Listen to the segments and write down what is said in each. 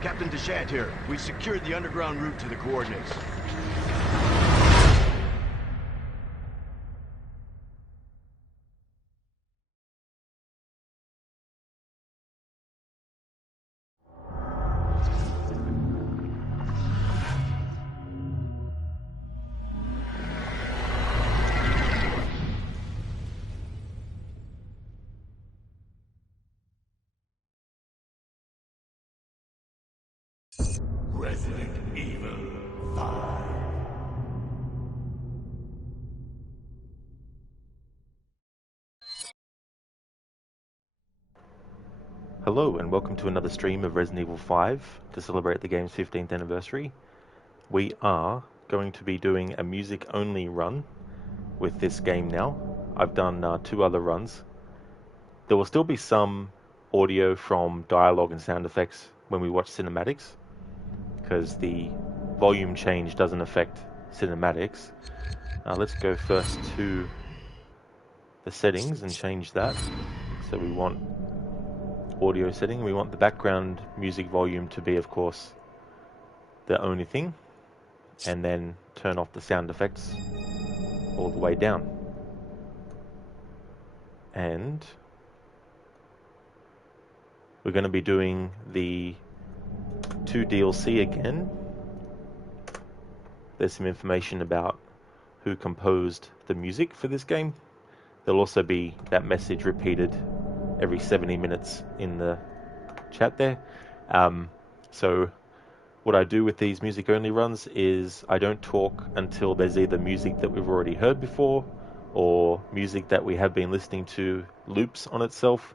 Captain Deshant here. We secured the underground route to the coordinates. Resident Evil 5. Hello and welcome to another stream of Resident Evil 5 to celebrate the game's 15th anniversary. We are going to be doing a music only run with this game now. I've done 2 other runs. There will still be some audio from dialogue and sound effects when we watch cinematics, because the volume change doesn't affect cinematics. Let's go first to the settings and change that. So we want audio setting. We want the background music volume to be, of course, the only thing, and then turn off the sound effects all the way down. And we're going to be doing the 2 DLC again. There's some information about who composed the music for this game. There'll also be that message repeated every 70 minutes in the chat there. So what I do with these music only runs is I don't talk until there's either music that we've already heard before, or music that we have been listening to loops on itself,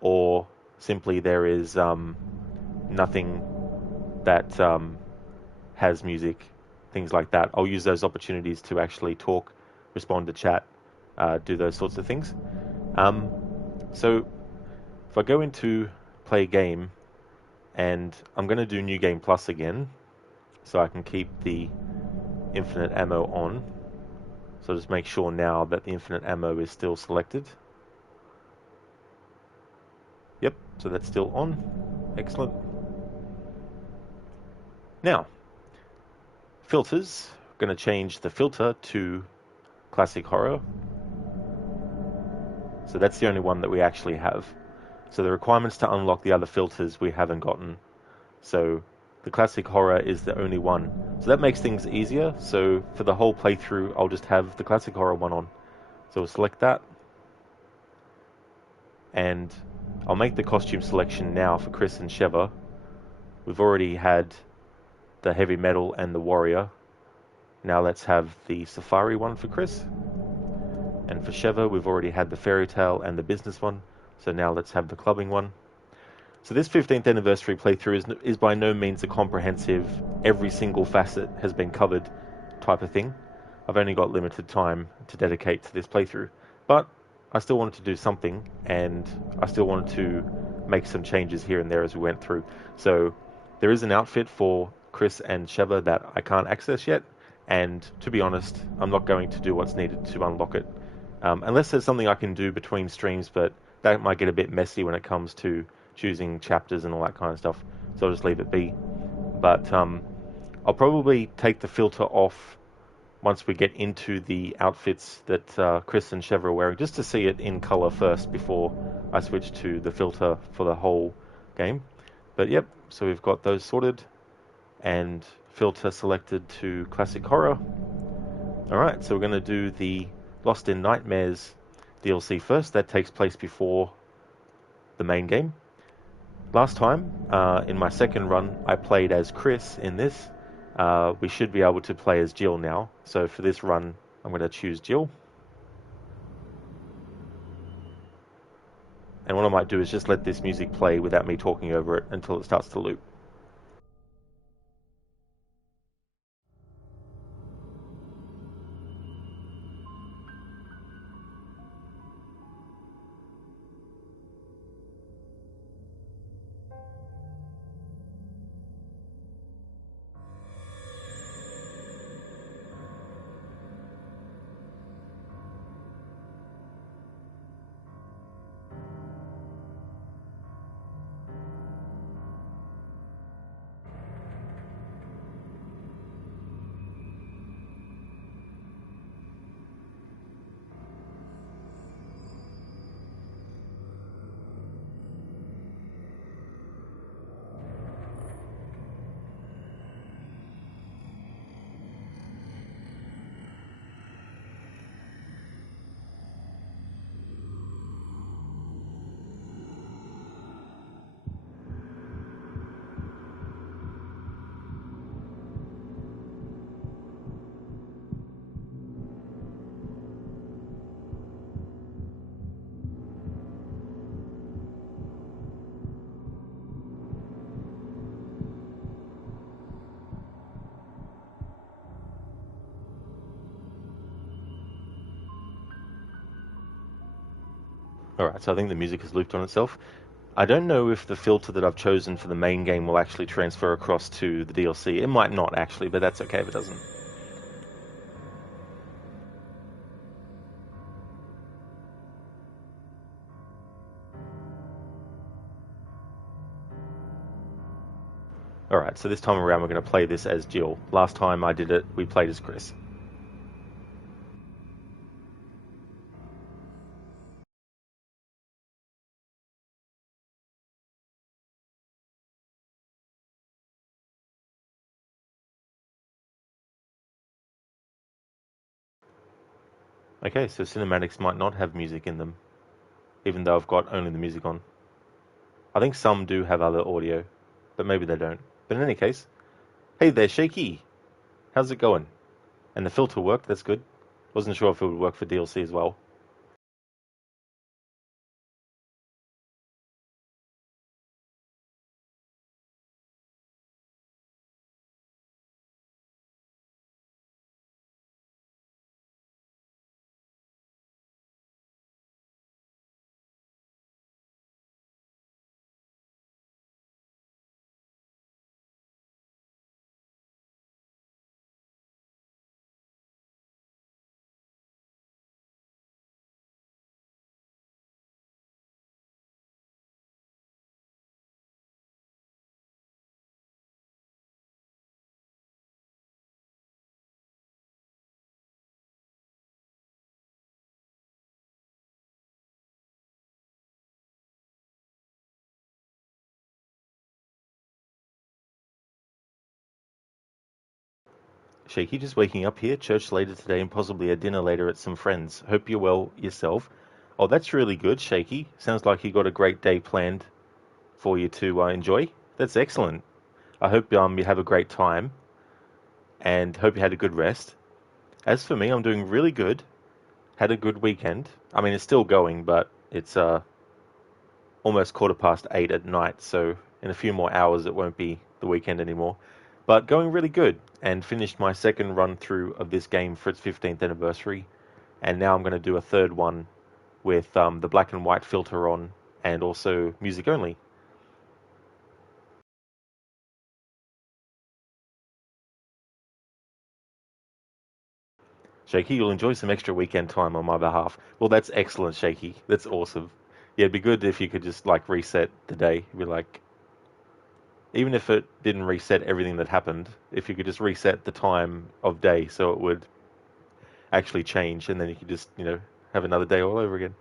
or simply there is nothing that has music, things like that. I'll use those opportunities to actually talk, respond to chat, do those sorts of things. So if I go into play game, and I'm going to do New Game Plus again, so I can keep the infinite ammo on. So just make sure now that the infinite ammo is still selected. Yep, so that's still on. Excellent. Now, filters. I'm going to change the filter to Classic Horror. So that's the only one that we actually have. So the requirements to unlock the other filters we haven't gotten. So the Classic Horror is the only one. So that makes things easier. So for the whole playthrough, I'll just have the Classic Horror one on. So we'll select that. And I'll make the costume selection now for Chris and Sheva. We've already had the Heavy Metal and the Warrior. Now let's have the Safari one for Chris. And for Sheva, we've already had the Fairy Tale and the Business one. So now let's have the Clubbing one. So this 15th anniversary playthrough is by no means a comprehensive, every single facet has been covered type of thing. I've only got limited time to dedicate to this playthrough. But I still wanted to do something, and I still wanted to make some changes here and there as we went through. So there is an outfit for Chris and Sheva that I can't access yet. And to be honest, I'm not going to do what's needed to unlock it. Unless there's something I can do between streams, but that might get a bit messy when it comes to choosing chapters and all that kind of stuff. So I'll just leave it be. But I'll probably take the filter off once we get into the outfits that Chris and Sheva are wearing, just to see it in color first before I switch to the filter for the whole game. But yep, so we've got those sorted and filter selected to Classic Horror. Alright, so we're going to do the Lost in Nightmares DLC first. That takes place before the main game. Last time, in my second run, I played as Chris in this. We should be able to play as Jill now. So for this run, I'm going to choose Jill. And what I might do is just let this music play without me talking over it until it starts to loop. Alright, so I think the music has looped on itself. I don't know if the filter that I've chosen for the main game will actually transfer across to the DLC. It might not actually, but that's okay if it doesn't. Alright, so this time around we're going to play this as Jill. Last time I did it, we played as Chris. Okay, so cinematics might not have music in them, even though I've got only the music on. I think some do have other audio, but maybe they don't. But in any case, hey there, Shaky! How's it going? And the filter worked, that's good. Wasn't sure if it would work for DLC as well. Shaky, just waking up here. Church later today and possibly a dinner later at some friends. Hope you're well yourself. Oh, that's really good, Shaky. Sounds like you got a great day planned for you to enjoy. That's excellent. I hope you have a great time and hope you had a good rest. As for me, I'm doing really good. Had a good weekend. I mean, it's still going, but it's almost 8:15 at night, so in a few more hours it won't be the weekend anymore. But going really good, and finished my second run through of this game for its 15th anniversary, and now I'm going to do a third one with the black and white filter on, and also music only. Shaky, you'll enjoy some extra weekend time on my behalf. Well, that's excellent, Shaky. That's awesome. Yeah, it'd be good if you could just like reset the day. Be like, even if it didn't reset everything that happened, if you could just reset the time of day so it would actually change, and then you could just, have another day all over again.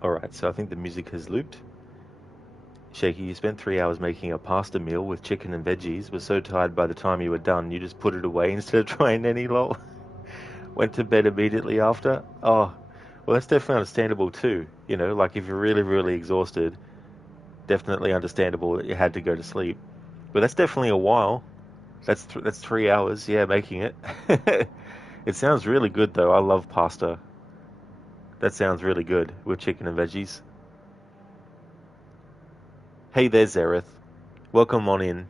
Alright, so I think the music has looped. Shaky, you spent 3 hours making a pasta meal with chicken and veggies, was so tired by the time you were done, you just put it away instead of trying any lol. Went to bed immediately after? Oh, well, that's definitely understandable too. Like if you're really, really exhausted, definitely understandable that you had to go to sleep. But that's definitely a while. That's 3 hours, yeah, making it. It sounds really good though. I love pasta. That sounds really good with chicken and veggies. Hey there, Zareth. Welcome on in.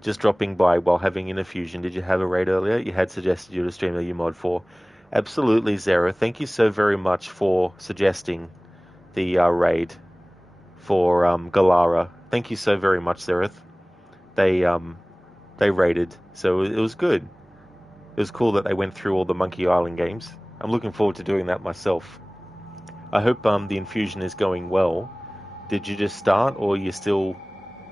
Just dropping by while having an infusion. Did you have a raid earlier? You had suggested you to stream a UMod 4. Absolutely, Zareth. Thank you so very much for suggesting the raid for Galara. Thank you so very much, Zareth. They raided, so it was good. It was cool that they went through all the Monkey Island games. I'm looking forward to doing that myself. I hope the infusion is going well. Did you just start, or you're still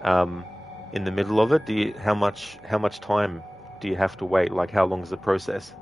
um, in the middle of it? How much time do you have to wait? Like, how long is the process?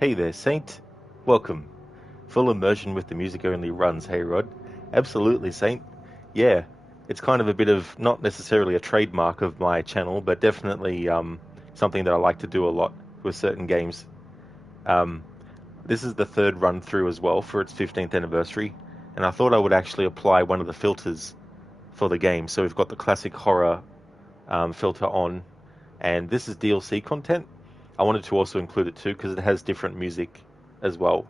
Hey there, Saint. Welcome. Full immersion with the music only runs, hey Rod? Absolutely, Saint. Yeah, it's kind of a bit of not necessarily a trademark of my channel, but definitely something that I like to do a lot with certain games. Um, this is the third run through as well for its 15th anniversary, and I thought I would actually apply one of the filters for the game. So we've got the classic horror filter on, and this is DLC content. I wanted to also include it too because it has different music as well.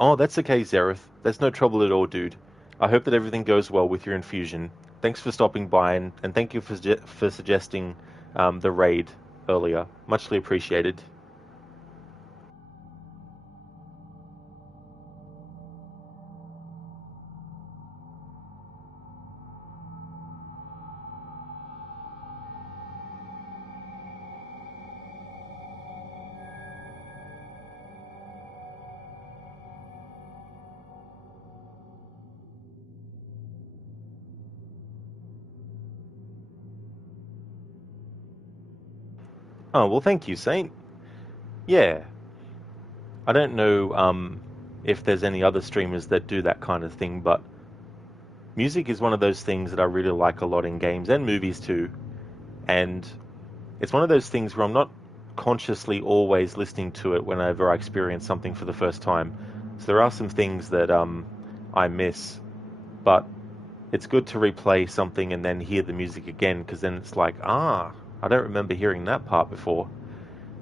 Oh, that's okay, Zareth. That's no trouble at all, dude. I hope that everything goes well with your infusion. Thanks for stopping by, and thank you for suggesting the raid earlier. Muchly appreciated. Oh, well, thank you, Saint. Yeah, I don't know if there's any other streamers that do that kind of thing, but music is one of those things that I really like a lot in games and movies too. And it's one of those things where I'm not consciously always listening to it whenever I experience something for the first time. So there are some things that I miss, but it's good to replay something and then hear the music again because then it's like, I don't remember hearing that part before.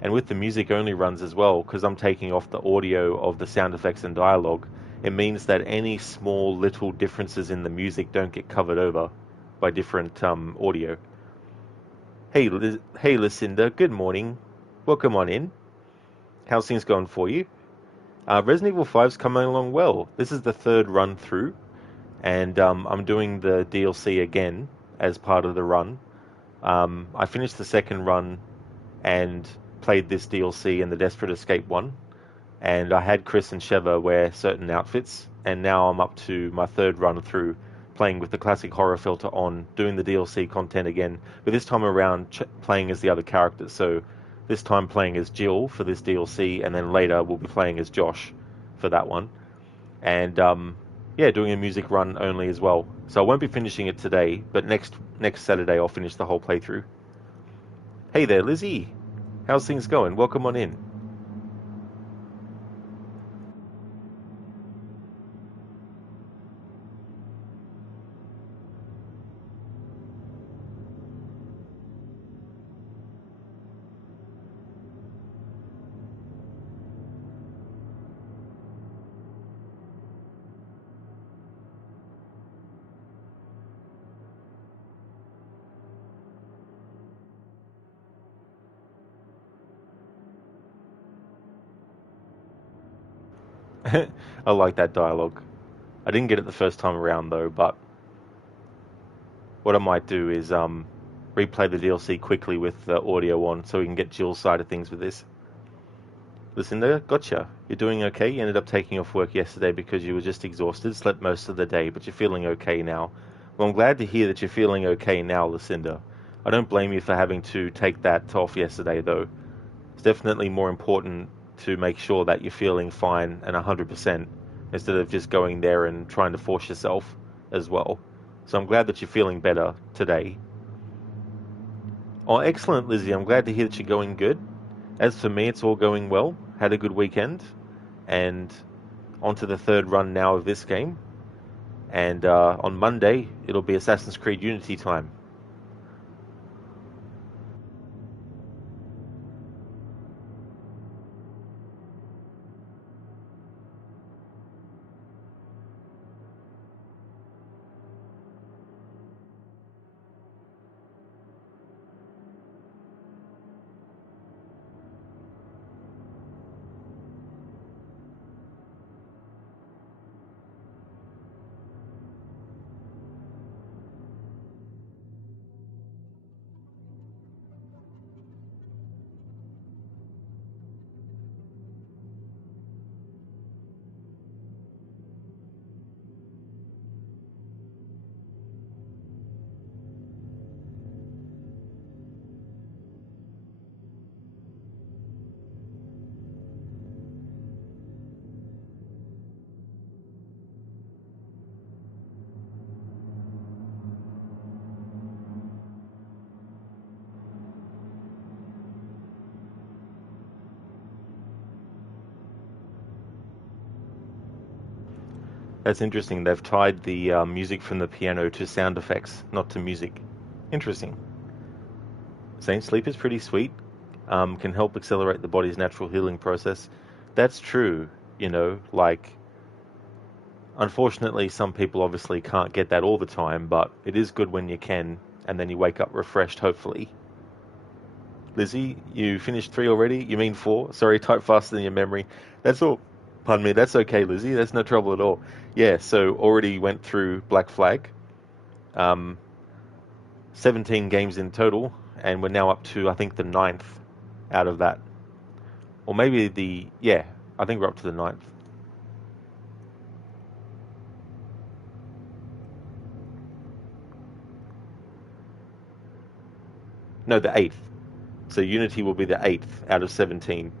And with the music only runs as well, because I'm taking off the audio of the sound effects and dialogue, it means that any small little differences in the music don't get covered over by different audio. Hey, Lucinda. Good morning. Welcome on in. How's things going for you? Resident Evil 5's coming along well. This is the third run through, and I'm doing the DLC again as part of the run. I finished the second run and played this DLC and the Desperate Escape one, and I had Chris and Sheva wear certain outfits, and now I'm up to my third run through, playing with the classic horror filter on, doing the DLC content again, but this time around playing as the other characters. So This time playing as Jill for this DLC, and then later we'll be playing as Josh for that one. And yeah, doing a music run only as well. So I won't be finishing it today, but next Saturday I'll finish the whole playthrough. Hey there, Lizzie. How's things going? Welcome on in. I like that dialogue. I didn't get it the first time around though, but what I might do is replay the DLC quickly with the audio on so we can get Jill's side of things with this. Lucinda, gotcha. You're doing okay. You ended up taking off work yesterday because you were just exhausted, slept most of the day, but you're feeling okay now. Well, I'm glad to hear that you're feeling okay now, Lucinda. I don't blame you for having to take that off yesterday, though. It's definitely more important to make sure that you're feeling fine and 100% instead of just going there and trying to force yourself as well. So I'm glad that you're feeling better today. Oh, excellent, Lizzie. I'm glad to hear that you're going good. As for me, it's all going well. Had a good weekend, and on to the third run now of this game. And on Monday, it'll be Assassin's Creed Unity time. That's interesting. They've tied the music from the piano to sound effects, not to music. Interesting. Saying sleep is pretty sweet. Can help accelerate the body's natural healing process. That's true. Like, unfortunately, some people obviously can't get that all the time, but it is good when you can, and then you wake up refreshed, hopefully. Lizzie, you finished 3 already? You mean 4? Sorry, type faster than your memory. That's all. Pardon me, that's okay, Lizzie. That's no trouble at all. Yeah, so already went through Black Flag. Um, 17 games in total, and we're now up to, I think, the ninth out of that. Or maybe yeah, I think we're up to the ninth. No, the eighth. So Unity will be the eighth out of 17.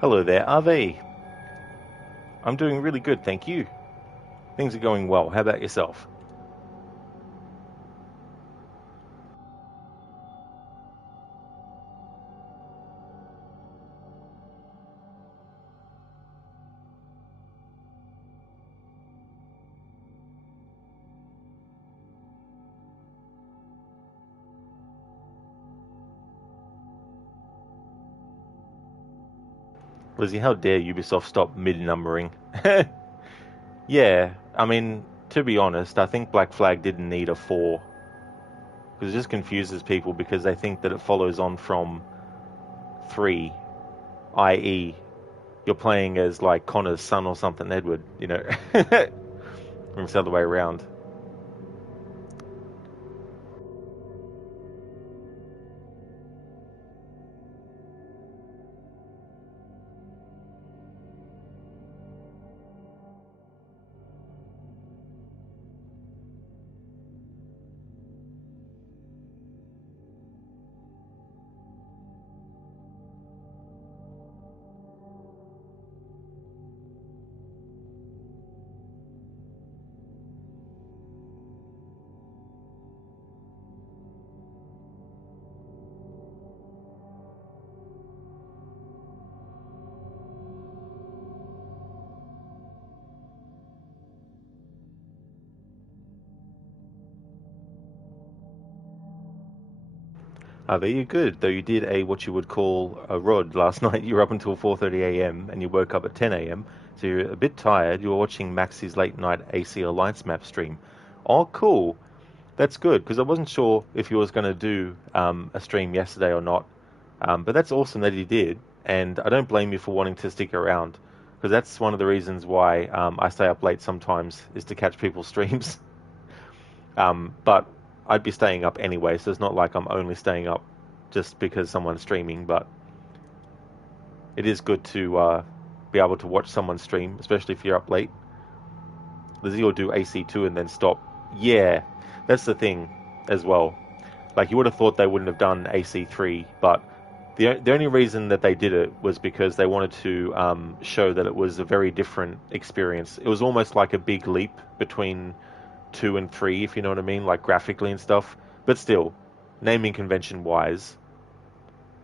Hello there, RV. I'm doing really good, thank you. Things are going well. How about yourself? Lizzie, how dare Ubisoft stop mid-numbering? Yeah, I mean, to be honest, I think Black Flag didn't need a 4 because it just confuses people because they think that it follows on from 3, i.e., you're playing as like Connor's son or something, Edward, you know, from the other way around. There you good, though you did a what you would call a rod last night. You were up until 4:30 a.m. and you woke up at 10 a.m. So you're a bit tired. You were watching Max's late night AC Alliance map stream. Oh, cool. That's good because I wasn't sure if he was going to do a stream yesterday or not. But that's awesome that he did, and I don't blame you for wanting to stick around because that's one of the reasons why I stay up late sometimes is to catch people's streams. But I'd be staying up anyway, so it's not like I'm only staying up just because someone's streaming. But it is good to be able to watch someone stream, especially if you're up late. Lizzie will do AC2 and then stop. Yeah, that's the thing as well. Like you would have thought they wouldn't have done AC3, but the only reason that they did it was because they wanted to show that it was a very different experience. It was almost like a big leap between 2 and 3, if you know what I mean, like graphically and stuff. But still, naming convention wise,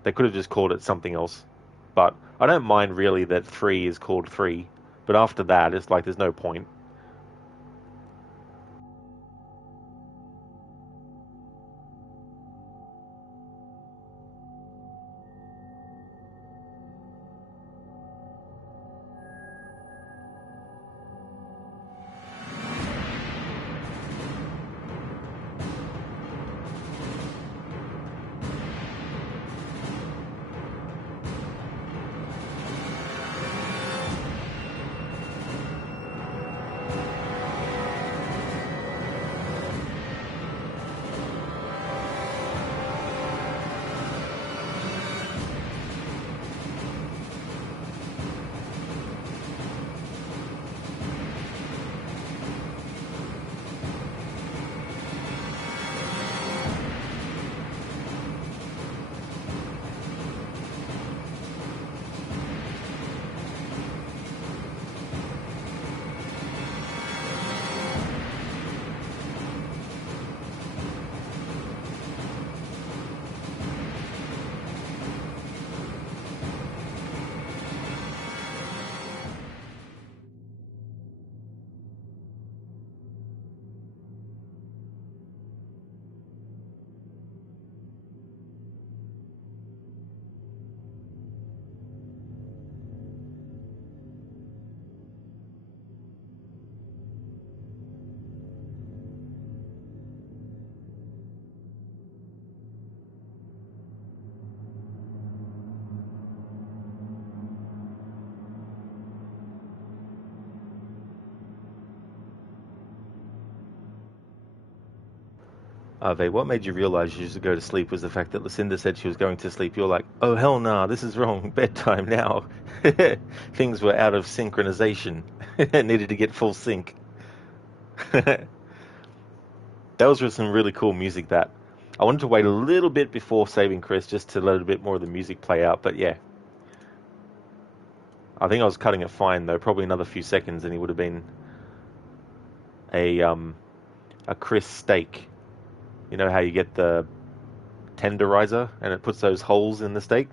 they could have just called it something else. But I don't mind really that 3 is called 3. But after that, it's like there's no point. Ave, what made you realize you should go to sleep was the fact that Lucinda said she was going to sleep. You're like, oh hell nah, this is wrong. Bedtime now. Things were out of synchronization. Needed to get full sync. That was with some really cool music that I wanted to wait a little bit before saving Chris just to let a bit more of the music play out, but yeah. I think I was cutting it fine though, probably another few seconds, and he would have been a crisp steak. You know how you get the tenderizer and it puts those holes in the steak?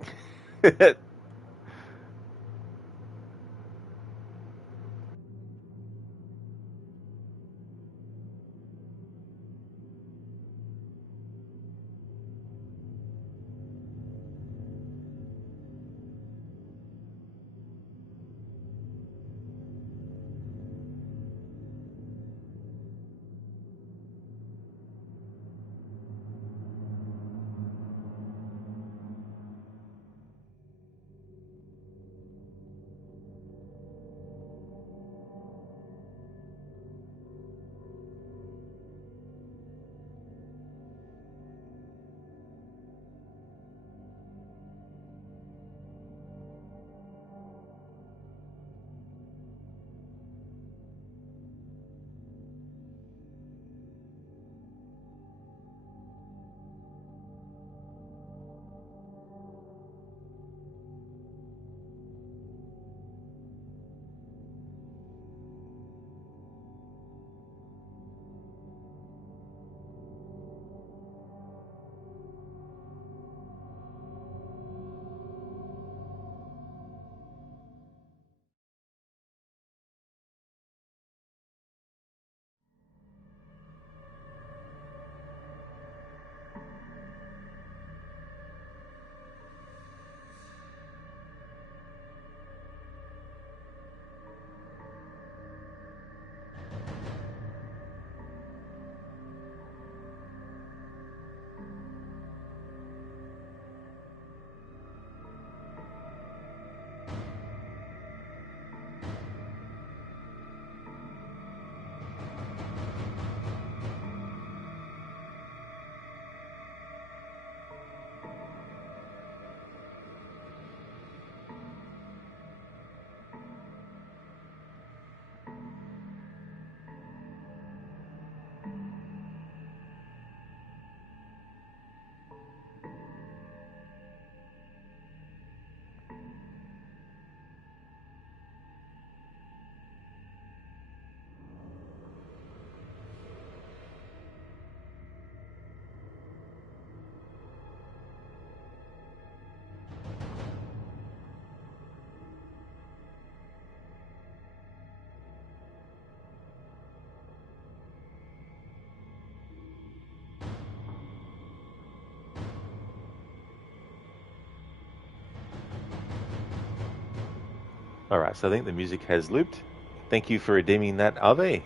Alright, so I think the music has looped. Thank you for redeeming that, Ave.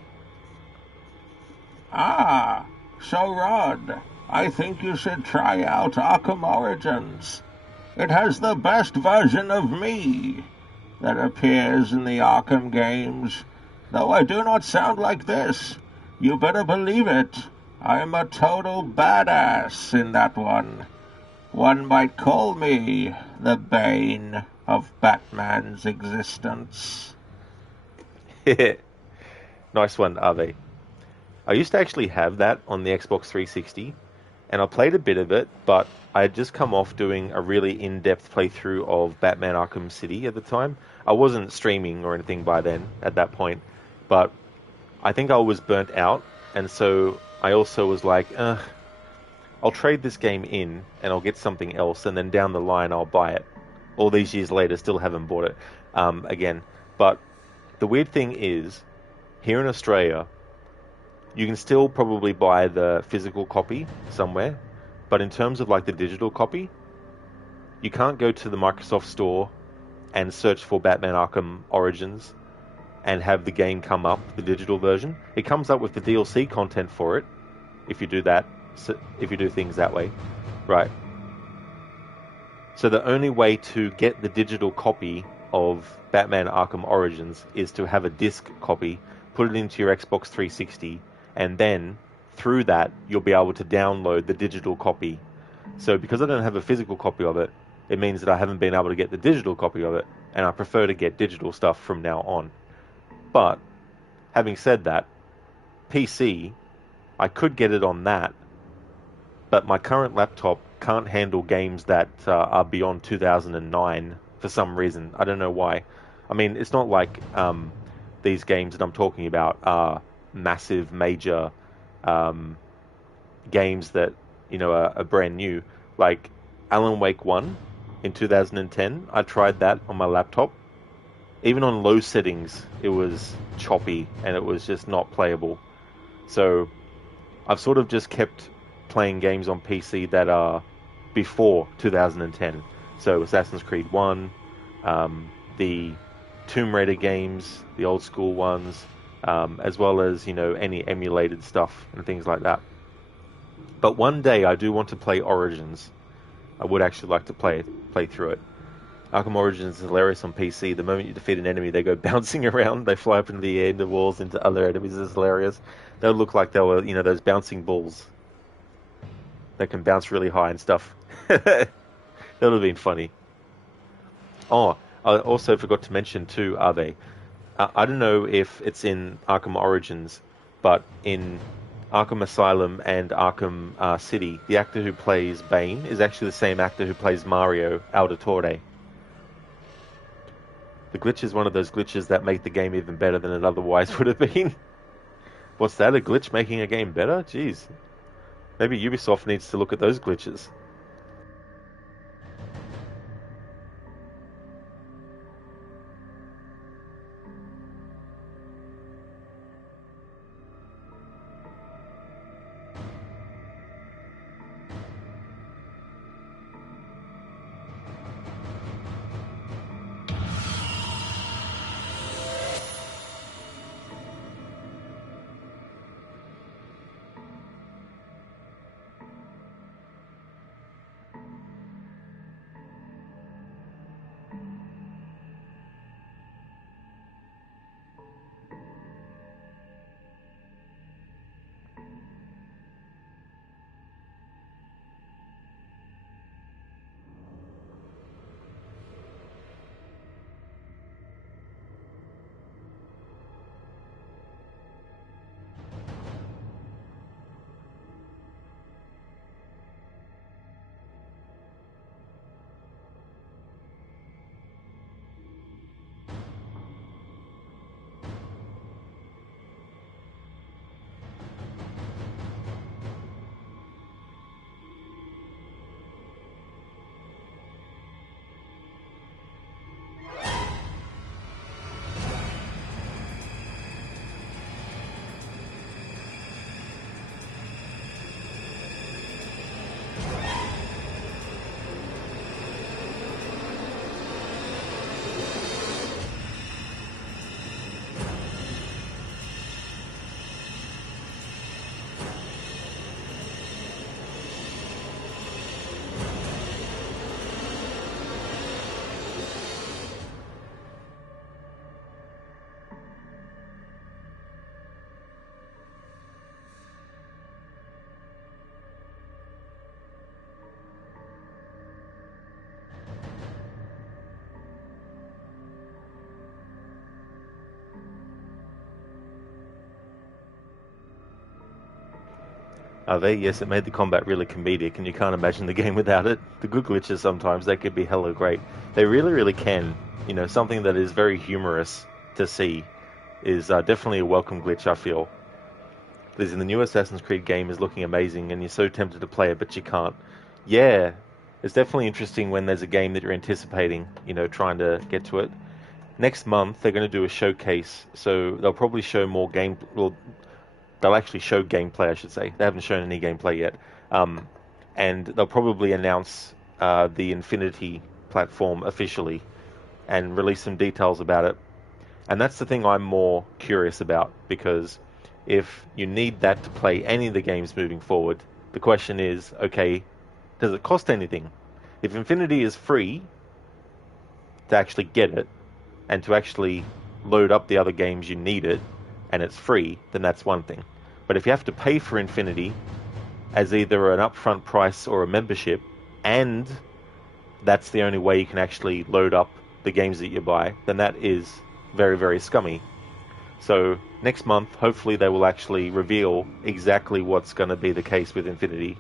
Ah, so Rod, I think you should try out Arkham Origins. It has the best version of me that appears in the Arkham games. Though I do not sound like this, you better believe it. I'm a total badass in that one. One might call me the bane of Batman's existence. Nice one, Ave. I used to actually have that on the Xbox 360, and I played a bit of it, but I had just come off doing a really in-depth playthrough of Batman Arkham City at the time. I wasn't streaming or anything by then, at that point, but I think I was burnt out, and so I also was like, I'll trade this game in, and I'll get something else, and then down the line I'll buy it. All these years later, still haven't bought it again. But the weird thing is, here in Australia, you can still probably buy the physical copy somewhere, but in terms of like the digital copy, you can't go to the Microsoft Store and search for Batman Arkham Origins and have the game come up, the digital version. It comes up with the DLC content for it, if you do that, if you do things that way, right? So the only way to get the digital copy of Batman Arkham Origins is to have a disc copy, put it into your Xbox 360, and then through that you'll be able to download the digital copy. So because I don't have a physical copy of it, it means that I haven't been able to get the digital copy of it, and I prefer to get digital stuff from now on. But having said that, PC, I could get it on that, but my current laptop can't handle games that are beyond 2009 for some reason. I don't know why. I mean, it's not like these games that I'm talking about are massive, major games that, are brand new. Like Alan Wake 1 in 2010, I tried that on my laptop. Even on low settings, it was choppy and it was just not playable. So I've sort of just kept playing games on PC that are before 2010. So Assassin's Creed 1, the Tomb Raider games, the old school ones, as well as, any emulated stuff and things like that. But one day I do want to play Origins. I would actually like to play through it. Arkham Origins is hilarious on PC. The moment you defeat an enemy, they go bouncing around. They fly up into the air, into walls, into other enemies. It's hilarious. They look like they were, those bouncing bulls that can bounce really high and stuff. That would have been funny. Oh, I also forgot to mention too, Ave. I don't know if it's in Arkham Origins, but in Arkham Asylum and Arkham City, the actor who plays Bane is actually the same actor who plays Mario, Auditore. The glitch is one of those glitches that make the game even better than it otherwise would have been. What's that, a glitch making a game better? Jeez. Maybe Ubisoft needs to look at those glitches. Are they? Yes, it made the combat really comedic, and you can't imagine the game without it. The good glitches sometimes, they could be hella great. They really, really can. Something that is very humorous to see is definitely a welcome glitch, I feel. Because in the new Assassin's Creed game is looking amazing, and you're so tempted to play it, but you can't. Yeah, it's definitely interesting when there's a game that you're anticipating, trying to get to it. Next month, they're going to do a showcase, so they'll probably show more game... Well, they'll actually show gameplay, I should say. They haven't shown any gameplay yet. And they'll probably announce the Infinity platform officially and release some details about it. And that's the thing I'm more curious about, because if you need that to play any of the games moving forward, the question is, okay, does it cost anything? If Infinity is free to actually get it, and to actually load up the other games you need it, and it's free, then that's one thing. But if you have to pay for Infinity as either an upfront price or a membership, and that's the only way you can actually load up the games that you buy, then that is very, very scummy. So next month, hopefully they will actually reveal exactly what's going to be the case with Infinity.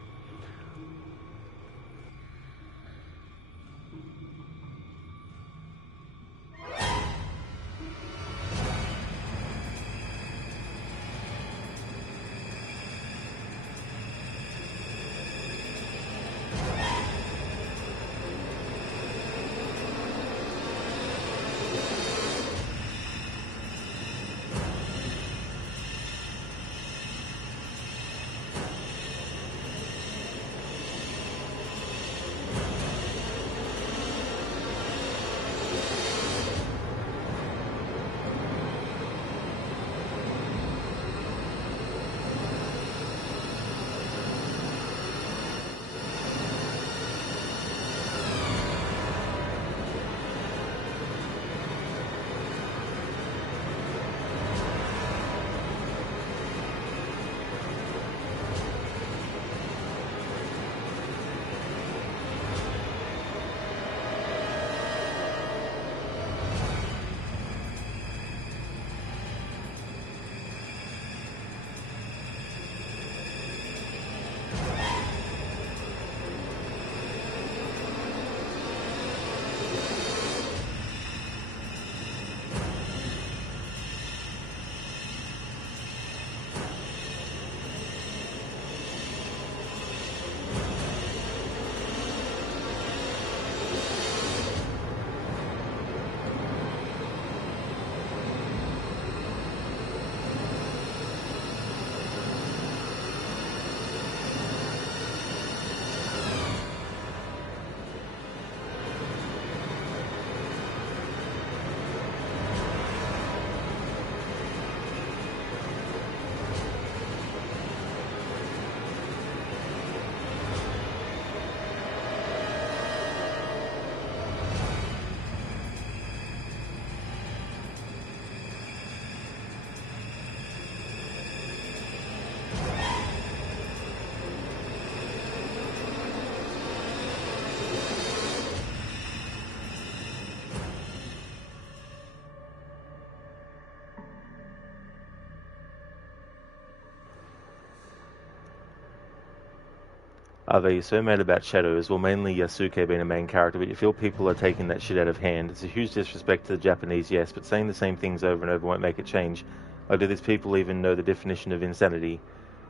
Are they so mad about shadows? Well, mainly Yasuke being a main character, but you feel people are taking that shit out of hand. It's a huge disrespect to the Japanese, yes, but saying the same things over and over won't make it change. Or do these people even know the definition of insanity?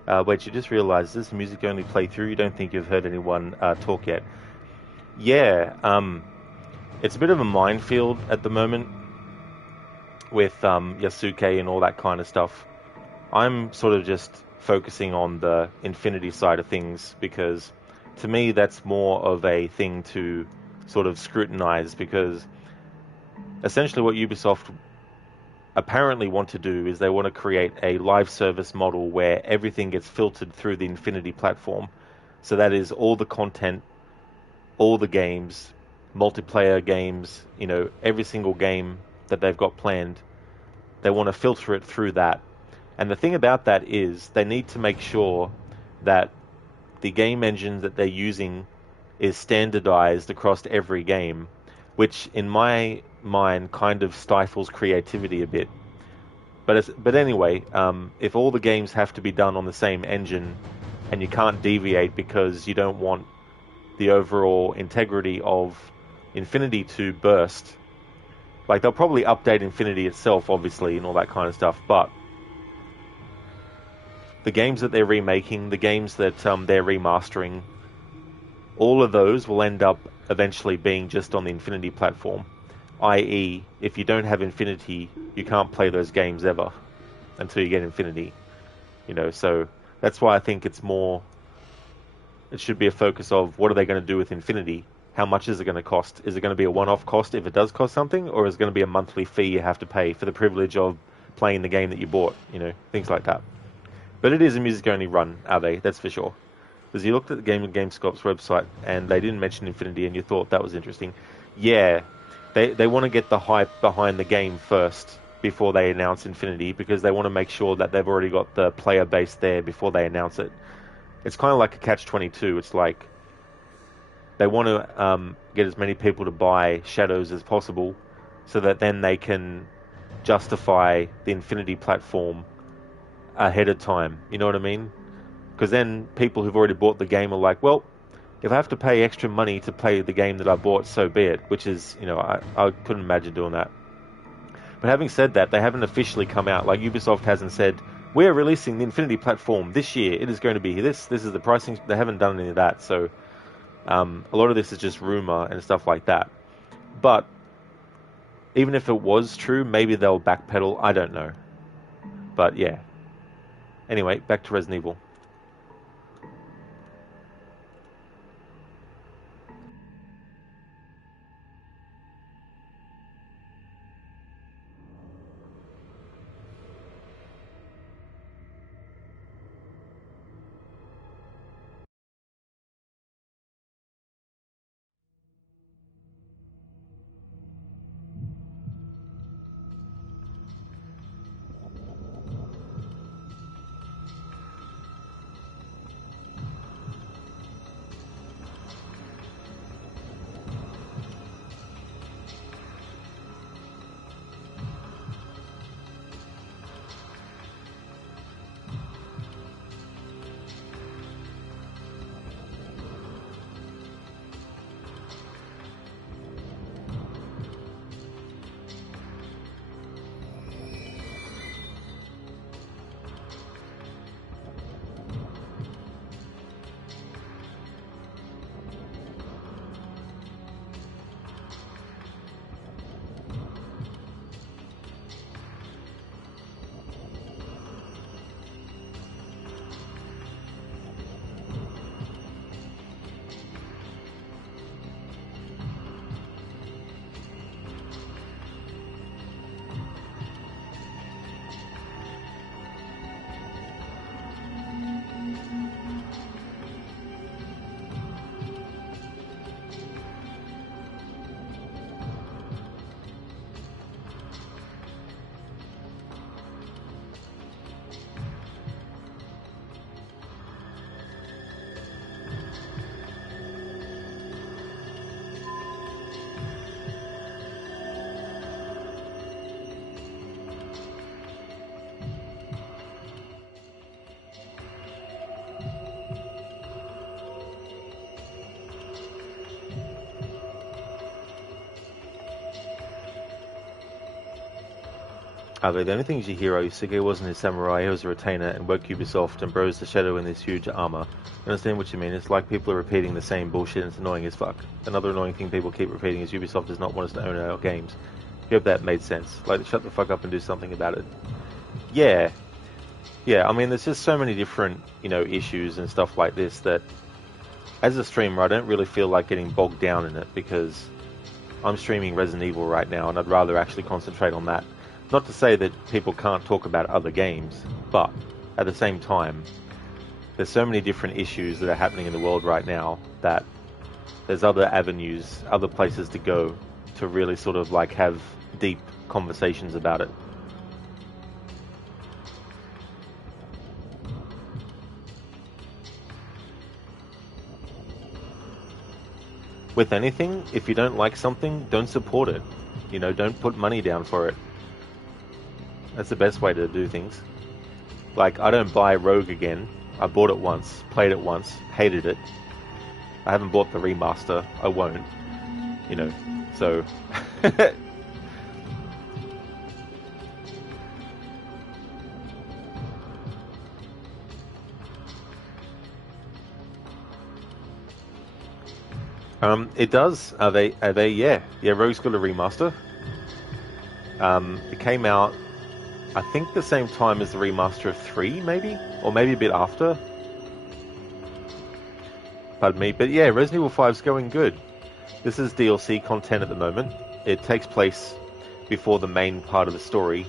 Wait, you just realised this music only playthrough? You don't think you've heard anyone talk yet? Yeah, it's a bit of a minefield at the moment with Yasuke and all that kind of stuff. I'm sort of just focusing on the Infinity side of things because to me that's more of a thing to sort of scrutinize because essentially what Ubisoft apparently want to do is they want to create a live service model where everything gets filtered through the Infinity platform. So that is all the content, all the games, multiplayer games, every single game that they've got planned. They want to filter it through that. And the thing about that is they need to make sure that the game engine that they're using is standardized across every game, which in my mind kind of stifles creativity a bit. But anyway, if all the games have to be done on the same engine and you can't deviate because you don't want the overall integrity of Infinity to burst, like they'll probably update Infinity itself, obviously, and all that kind of stuff, but the games that they're remaking, the games that they're remastering, all of those will end up eventually being just on the Infinity platform. I.e., if you don't have Infinity, you can't play those games ever until you get Infinity. So that's why I think it should be a focus of what are they going to do with Infinity? How much is it going to cost? Is it going to be a one-off cost if it does cost something, or is it going to be a monthly fee you have to pay for the privilege of playing the game that you bought? Things like that. But it is a music-only run, are they? That's for sure. Because you looked at the GameScope's website and they didn't mention Infinity, and you thought that was interesting. Yeah, they want to get the hype behind the game first before they announce Infinity, because they want to make sure that they've already got the player base there before they announce it. It's kind of like a catch-22. It's like they want to get as many people to buy Shadows as possible, so that then they can justify the Infinity platform ahead of time. You know what I mean? Because then people who've already bought the game are like, well, if I have to pay extra money to play the game that I bought, so be it. Which is, I couldn't imagine doing that. But having said that, they haven't officially come out. Like Ubisoft hasn't said, we're releasing the Infinity platform this year. It is going to be this. This is the pricing. They haven't done any of that. So a lot of this is just rumor and stuff like that. But even if it was true, maybe they'll backpedal. I don't know. But yeah. Anyway, back to Resident Evil. The only thing is your hero. Yusuke wasn't his samurai, he was a retainer and worked Ubisoft and bros the shadow in this huge armor. I understand what you mean. It's like people are repeating the same bullshit and it's annoying as fuck. Another annoying thing people keep repeating is Ubisoft does not want us to own our games. I hope that made sense. Like, shut the fuck up and do something about it. Yeah. Yeah, I mean, there's just so many different, issues and stuff like this that, as a streamer, I don't really feel like getting bogged down in it because I'm streaming Resident Evil right now and I'd rather actually concentrate on that. Not to say that people can't talk about other games, but at the same time, there's so many different issues that are happening in the world right now that there's other avenues, other places to go to really sort of like have deep conversations about it. With anything, if you don't like something, don't support it. Don't put money down for it. That's the best way to do things. Like, I don't buy Rogue again. I bought it once, played it once, hated it. I haven't bought the remaster. I won't. So... It does. Are they? Yeah. Rogue's got a remaster. It came out, I think, the same time as the remaster of 3, maybe? Or maybe a bit after. Pardon me. But yeah, Resident Evil 5 is going good. This is DLC content at the moment. It takes place before the main part of the story.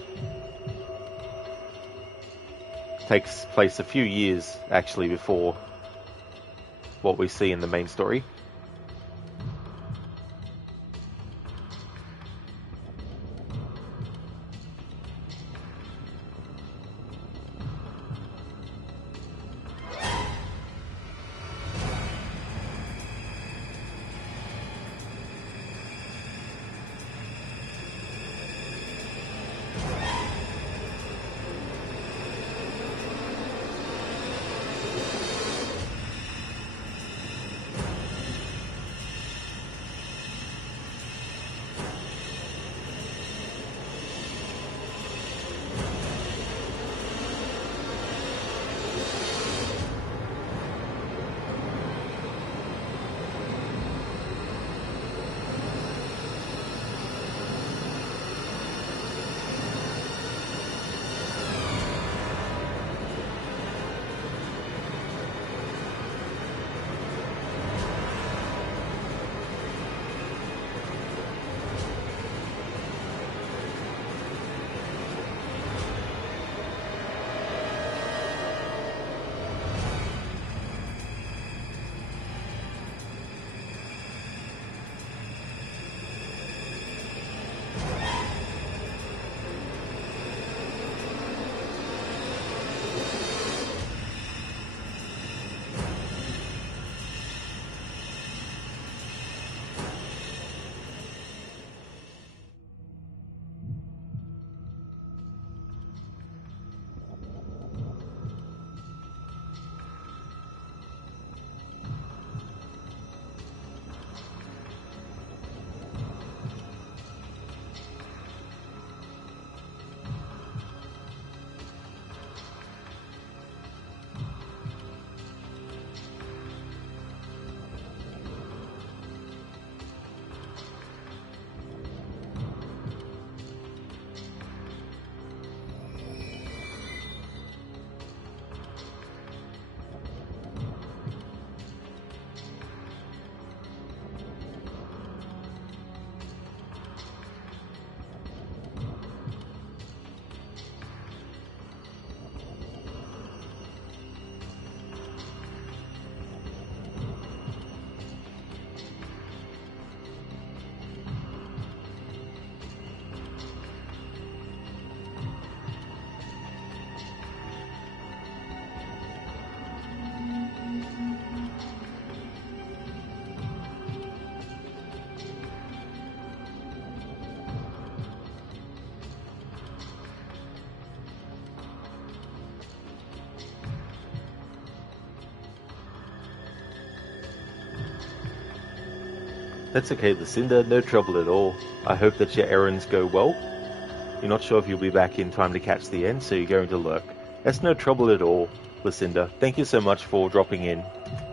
It takes place a few years, actually, before what we see in the main story. That's okay, Lucinda. No trouble at all. I hope that your errands go well. You're not sure if you'll be back in time to catch the end, so you're going to lurk. That's no trouble at all, Lucinda. Thank you so much for dropping in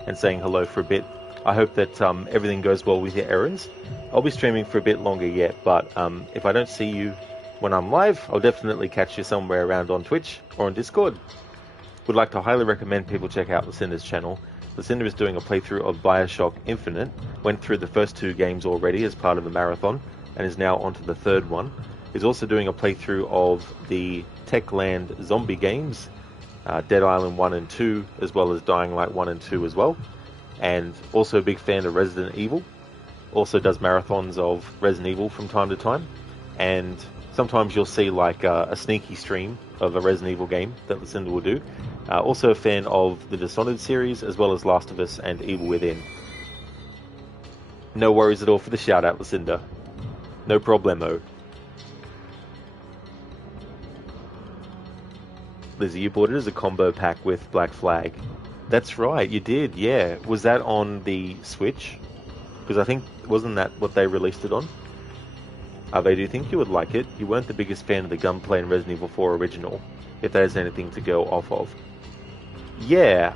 and saying hello for a bit. I hope that everything goes well with your errands. I'll be streaming for a bit longer yet, but if I don't see you when I'm live, I'll definitely catch you somewhere around on Twitch or on Discord. Would like to highly recommend people check out Lucinda's channel. Lucinda is doing a playthrough of Bioshock Infinite, went through the first 2 games already as part of the marathon, and is now onto the 3rd one. Is also doing a playthrough of the Techland zombie games, Dead Island 1 and 2, as well as Dying Light 1 and 2 as well. And also a big fan of Resident Evil. Also does marathons of Resident Evil from time to time. And sometimes you'll see like a sneaky stream of a Resident Evil game that Lucinda will do. Also a fan of the Dishonored series, as well as Last of Us and Evil Within. No worries at all for the shout out, Lucinda. No problemo. Lizzie, you bought it as a combo pack with Black Flag. That's right, you did, yeah. Was that on the Switch? Because I think, wasn't that what they released it on? Ave, do you think you would like it? You weren't the biggest fan of the gunplay in Resident Evil 4 original, if that is anything to go off of. Yeah,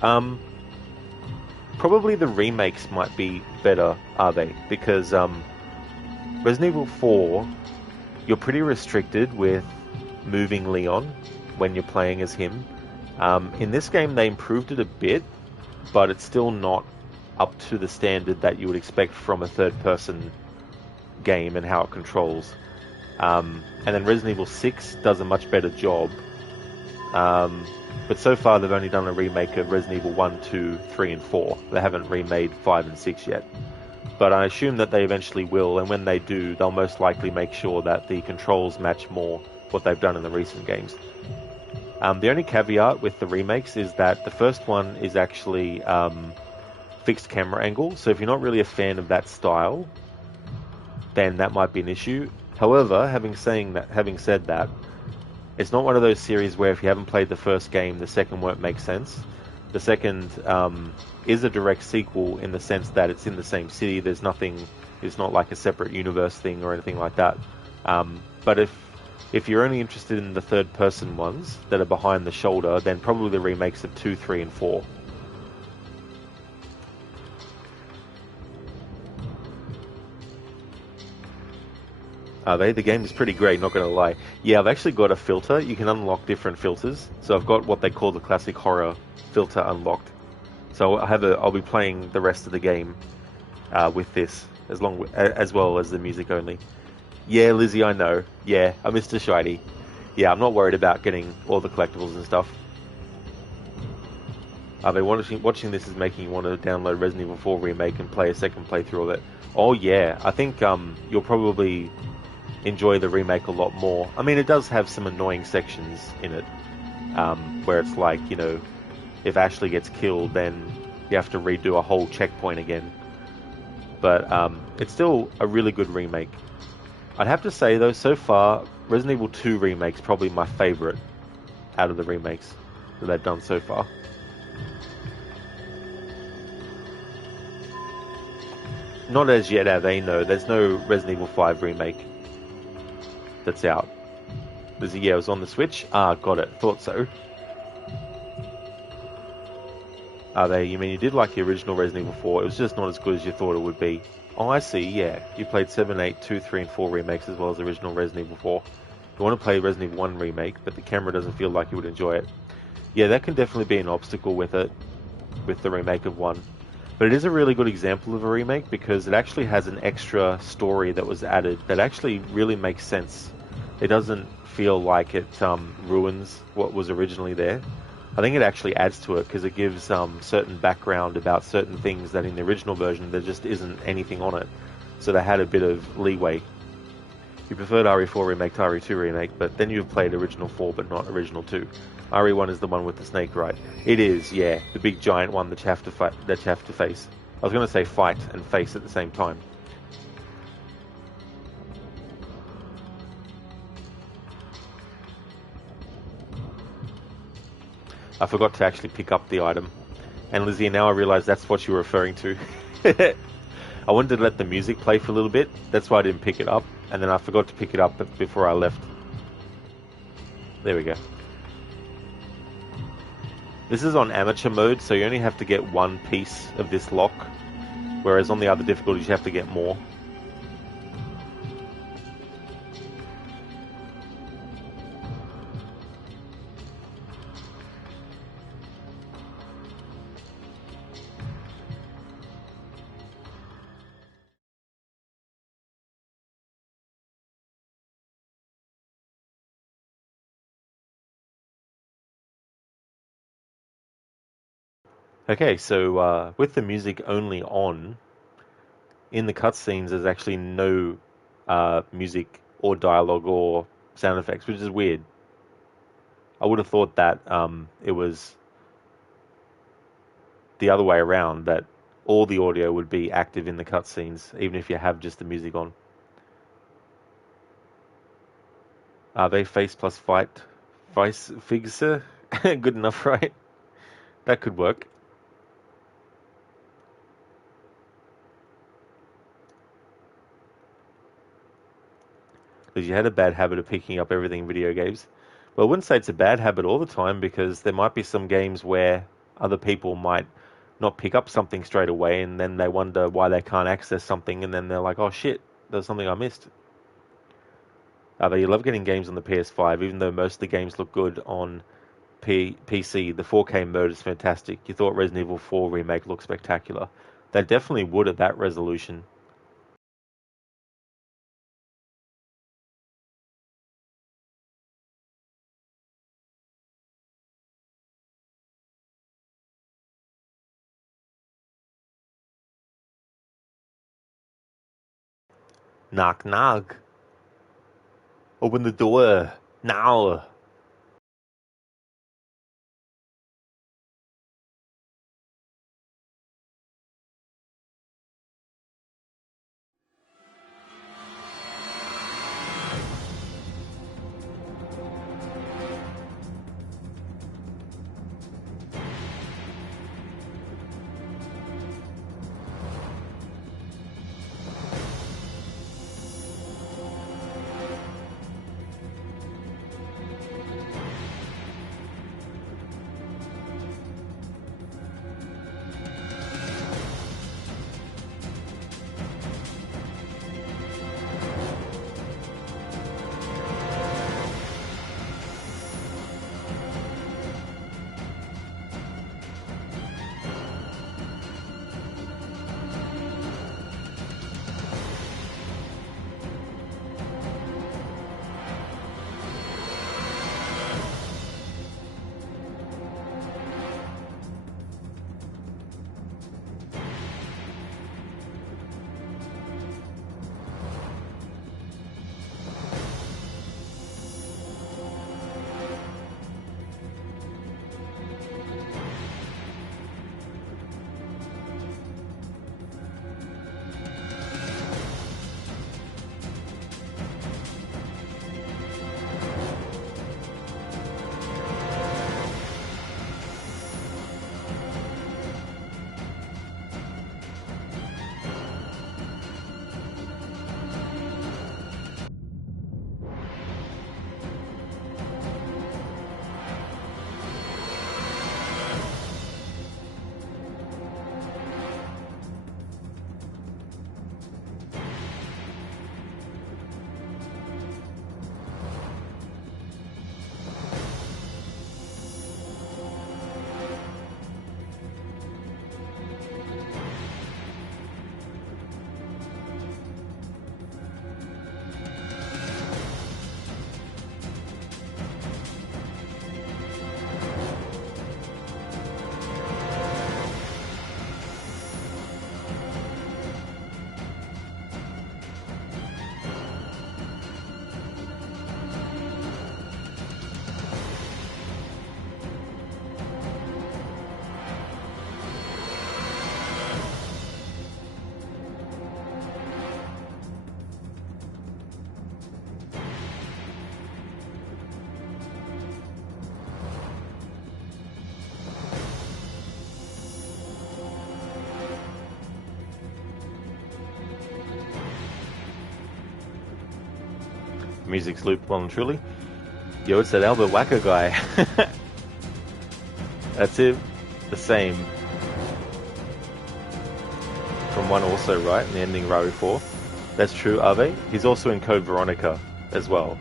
probably the remakes might be better, Ave, because Resident Evil 4, you're pretty restricted with moving Leon when you're playing as him. In this game they improved it a bit, but it's still not up to the standard that you would expect from a third-person game and how it controls. And then Resident Evil 6 does a much better job. But so far they've only done a remake of Resident Evil 1, 2, 3 and 4. They haven't remade 5 and 6 yet. But I assume that they eventually will, and when they do, they'll most likely make sure that the controls match more what they've done in the recent games. The only caveat with the remakes is that the first one is actually fixed camera angle, so if you're not really a fan of that style, then that might be an issue. However, having said that, it's not one of those series where if you haven't played the first game, the second won't make sense. The second is a direct sequel in the sense that it's in the same city. There's nothing, it's not like a separate universe thing or anything like that. But if you're only interested in the third-person ones that are behind the shoulder, then probably the remakes of 2, 3, and 4. The game is pretty great, not going to lie. Yeah, I've actually got a filter. You can unlock different filters. So I've got what they call the classic horror filter unlocked. So I'll be playing the rest of the game with this, as well as the music only. Yeah, Lizzie, I know. Yeah, I'm Mr. Shiny. Yeah, I'm not worried about getting all the collectibles and stuff. Watching this is making you want to download Resident Evil 4 Remake and play a second playthrough of it. Oh yeah, I think you'll probably enjoy the remake a lot more. I mean, it does have some annoying sections in it, where it's like, you know, if Ashley gets killed, then you have to redo a whole checkpoint again. But it's still a really good remake. I'd have to say, though, so far, Resident Evil 2 Remake's probably my favourite out of the remakes that they've done so far. Not as yet, Ave, no. There's no Resident Evil 5 Remake that's out. Yeah, it was on the Switch. Ah, got it. Thought so. Ave, you mean you did like the original Resident Evil 4, it was just not as good as you thought it would be. Oh, I see, yeah. You played 7, 8, 2, 3, and 4 remakes as well as the original Resident Evil 4. You want to play Resident Evil 1 remake, but the camera doesn't feel like you would enjoy it. Yeah, that can definitely be an obstacle with it, with the remake of 1. But it is a really good example of a remake because it actually has an extra story that was added that actually really makes sense. It doesn't feel like it ruins what was originally there. I think it actually adds to it because it gives certain background about certain things that in the original version there just isn't anything on it. So they had a bit of leeway. You preferred RE4 Remake to RE2 Remake, but then you've played original 4 but not original 2. RE1 is the one with the snake, right? It is, yeah. The big giant one that you have to face. I was going to say fight and face at the same time. I forgot to actually pick up the item. And Lizzie, now I realise that's what you were referring to. I wanted to let the music play for a little bit. That's why I didn't pick it up. And then I forgot to pick it up before I left. There we go. This is on amateur mode, so you only have to get one piece of this lock, whereas on the other difficulties you have to get more. Okay, so with the music only on, in the cutscenes there's actually no music or dialogue or sound effects, which is weird. I would have thought that it was the other way around, that all the audio would be active in the cutscenes, even if you have just the music on. Are they face plus fight vice figure? Good enough, right? That could work. Because you had a bad habit of picking up everything in video games. Well, I wouldn't say it's a bad habit all the time, because there might be some games where other people might not pick up something straight away, and then they wonder why they can't access something, and then they're like, oh shit, there's something I missed. But you love getting games on the PS5, even though most of the games look good on PC. The 4K mode is fantastic. You thought Resident Evil 4 Remake looked spectacular. They definitely would at that resolution. Knock knock. Open the door. Now. Music's looped well and truly. Yo, it's that Albert Wacker guy. That's it. The same. From one also, right? In the ending Rari 4. That's true, Ave. He's also in Code Veronica as well.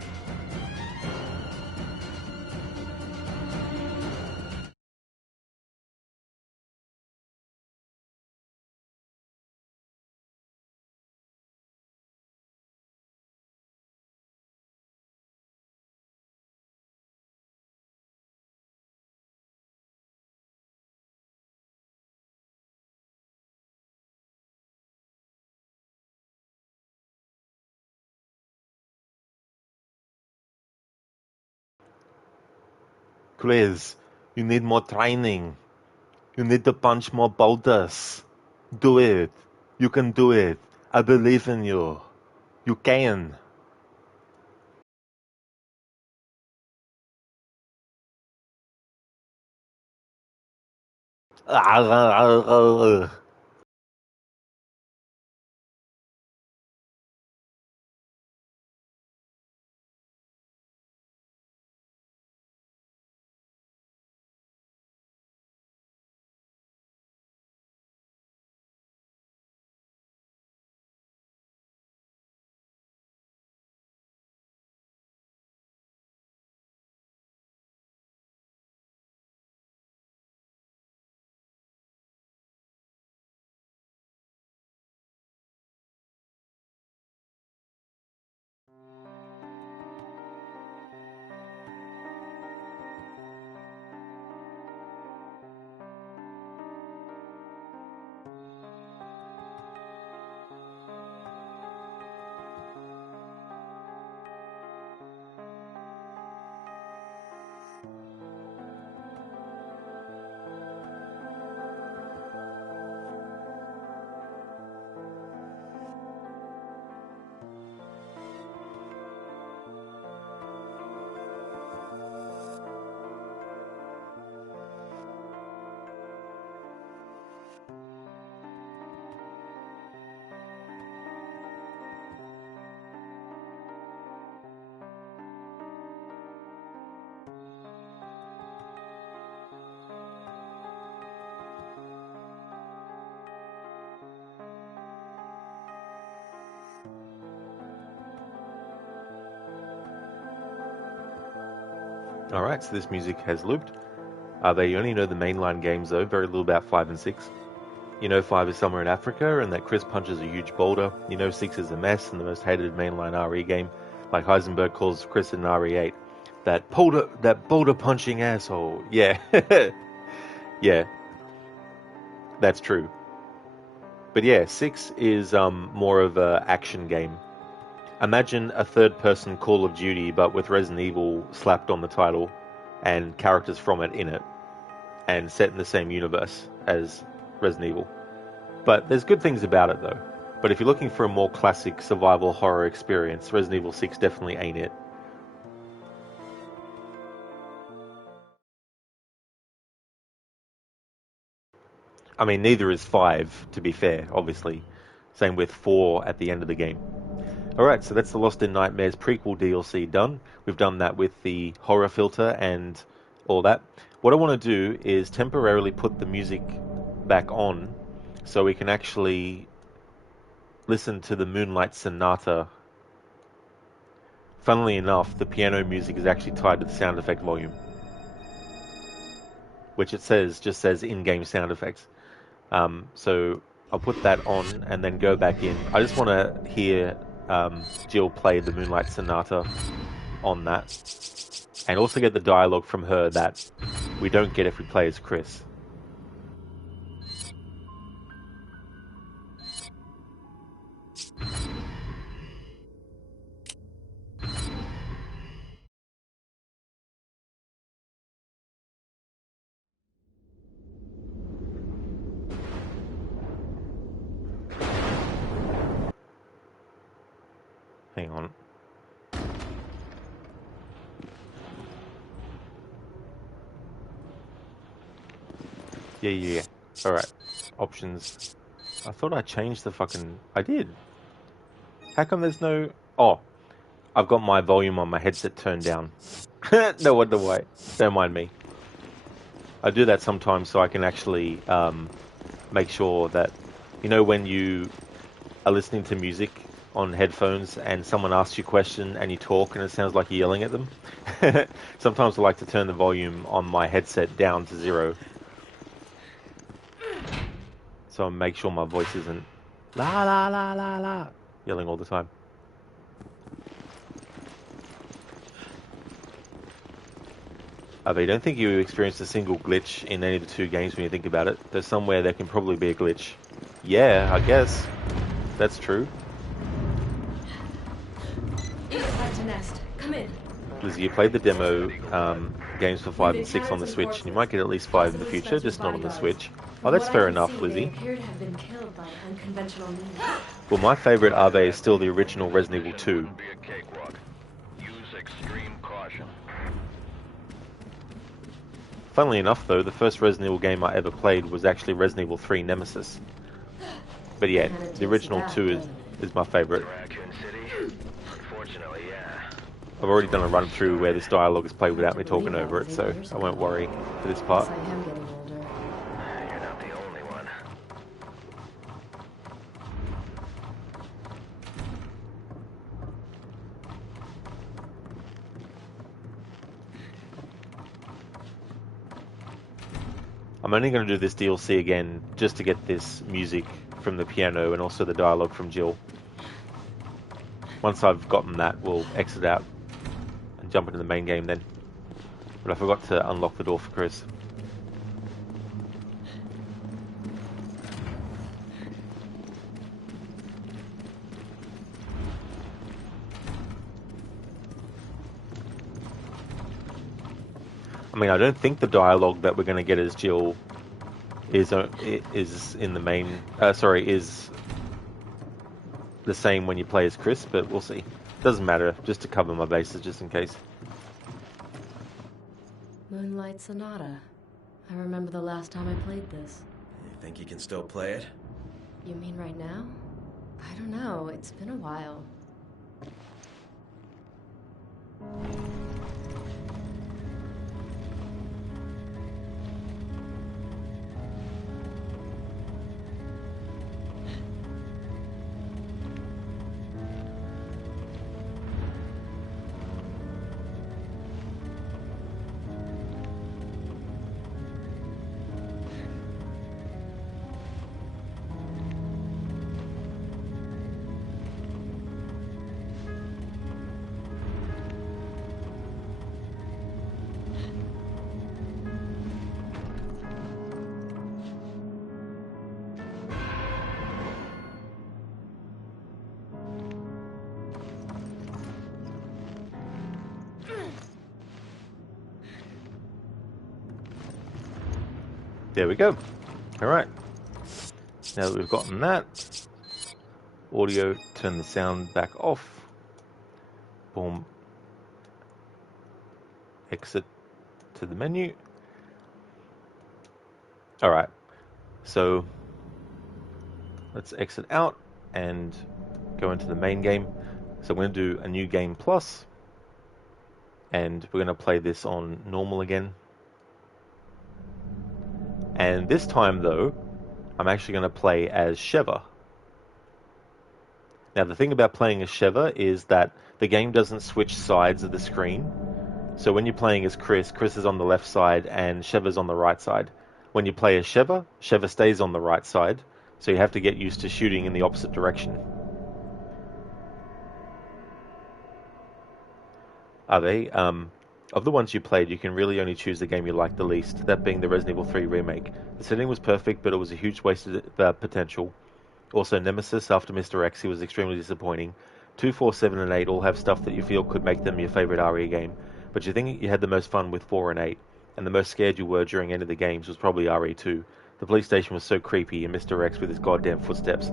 Chris, you need more training. You need to punch more boulders. Do it. You can do it. I believe in you. You can. Alright, so this music has looped. They only know the mainline games though, very little about 5 and 6. You know 5 is somewhere in Africa and that Chris punches a huge boulder. You know 6 is a mess and the most hated mainline RE game. Like Heisenberg calls Chris in RE8. That boulder punching asshole. Yeah. Yeah. That's true. But yeah, 6 is more of a action game. Imagine a third-person Call of Duty, but with Resident Evil slapped on the title and characters from it in it, and set in the same universe as Resident Evil. But there's good things about it, though. But if you're looking for a more classic survival horror experience, Resident Evil 6 definitely ain't it. I mean, neither is 5, to be fair, obviously. Same with 4 at the end of the game. Alright, so that's the Lost in Nightmares prequel DLC done. We've done that with the horror filter and all that. What I want to do is temporarily put the music back on so we can actually listen to the Moonlight Sonata. Funnily enough, the piano music is actually tied to the sound effect volume, which it just says in-game sound effects. So I'll put that on and then go back in. I just want to hear Jill play the Moonlight Sonata on that, and also get the dialogue from her that we don't get if we play as Chris. Hang on. Yeah. Alright. Options. I thought I changed the fucking... I did. How come there's no... Oh. I've got my volume on my headset turned down. No wonder why. Don't mind me. I do that sometimes so I can actually make sure that, when you are listening to music on headphones and someone asks you a question and you talk and it sounds like you're yelling at them. Sometimes I like to turn the volume on my headset down to 0. So I make sure my voice isn't la la la la la yelling all the time. But you don't think you experienced a single glitch in any of the 2 games when you think about it? There's somewhere there can probably be a glitch. Yeah, I guess. That's true. Come in. Lizzie, you played the demo games for 5 and 6 on the Switch, and you might get at least 5 in the future, just not on the Switch. Oh, that's fair enough, Lizzie. Well, my favourite Ave is still the original Resident Evil 2. Funnily enough, though, the first Resident Evil game I ever played was actually Resident Evil 3 Nemesis. But yeah, the original 2 is my favourite. I've already done a run through where this dialogue is played without me talking over it, so I won't worry for this part. You're not the only one. I'm only going to do this DLC again just to get this music from the piano and also the dialogue from Jill. Once I've gotten that, we'll exit out and jump into the main game then. But I forgot to unlock the door for Chris. I mean, I don't think the dialogue that we're going to get as Jill is in the main. Is the same when you play as Chris, but we'll see. Doesn't matter, just to cover my bases, just in case. Moonlight Sonata. I remember the last time I played this. You think you can still play it? You mean right now? I don't know. It's been a while. There we go. Alright. Now that we've gotten that, audio, turn the sound back off. Boom. Exit to the menu. Alright. So, let's exit out and go into the main game. So I'm going to do a new game plus. And we're going to play this on normal again. And this time, though, I'm actually going to play as Sheva. Now, the thing about playing as Sheva is that the game doesn't switch sides of the screen. So when you're playing as Chris, Chris is on the left side and Sheva's on the right side. When you play as Sheva, Sheva stays on the right side. So you have to get used to shooting in the opposite direction. Are they? Of the ones you played, you can really only choose the game you like the least, that being the Resident Evil 3 remake. The setting was perfect, but it was a huge waste of potential. Also, Nemesis, after Mr. X, he was extremely disappointing. 2, 4, 7, and 8 all have stuff that you feel could make them your favourite RE game, but you think you had the most fun with 4 and 8, and the most scared you were during any of the games was probably RE2. The police station was so creepy, and Mr. X with his goddamn footsteps.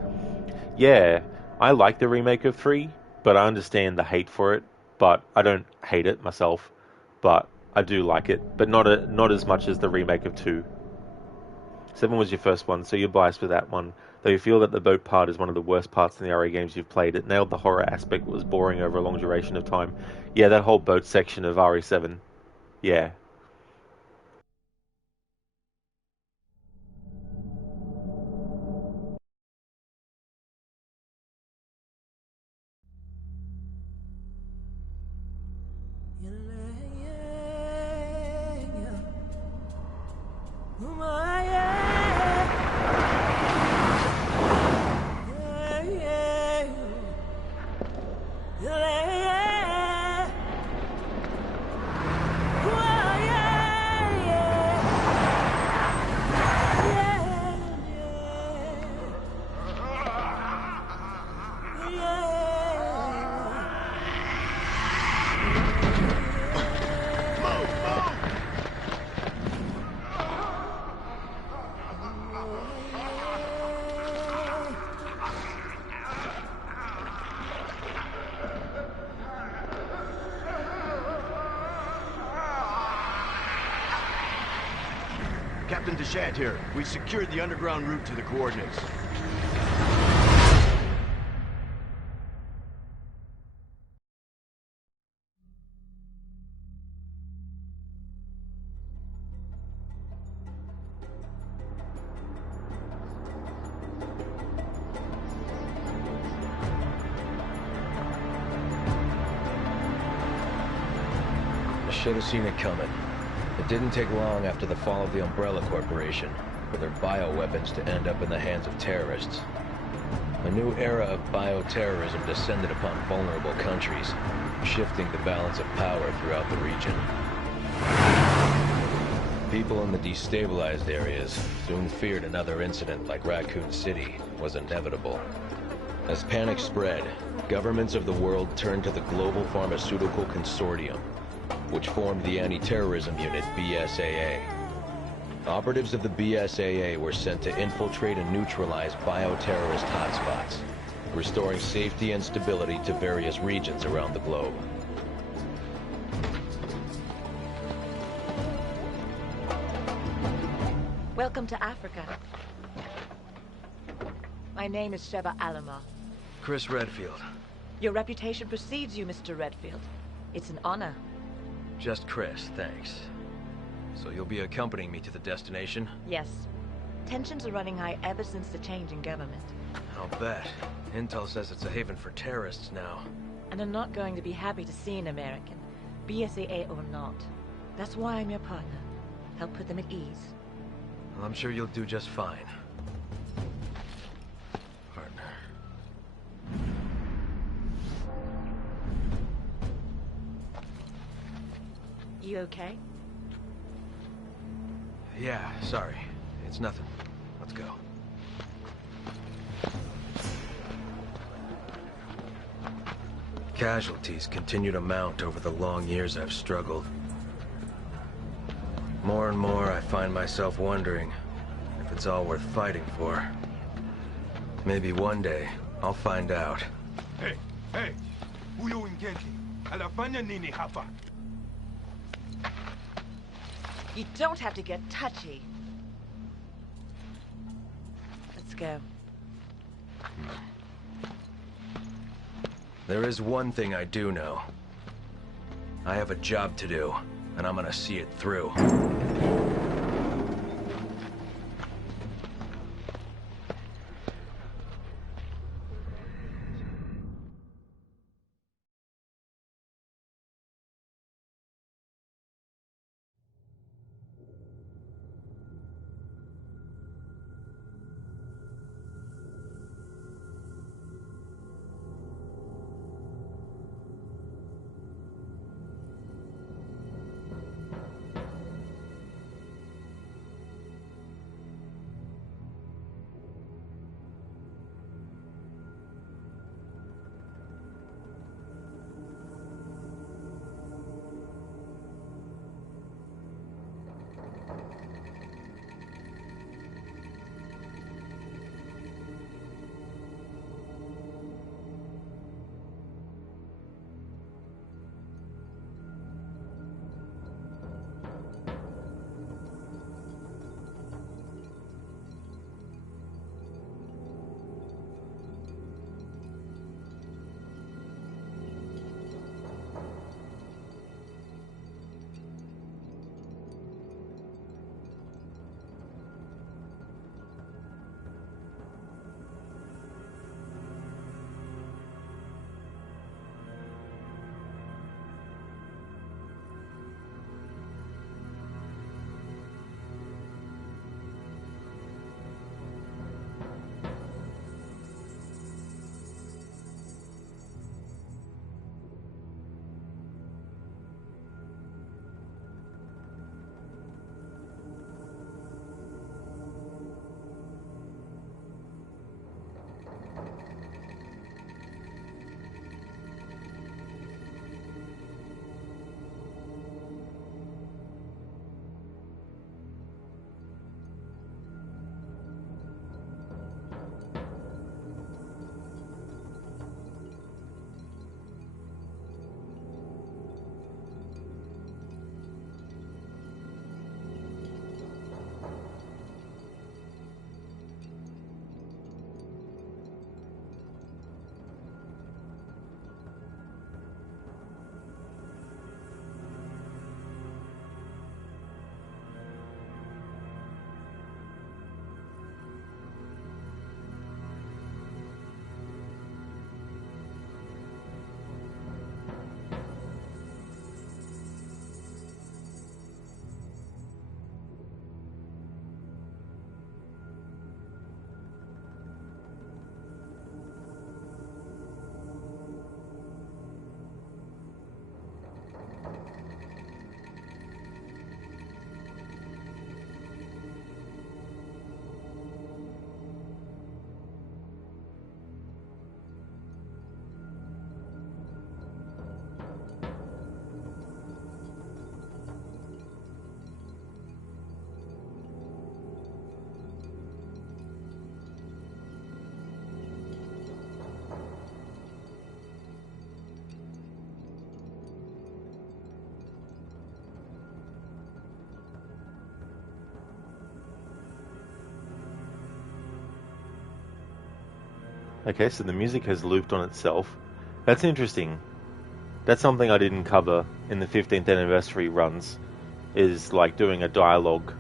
Yeah, I like the remake of 3, but I understand the hate for it, but I don't hate it myself. But I do like it, but not as much as the remake of 2. 7 was your first one, so you're biased with that one. Though you feel that the boat part is one of the worst parts in the RE games you've played, it nailed the horror aspect but was boring over a long duration of time. Yeah, that whole boat section of RE7. Yeah. Captain Deshant here. We secured the underground route to the coordinates. I should have seen it coming. It didn't take long after the fall of the Umbrella Corporation for their bioweapons to end up in the hands of terrorists. A new era of bioterrorism descended upon vulnerable countries, shifting the balance of power throughout the region. People in the destabilized areas soon feared another incident like Raccoon City was inevitable. As panic spread, governments of the world turned to the Global Pharmaceutical Consortium, which formed the anti-terrorism unit BSAA. Operatives of the BSAA were sent to infiltrate and neutralize bioterrorist hotspots, restoring safety and stability to various regions around the globe. Welcome to Africa. My name is Sheva Alama. Chris Redfield. Your reputation precedes you, Mr. Redfield. It's an honor. Just Chris, thanks. So you'll be accompanying me to the destination? Yes. Tensions are running high ever since the change in government. I'll bet. Intel says it's a haven for terrorists now. And I'm not going to be happy to see an American, BSAA or not. That's why I'm your partner. Help put them at ease. Well, I'm sure you'll do just fine. Partner. You okay? Yeah, sorry. It's nothing. Let's go. Casualties continue to mount over the long years I've struggled. More and more, I find myself wondering if it's all worth fighting for. Maybe one day, I'll find out. Hey, hey! Huyo ingeti, anafanya nini hapa? You don't have to get touchy. Let's go. There is one thing I do know. I have a job to do, and I'm gonna see it through. Okay, so the music has looped on itself. That's interesting. That's something I didn't cover in the 15th anniversary runs, is like doing a dialogue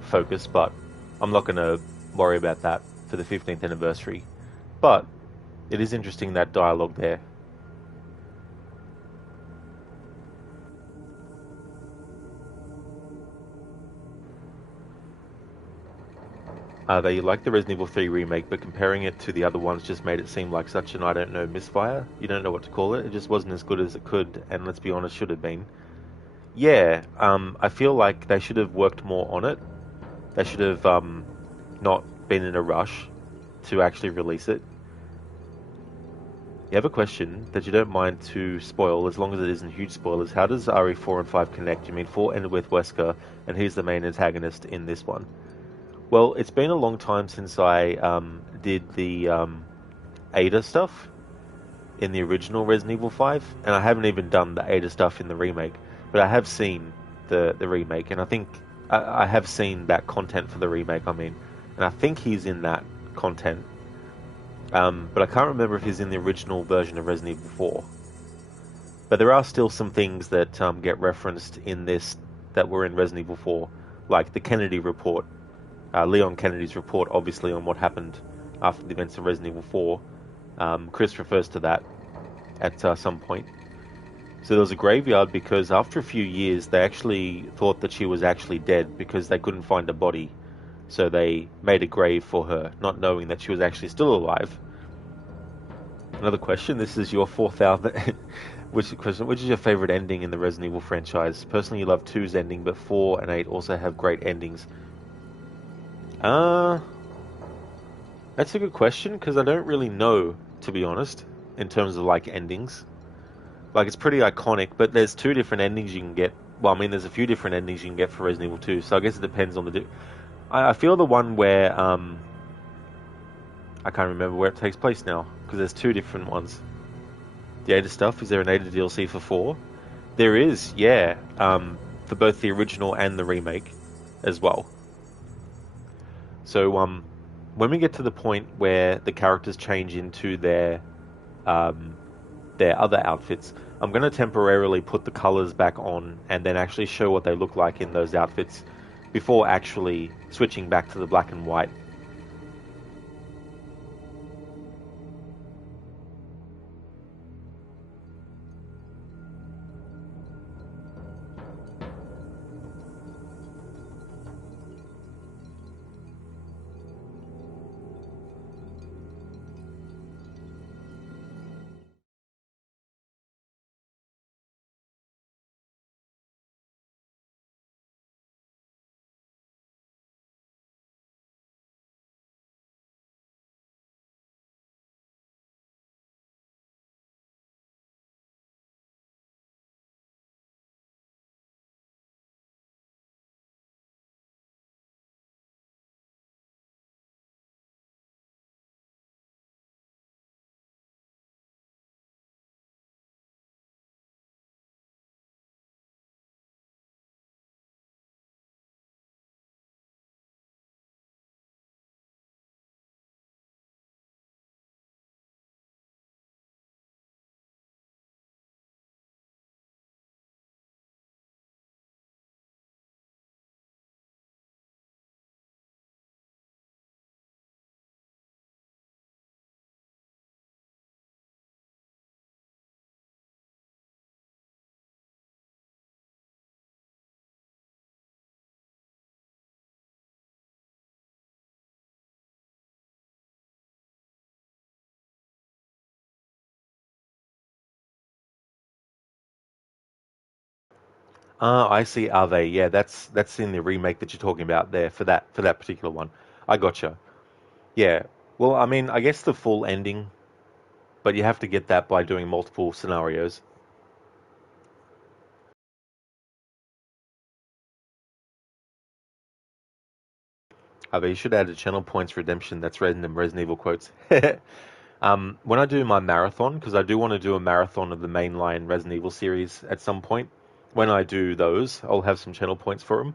focus, but I'm not going to worry about that for the 15th anniversary. But it is interesting, that dialogue there. They like the Resident Evil 3 remake, but comparing it to the other ones just made it seem like such an, I don't know, misfire. You don't know what to call it. It just wasn't as good as it could, and let's be honest, should have been. Yeah, I feel like they should have worked more on it. They should have not been in a rush to actually release it. You have a question that you don't mind to spoil, as long as it isn't huge spoilers. How does RE4 and 5 connect? You mean 4 ended with Wesker, and he's the main antagonist in this one. Well, it's been a long time since I did the Ada stuff in the original Resident Evil 5, and I haven't even done the Ada stuff in the remake, but I have seen the remake, and I think I have seen that content for the remake, and I think he's in that content, but I can't remember if he's in the original version of Resident Evil 4. But there are still some things that get referenced in this that were in Resident Evil 4, like the Kennedy report, Leon Kennedy's report, obviously, on what happened after the events of Resident Evil 4. Chris refers to that at some point. So there was a graveyard because after a few years, they actually thought that she was actually dead because they couldn't find a body. So they made a grave for her, not knowing that she was actually still alive. Another question. This is your 4,000. Which is your favorite ending in the Resident Evil franchise? Personally, you love 2's ending, but 4 and 8 also have great endings. That's a good question, because I don't really know, to be honest, in terms of like endings. Like, it's pretty iconic, but there's 2 different endings you can get. Well, there's a few different endings you can get for Resident Evil 2, so I guess it depends on the... I feel the one where, I can't remember where it takes place now, because there's 2 different ones. The Ada stuff, is there an Ada DLC for 4? There is, yeah, for both the original and the remake as well. So, when we get to the point where the characters change into their other outfits, I'm going to temporarily put the colors back on and then actually show what they look like in those outfits before actually switching back to the black and white. I see Ave. Yeah, that's in the remake that you're talking about there for that particular one. I gotcha. Yeah. Well, I guess the full ending, but you have to get that by doing multiple scenarios. Ave, you should add a channel points redemption. That's random Resident Evil quotes. When I do my marathon, because I do want to do a marathon of the mainline Resident Evil series at some point, when I do those, I'll have some channel points for them.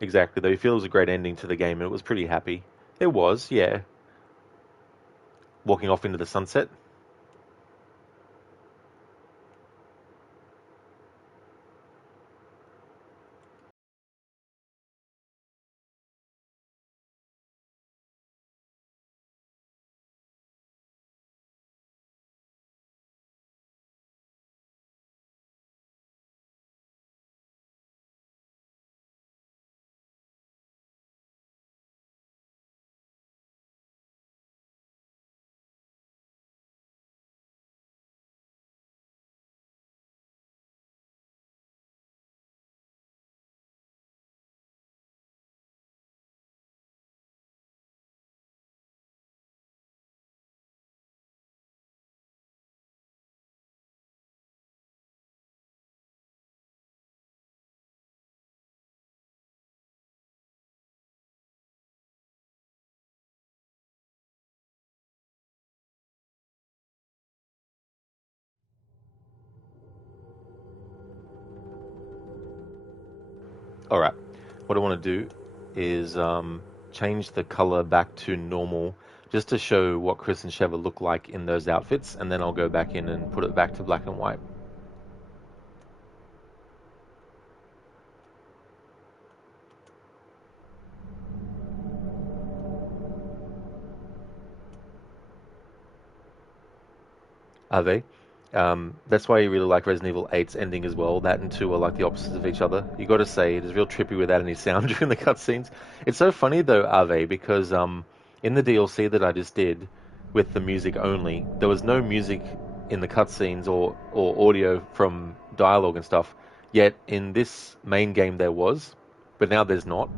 Exactly, though. You feel it was a great ending to the game, and it was pretty happy. It was, yeah. walking off into the sunset. Alright, what I want to do is change the color back to normal just to show what Chris and Sheva look like in those outfits, and then I'll go back in and put it back to black and white. Ave. That's why you really like Resident Evil 8's ending as well. That and 2 are like the opposites of each other. You got to say, it is real trippy without any sound during the cutscenes. It's so funny though, Ave, because in the DLC that I just did, with the music only, there was no music in the cutscenes or audio from dialogue and stuff. Yet in this main game there was, but now there's not.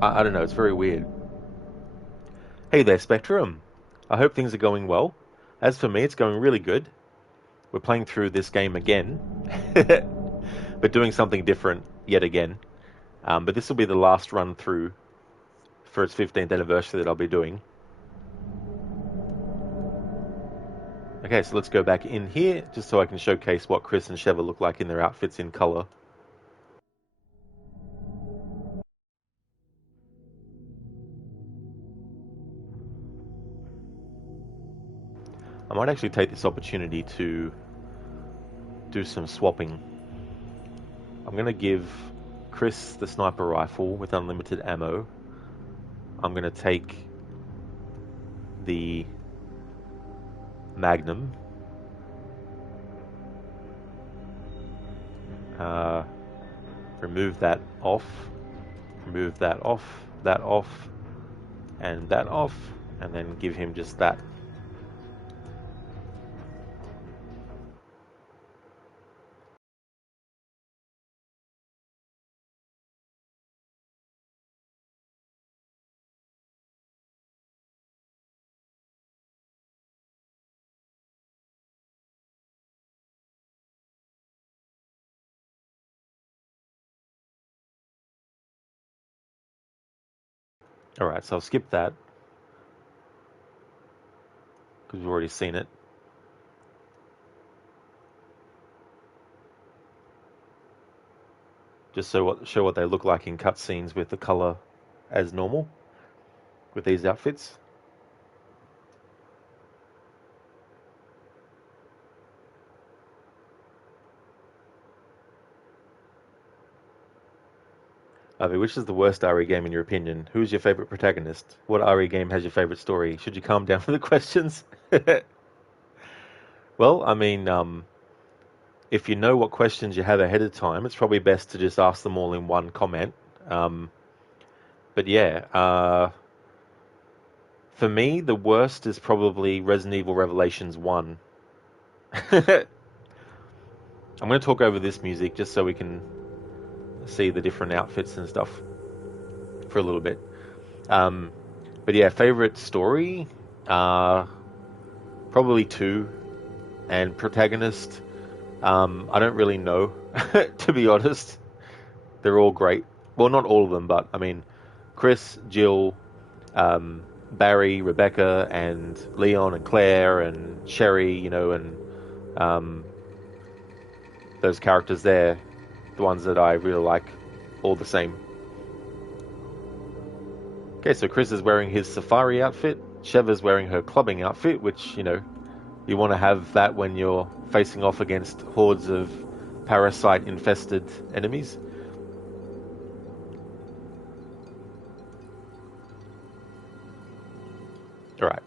I don't know, it's very weird. Hey there, Spectrum. I hope things are going well. As for me, it's going really good. We're playing through this game again, but doing something different yet again. But this will be the last run through for its 15th anniversary that I'll be doing. Okay, so let's go back in here, just so I can showcase what Chris and Sheva look like in their outfits in color. I might actually take this opportunity to do some swapping. I'm going to give Chris the sniper rifle with unlimited ammo. I'm going to take the Magnum. Remove that off. Remove that off. That off. And that off. And then give him just that. Alright, so I'll skip that, because we've already seen it. Just so show what they look like in cutscenes with the color as normal, with these outfits. Avi, which is the worst RE game in your opinion? Who's your favorite protagonist? What RE game has your favorite story? Should you calm down with the questions? Well, I mean, if you know what questions you have ahead of time, it's probably best to just ask them all in one comment. But yeah, for me, the worst is probably Resident Evil Revelations 1. I'm going to talk over this music just so we can see the different outfits and stuff for a little bit. But yeah, favorite story, probably 2, and protagonist, I don't really know, to be honest. They're all great. Well, not all of them, but I mean, Chris, Jill, Barry, Rebecca, and Leon, and Claire, and Sherry, you know, and those characters there, the ones that I really like, all the same. Okay, so Chris is wearing his safari outfit. Sheva's wearing her clubbing outfit, which, you know, you want to have that when you're facing off against hordes of parasite-infested enemies. Alright.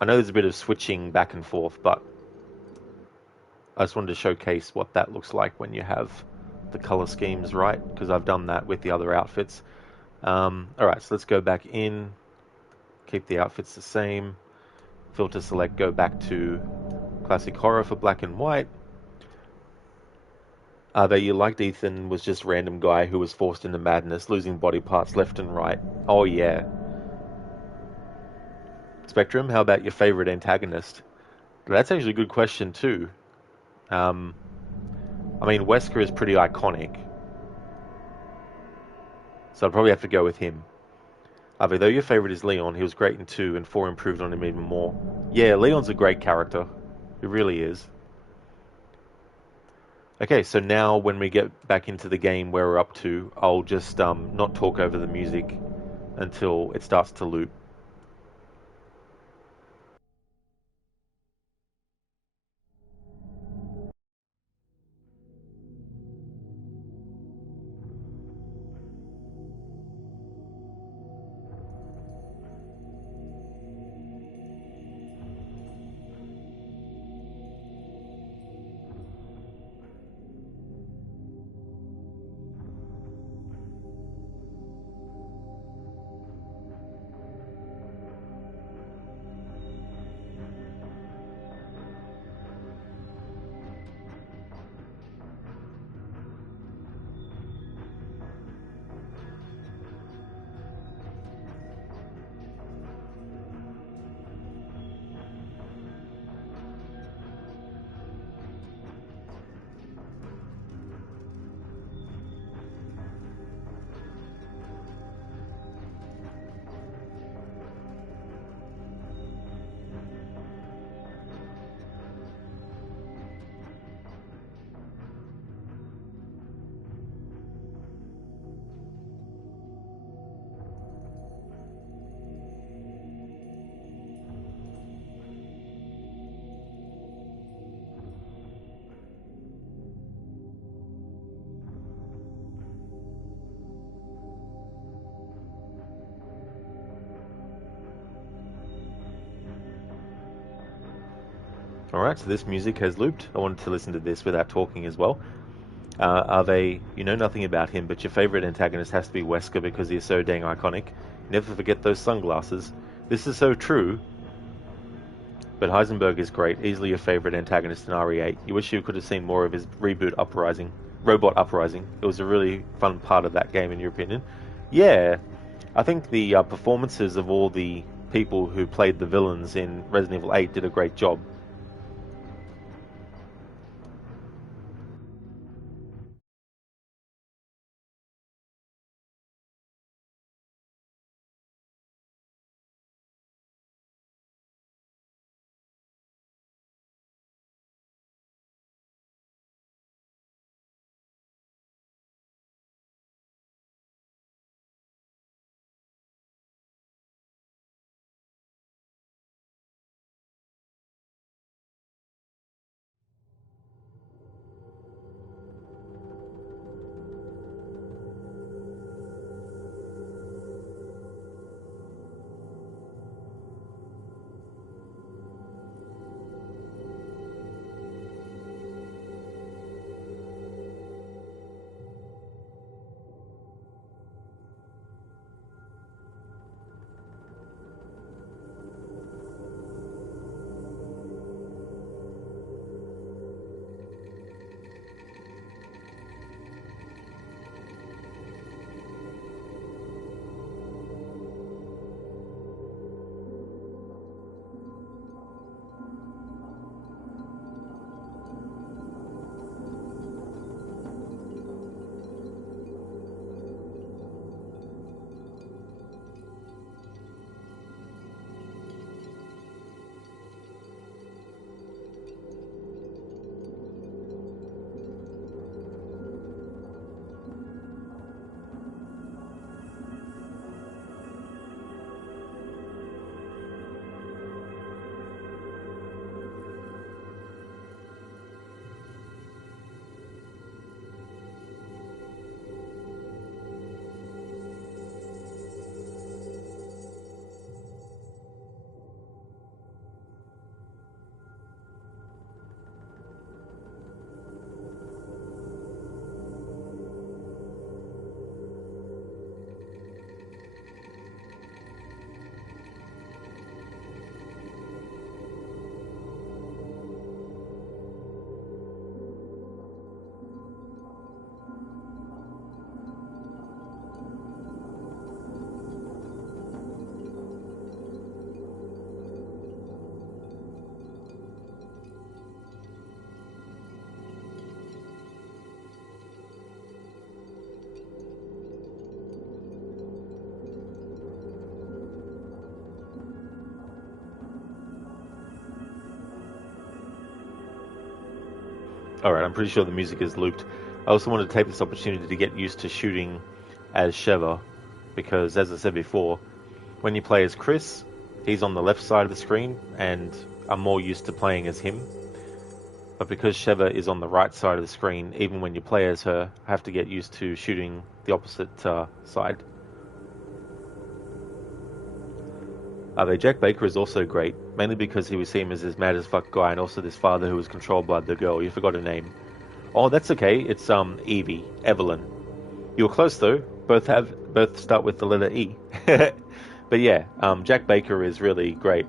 I know there's a bit of switching back and forth, but I just wanted to showcase what that looks like when you have the color schemes right, because I've done that with the other outfits. Alright, so let's go back in, keep the outfits the same, filter select, go back to classic horror for black and white. That you liked Ethan was just random guy who was forced into madness, losing body parts left and right. Oh yeah. Spectrum, how about your favorite antagonist? That's actually a good question too. I mean, Wesker is pretty iconic, so I'd probably have to go with him. Though your favorite is Leon, he was great in 2, and 4 improved on him even more. Yeah, Leon's a great character. He really is. Okay, so now when we get back into the game where we're up to, I'll just not talk over the music until it starts to loop. Alright, so this music has looped. I wanted to listen to this without talking as well. You know nothing about him, but your favorite antagonist has to be Wesker because he is so dang iconic. Never forget those sunglasses. This is so true. But Heisenberg is great, easily your favorite antagonist in RE8. You wish you could have seen more of his robot uprising. It was a really fun part of that game, in your opinion. Yeah, I think the performances of all the people who played the villains in Resident Evil 8 did a great job. Alright, I'm pretty sure the music is looped. I also wanted to take this opportunity to get used to shooting as Sheva, because as I said before, when you play as Chris, he's on the left side of the screen, and I'm more used to playing as him. But because Sheva is on the right side of the screen, even when you play as her, I have to get used to shooting the opposite side. Jack Baker is also great, mainly because he was seen as this mad as fuck guy, and also this father who was controlled by the girl. You forgot her name. Oh, that's okay. It's Evie, Evelyn. You were close though. Both start with the letter E. But yeah, Jack Baker is really great.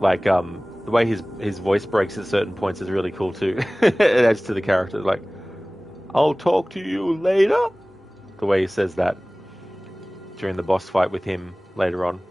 Like the way his voice breaks at certain points is really cool too. It adds to the character. Like, I'll talk to you later. The way he says that during the boss fight with him later on.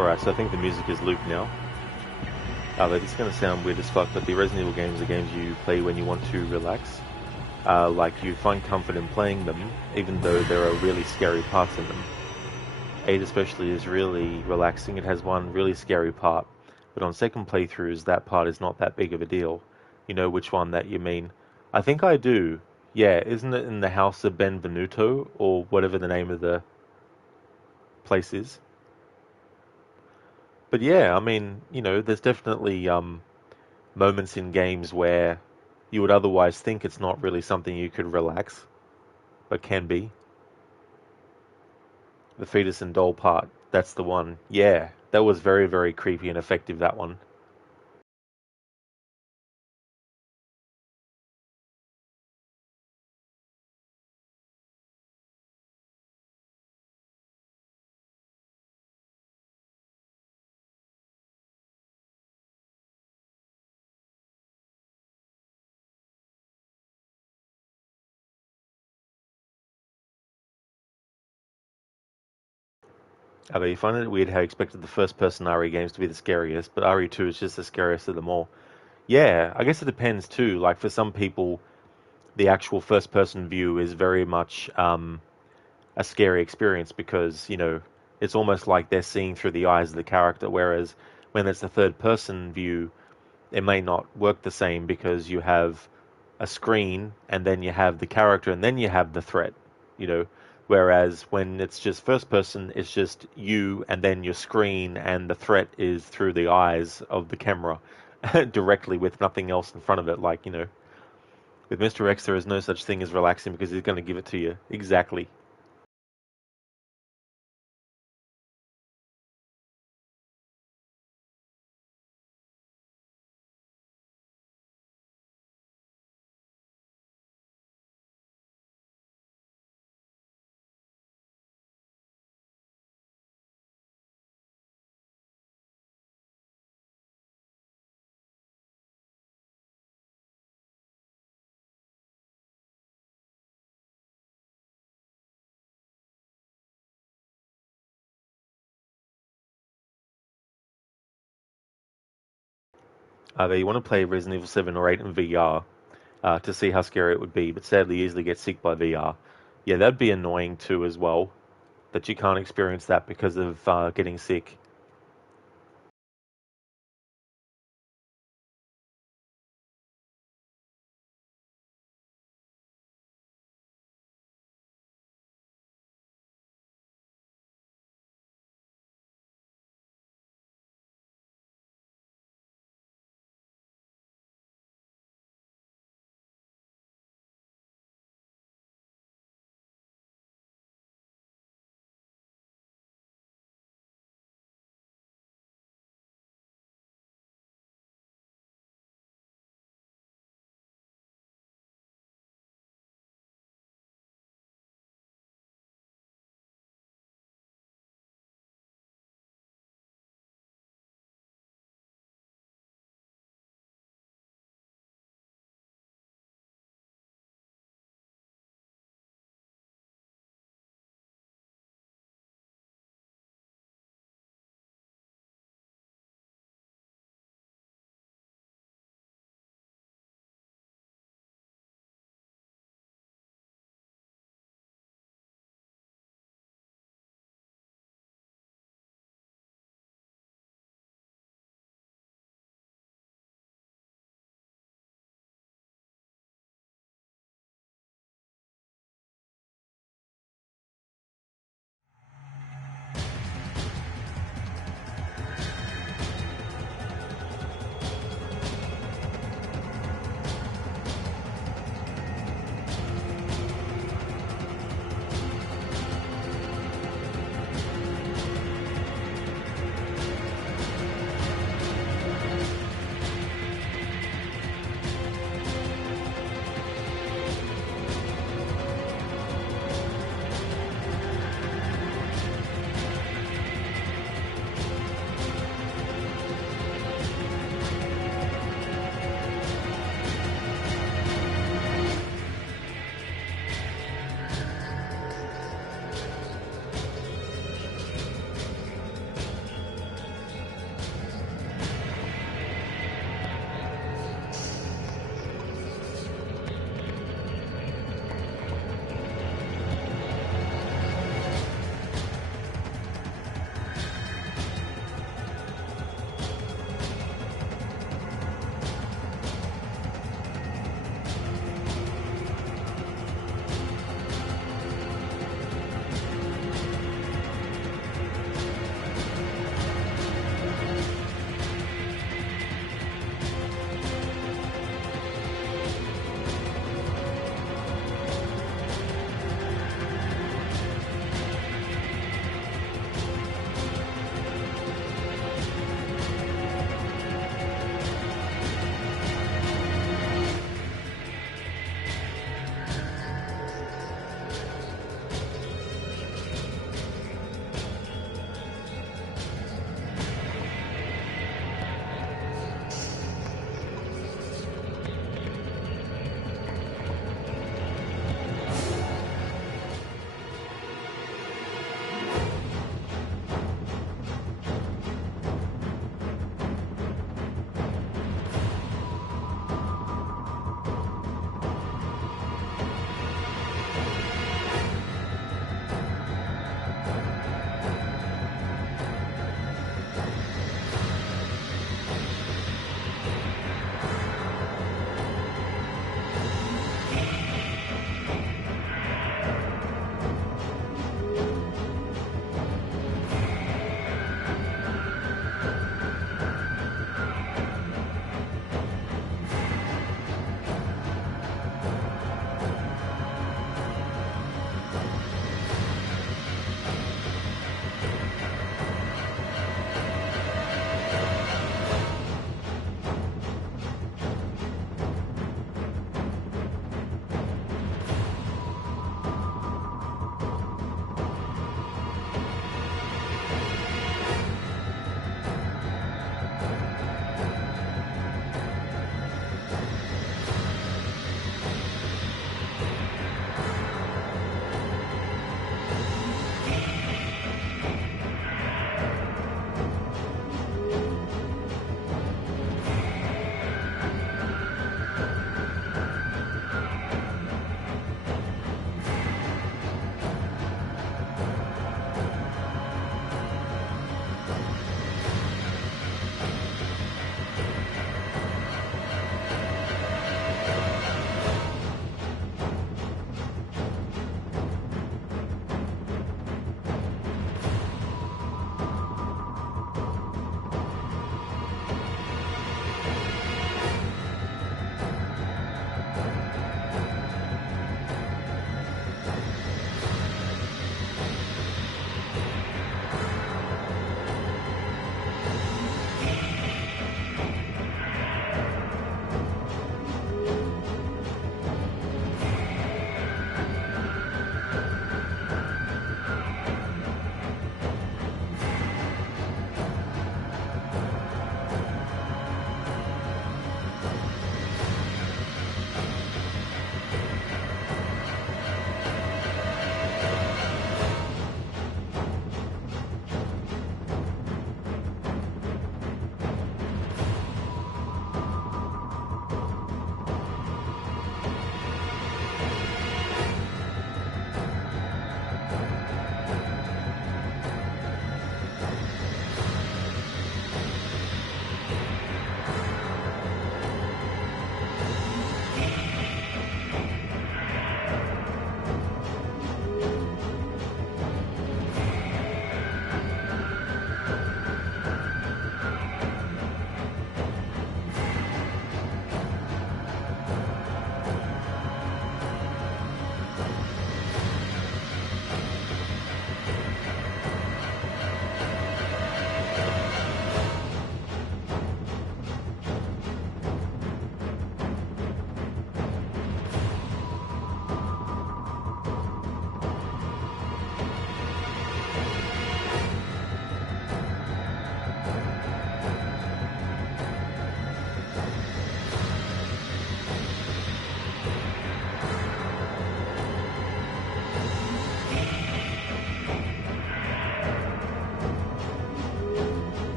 Alright, so I think the music is looped now. This is going to sound weird as fuck, but the Resident Evil games are games you play when you want to relax. Like, you find comfort in playing them, even though there are really scary parts in them. 8 especially is really relaxing. It has one really scary part, but on second playthroughs, that part is not that big of a deal. You know which one that you mean. I think I do. Yeah, isn't it in the house of Benvenuto, or whatever the name of the place is? But yeah, I mean, you know, there's definitely moments in games where you would otherwise think it's not really something you could relax, but can be. The fetus and doll part, that's the one. Yeah, that was very, very creepy and effective, that one. Although you find it weird how you expected the first person RE games to be the scariest, but RE2 is just the scariest of them all. Yeah, I guess it depends too. Like for some people, the actual first person view is very much a scary experience because, you know, it's almost like they're seeing through the eyes of the character, whereas when it's the third person view, it may not work the same because you have a screen and then you have the character and then you have the threat, you know. Whereas when it's just first person, it's just you and then your screen and the threat is through the eyes of the camera directly with nothing else in front of it. Like, you know, with Mr. X, there is no such thing as relaxing because he's going to give it to you. Exactly. Either you want to play Resident Evil 7 or 8 in VR to see how scary it would be, but sadly you easily get sick by VR. Yeah, that'd be annoying too as well, that you can't experience that because of getting sick.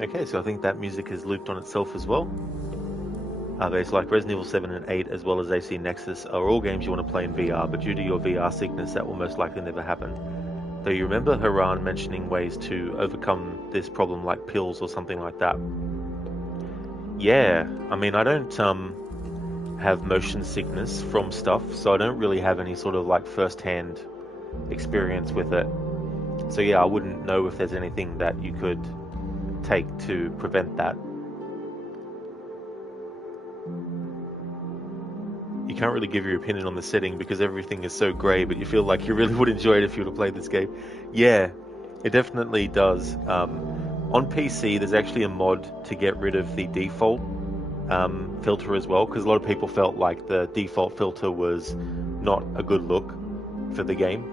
Okay, so I think that music has looped on itself as well. It's like Resident Evil 7 and 8, as well as AC Nexus, are all games you want to play in VR, but due to your VR sickness, that will most likely never happen. Though you remember Haran mentioning ways to overcome this problem, like pills or something like that. Yeah, I mean, I don't have motion sickness from stuff, so I don't really have any sort of like first-hand experience with it. So yeah, I wouldn't know if there's anything that you could take to prevent that. You can't really give your opinion on the setting because everything is so grey, but you feel like you really would enjoy it if you were to play this game. Yeah, it definitely does. On PC, there's actually a mod to get rid of the default filter as well, because a lot of people felt like the default filter was not a good look for the game.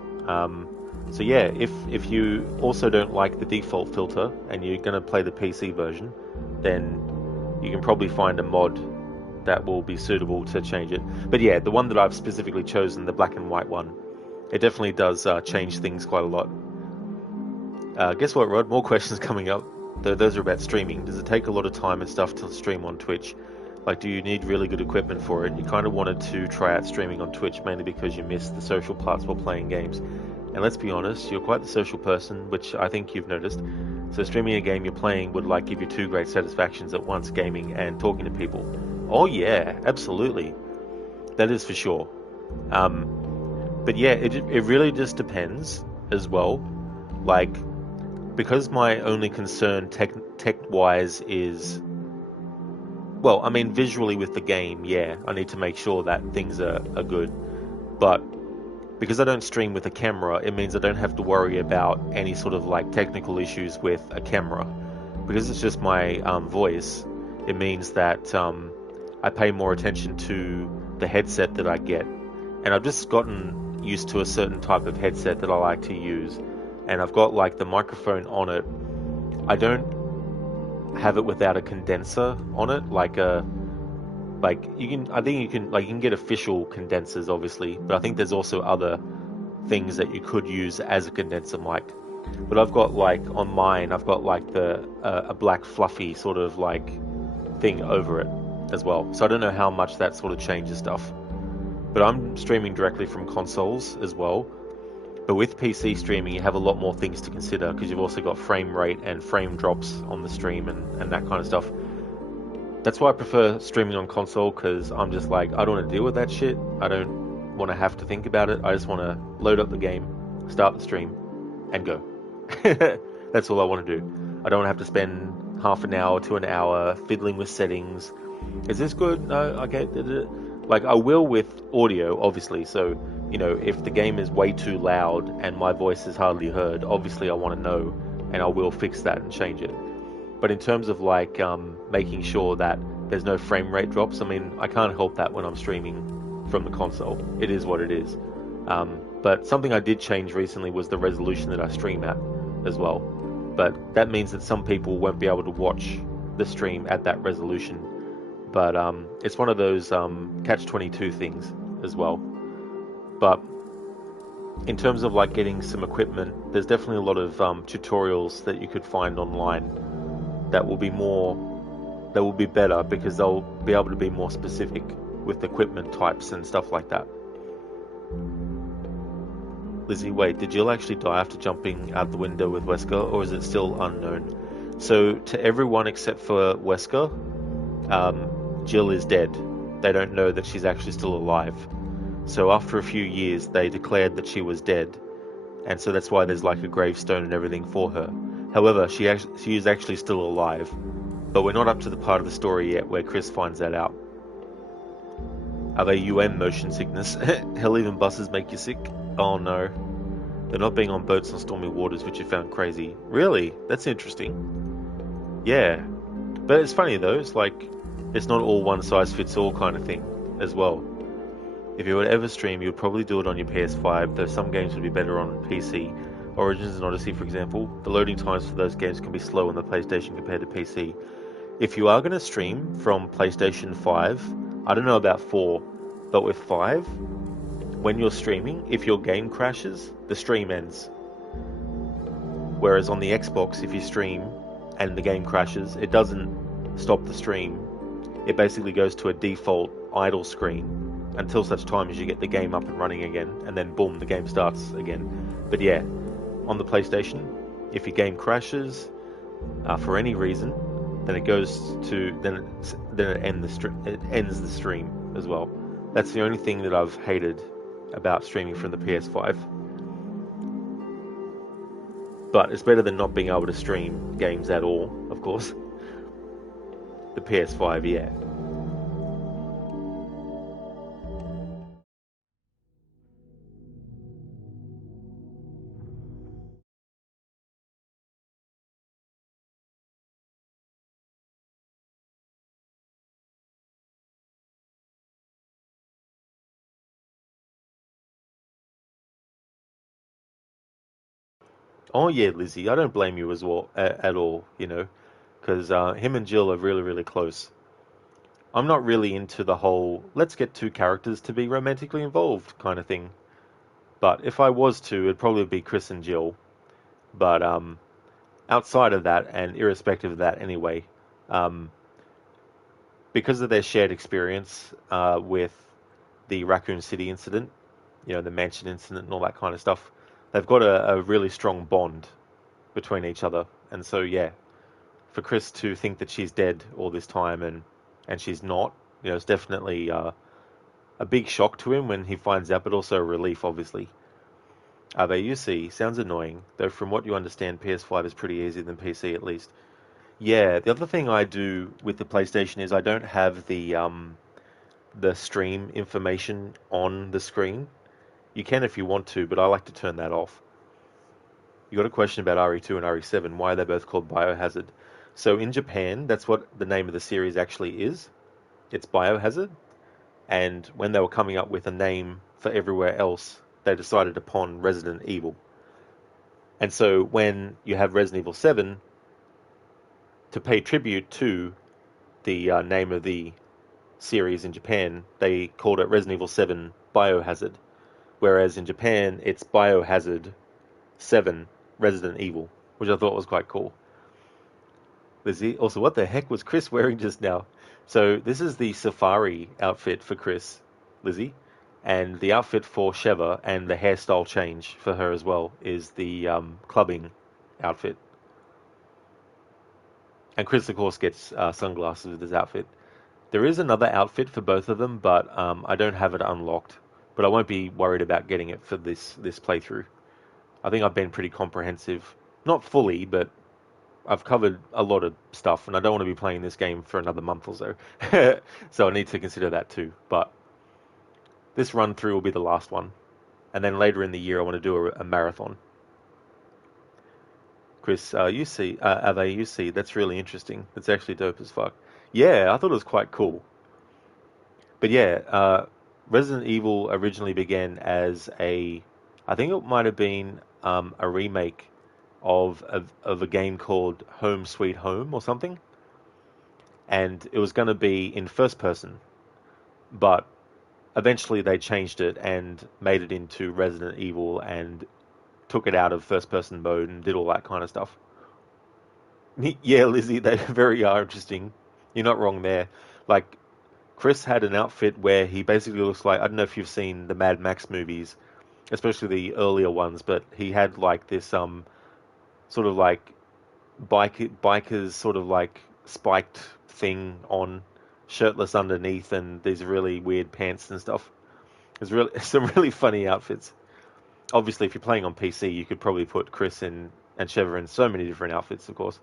So yeah, if you also don't like the default filter and you're going to play the PC version, then you can probably find a mod that will be suitable to change it. But yeah, the one that I've specifically chosen, the black and white one, it definitely does change things quite a lot. Guess what, Rod? More questions coming up. Those are about streaming. Does it take a lot of time and stuff to stream on Twitch? Like, do you need really good equipment for it? You kind of wanted to try out streaming on Twitch mainly because you miss the social parts while playing games. And let's be honest, you're quite the social person, which I think you've noticed. So streaming a game you're playing would like give you two great satisfactions at once, gaming and talking to people. Oh yeah, absolutely. That is for sure. But yeah, it really just depends as well. Like, because my only concern tech-wise is, well, I mean, visually with the game, yeah, I need to make sure that things are good. But because I don't stream with a camera, it means I don't have to worry about any sort of like technical issues with a camera. Because it's just my voice, it means that I pay more attention to the headset that I get. And I've just gotten used to a certain type of headset that I like to use. And I've got like the microphone on it. I don't have it without a condenser on it, I think you can get official condensers obviously, but I think there's also other things that you could use as a condenser mic. But I've got like on mine, I've got like a black fluffy sort of like thing over it as well. So I don't know how much that sort of changes stuff. But I'm streaming directly from consoles as well. But with PC streaming, you have a lot more things to consider because you've also got frame rate and frame drops on the stream and that kind of stuff. That's why I prefer streaming on console, because I'm just like, I don't want to deal with that shit. I don't want to have to think about it. I just want to load up the game, start the stream, and go. That's all I want to do. I don't want to have to spend half an hour to an hour fiddling with settings. Is this good? No, okay. Like, I will with audio, obviously. So, you know, if the game is way too loud and my voice is hardly heard, obviously I want to know, and I will fix that and change it. But in terms of like making sure that there's no frame rate drops, I mean, I can't help that when I'm streaming from the console. It is what it is. But something I did change recently was the resolution that I stream at as well. But that means that some people won't be able to watch the stream at that resolution. But it's one of those catch-22 things as well. But in terms of like getting some equipment, there's definitely a lot of tutorials that you could find online that will be better, because they'll be able to be more specific with equipment types and stuff like that. Lizzie, wait, did Jill actually die after jumping out the window with Wesker, or is it still unknown? So to everyone except for Wesker, Jill is dead. They don't know that she's actually still alive. So after a few years, they declared that she was dead, and so that's why there's like a gravestone and everything for her. However, she is actually still alive, but we're not up to the part of the story yet where Chris finds that out. Are they motion sickness? Hell, even buses make you sick? Oh no. They're not being on boats on stormy waters, which you found crazy. Really? That's interesting. Yeah. But it's funny though, it's like, it's not all one size fits all kind of thing as well. If you would ever stream, you would probably do it on your PS5, though some games would be better on PC. Origins and Odyssey, for example, the loading times for those games can be slow on the PlayStation compared to PC. If you are going to stream from PlayStation 5, I don't know about 4, but with 5, when you're streaming, if your game crashes, the stream ends. Whereas on the Xbox, if you stream and the game crashes, it doesn't stop the stream. It basically goes to a default idle screen until such time as you get the game up and running again, and then boom, the game starts again. But yeah, on the PlayStation, if your game crashes for any reason, then it ends the stream as well. That's the only thing that I've hated about streaming from the PS5. But it's better than not being able to stream games at all, of course. The PS5, yeah. Oh yeah, Lizzie, I don't blame you as well at all, you know, because him and Jill are really, really close. I'm not really into the whole let's get two characters to be romantically involved kind of thing. But if I was to, it'd probably be Chris and Jill. But outside of that, and irrespective of that anyway, um, because of their shared experience with the Raccoon City incident, you know, the mansion incident and all that kind of stuff, they've got a really strong bond between each other. And so, yeah, for Chris to think that she's dead all this time and she's not, you know, it's definitely a big shock to him when he finds out, but also a relief, obviously. They UC sounds annoying, though from what you understand, PS5 is pretty easier than PC at least. Yeah, the other thing I do with the PlayStation is I don't have the stream information on the screen. You can if you want to, but I like to turn that off. You got a question about RE2 and RE7. Why are they both called Biohazard? So in Japan, that's what the name of the series actually is. It's Biohazard. And when they were coming up with a name for everywhere else, they decided upon Resident Evil. And so when you have Resident Evil 7, to pay tribute to the name of the series in Japan, they called it Resident Evil 7 Biohazard. Whereas in Japan, it's Biohazard 7 Resident Evil, which I thought was quite cool. Lizzie, also, what the heck was Chris wearing just now? So this is the Safari outfit for Chris, Lizzie, and the outfit for Sheva and the hairstyle change for her as well is the clubbing outfit. And Chris, of course, gets sunglasses with his outfit. There is another outfit for both of them, but I don't have it unlocked. But I won't be worried about getting it for this playthrough. I think I've been pretty comprehensive. Not fully, but I've covered a lot of stuff, and I don't want to be playing this game for another month or so. So I need to consider that too. But this run through will be the last one. And then later in the year, I want to do a marathon. Chris, you see, that's really interesting. It's actually dope as fuck. Yeah, I thought it was quite cool. But yeah, Resident Evil originally began as I think it might have been a remake of a game called Home Sweet Home or something, and it was going to be in first person, but eventually they changed it and made it into Resident Evil and took it out of first person mode and did all that kind of stuff. Yeah, Lizzie, they very are interesting. You're not wrong there. Like, Chris had an outfit where he basically looks like, I don't know if you've seen the Mad Max movies, especially the earlier ones, but he had like this sort of like bikers sort of like spiked thing on, shirtless underneath, and these really weird pants and stuff. It's really some really funny outfits. Obviously, if you're playing on PC, you could probably put Chris in and Sheva in so many different outfits, of course.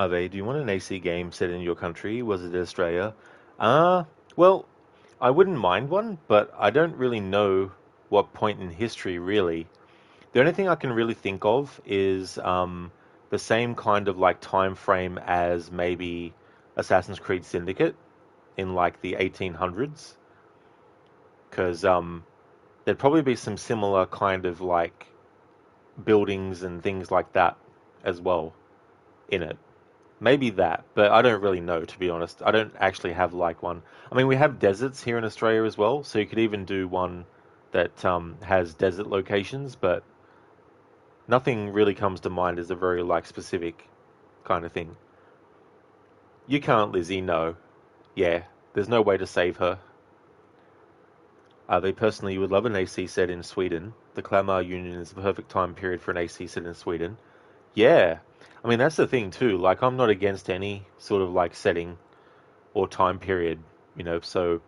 Ave, do you want an AC game set in your country? Was it Australia? Well, I wouldn't mind one, but I don't really know what point in history, really. The only thing I can really think of is the same kind of like time frame as maybe Assassin's Creed Syndicate in like the 1800s, because there'd probably be some similar kind of like buildings and things like that as well in it. Maybe that, but I don't really know, to be honest. I don't actually have like one. I mean, we have deserts here in Australia as well, so you could even do one that has desert locations, but nothing really comes to mind as a very like specific kind of thing. You can't, Lizzie, no. Yeah, there's no way to save her. They personally would love an AC set in Sweden. The Kalmar Union is the perfect time period for an AC set in Sweden. Yeah, I mean, that's the thing too. Like, I'm not against any sort of like setting or time period, so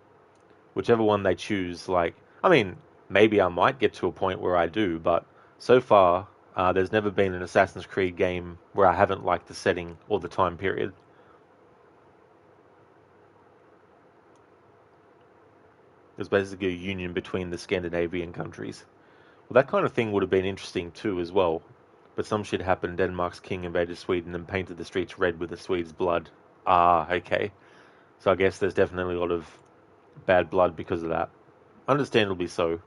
whichever one they choose, like, I mean, maybe I might get to a point where I do, but so far, there's never been an Assassin's Creed game where I haven't liked the setting or the time period. It was basically a union between the Scandinavian countries. Well, that kind of thing would have been interesting too, as well. But some shit happened. Denmark's king invaded Sweden and painted the streets red with the Swedes' blood. Ah, okay. So I guess there's definitely a lot of bad blood because of that. Understandably so.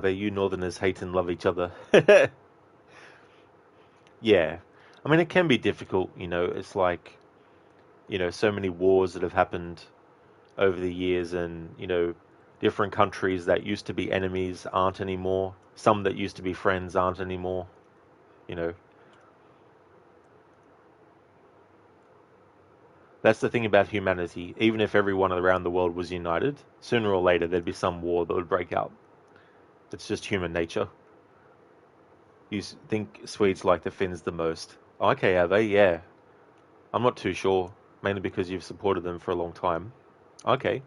They you Northerners hate and love each other. Yeah. I mean, it can be difficult, It's like, so many wars that have happened over the years, and, different countries that used to be enemies aren't anymore. Some that used to be friends aren't anymore, you know. That's the thing about humanity. Even if everyone around the world was united, sooner or later there'd be some war that would break out. It's just human nature. You think Swedes like the Finns the most. Okay, are they? Yeah. I'm not too sure. Mainly because you've supported them for a long time. Okay.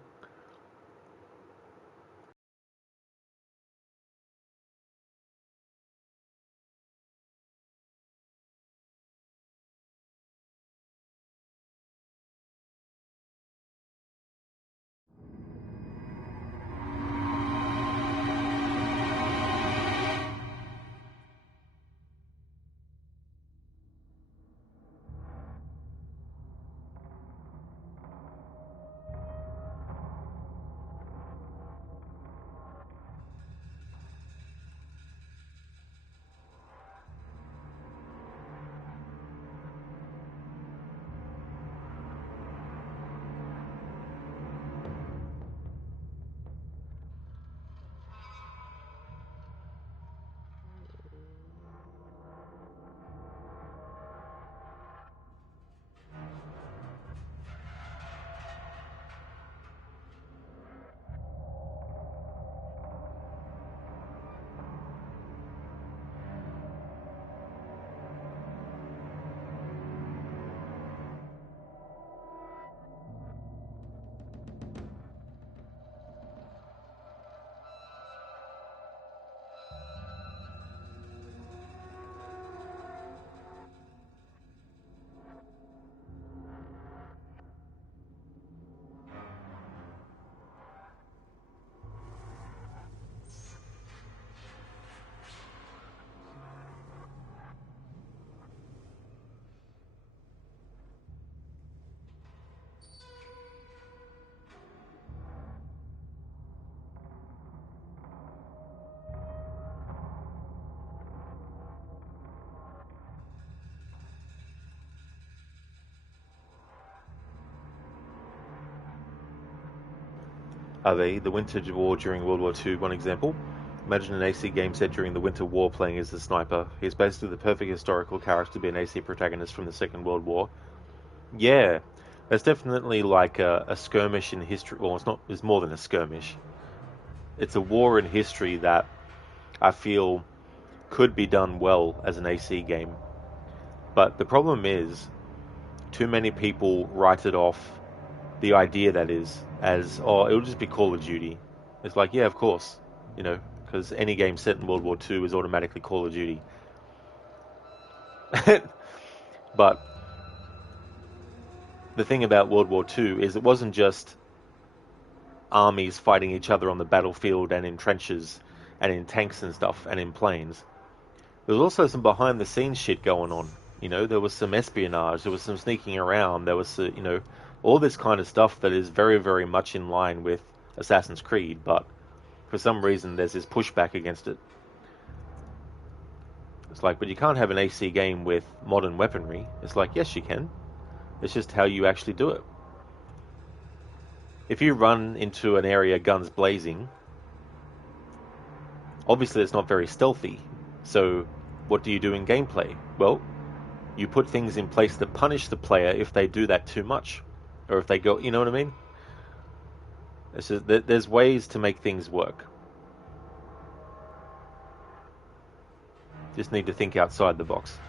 Are they? The Winter War during World War II, one example. Imagine an AC game set during the Winter War playing as the sniper. He's basically the perfect historical character to be an AC protagonist from the Second World War. Yeah. There's definitely like a skirmish in history. Well, it's more than a skirmish. It's a war in history that I feel could be done well as an AC game. But the problem is, too many people write it off, the idea that is, as, oh, it'll just be Call of Duty. It's like, yeah, of course, because any game set in World War II is automatically Call of Duty. But the thing about World War II is it wasn't just armies fighting each other on the battlefield and in trenches and in tanks and stuff and in planes. There was also some behind the scenes shit going on. There was some espionage, there was some sneaking around, there was, all this kind of stuff that is very, very much in line with Assassin's Creed, but for some reason there's this pushback against it. It's like, but you can't have an AC game with modern weaponry. It's like, yes, you can. It's just how you actually do it. If you run into an area guns blazing, obviously it's not very stealthy. So what do you do in gameplay? Well, you put things in place that punish the player if they do that too much. Or if they go, you know what I mean? There's ways to make things work. Just need to think outside the box.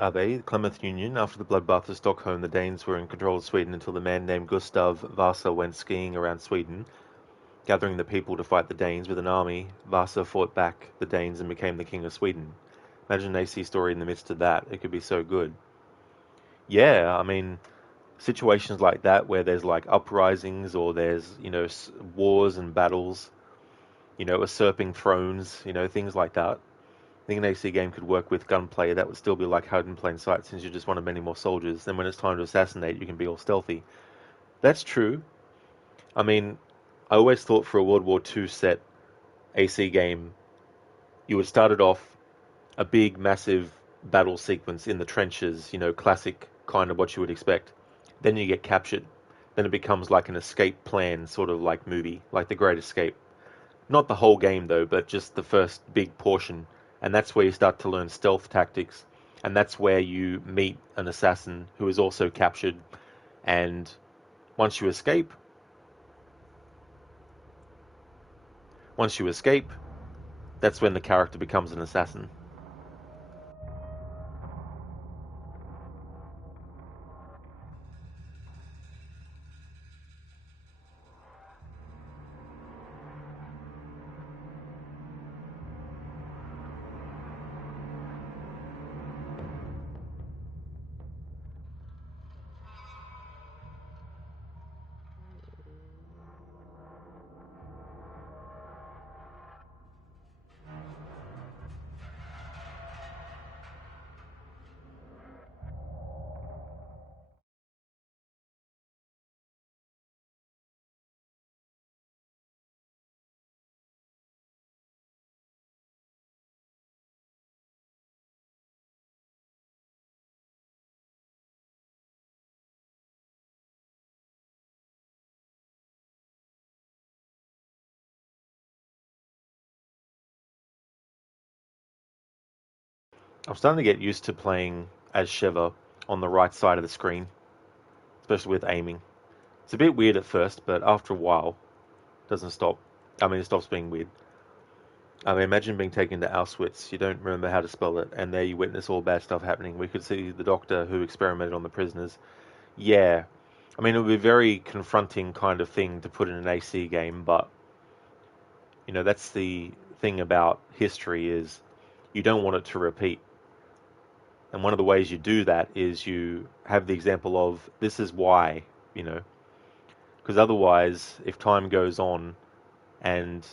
Abe, the Plymouth Union. After the bloodbath of Stockholm, the Danes were in control of Sweden until the man named Gustav Vasa went skiing around Sweden, gathering the people to fight the Danes with an army. Vasa fought back the Danes and became the king of Sweden. Imagine an AC story in the midst of that. It could be so good. Yeah, I mean, situations like that where there's like uprisings or there's, wars and battles, usurping thrones, things like that. I think an AC game could work with gunplay. That would still be like hide in plain sight since you're just one of many more soldiers. Then when it's time to assassinate, you can be all stealthy. That's true. I mean, I always thought for a World War II set AC game, you would start it off a big, massive battle sequence in the trenches, classic kind of what you would expect. Then you get captured. Then it becomes like an escape plan, sort of like movie, like The Great Escape. Not the whole game though, but just the first big portion. And that's where you start to learn stealth tactics. And that's where you meet an assassin who is also captured. And once you escape, that's when the character becomes an assassin. I'm starting to get used to playing as Sheva on the right side of the screen, especially with aiming. It's a bit weird at first, but after a while, it doesn't stop. I mean, it stops being weird. I mean, imagine being taken to Auschwitz. You don't remember how to spell it, and there you witness all bad stuff happening. We could see the doctor who experimented on the prisoners. Yeah. I mean, it would be a very confronting kind of thing to put in an AC game, but You know, that's the thing about history is you don't want it to repeat. And one of the ways you do that is you have the example of this is why, you know, because otherwise, if time goes on and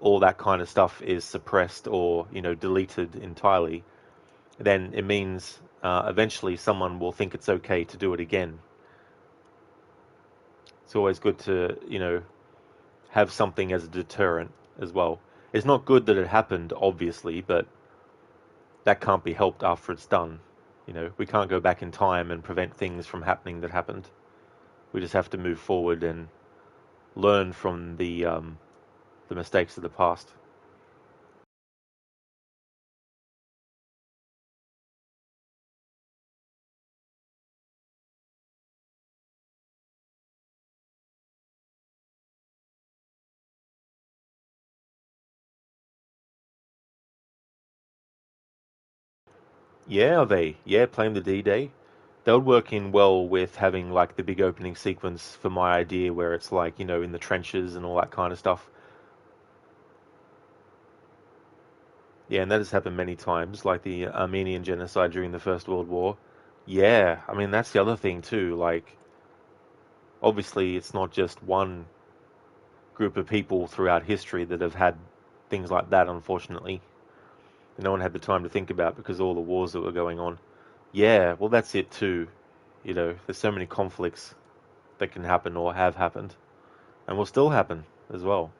all that kind of stuff is suppressed or, you know, deleted entirely, then it means eventually someone will think it's okay to do it again. It's always good to, you know, have something as a deterrent as well. It's not good that it happened, obviously, but that can't be helped after it's done. You know, we can't go back in time and prevent things from happening that happened. We just have to move forward and learn from the mistakes of the past. Yeah, are they? Yeah, playing the D-Day. That would work in well with having like the big opening sequence for my idea where it's like, you know, in the trenches and all that kind of stuff. Yeah, and that has happened many times, like the Armenian genocide during the First World War. Yeah, I mean, that's the other thing too. Like, obviously, it's not just one group of people throughout history that have had things like that, unfortunately. No one had the time to think about because of all the wars that were going on. Yeah, well, that's it too. You know, there's so many conflicts that can happen or have happened and will still happen as well.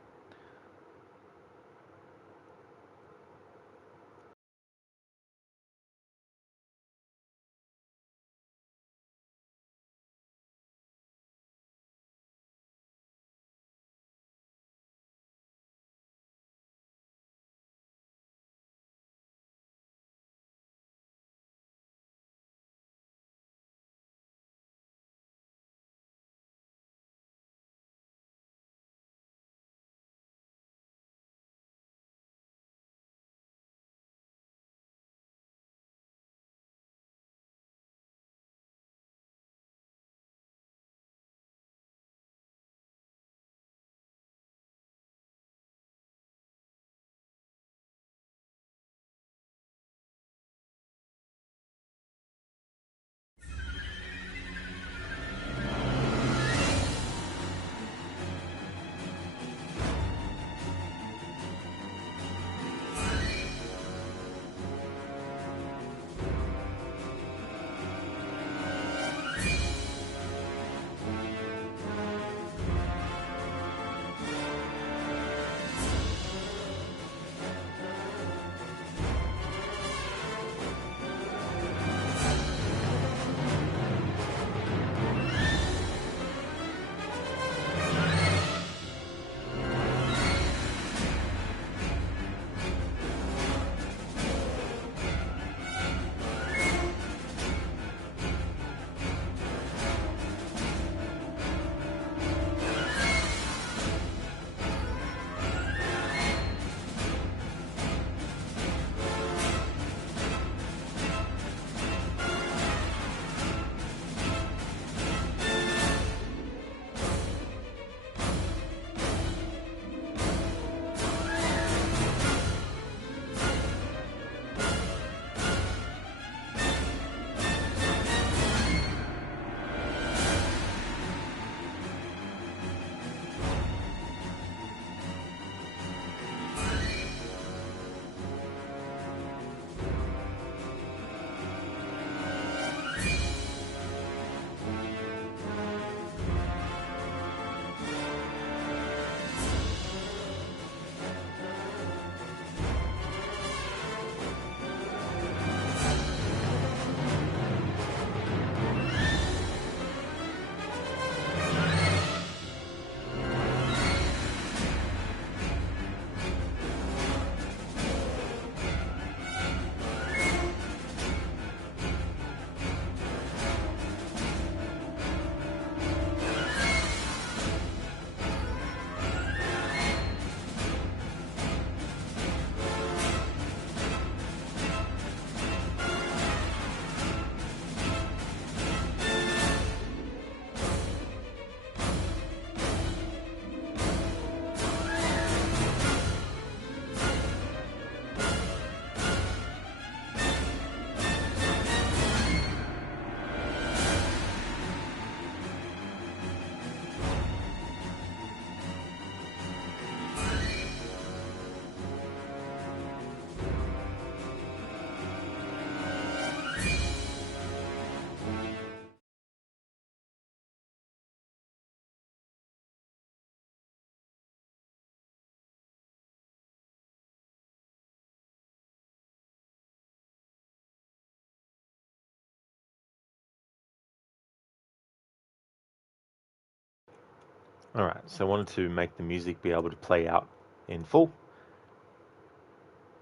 Alright, so I wanted to make the music be able to play out in full.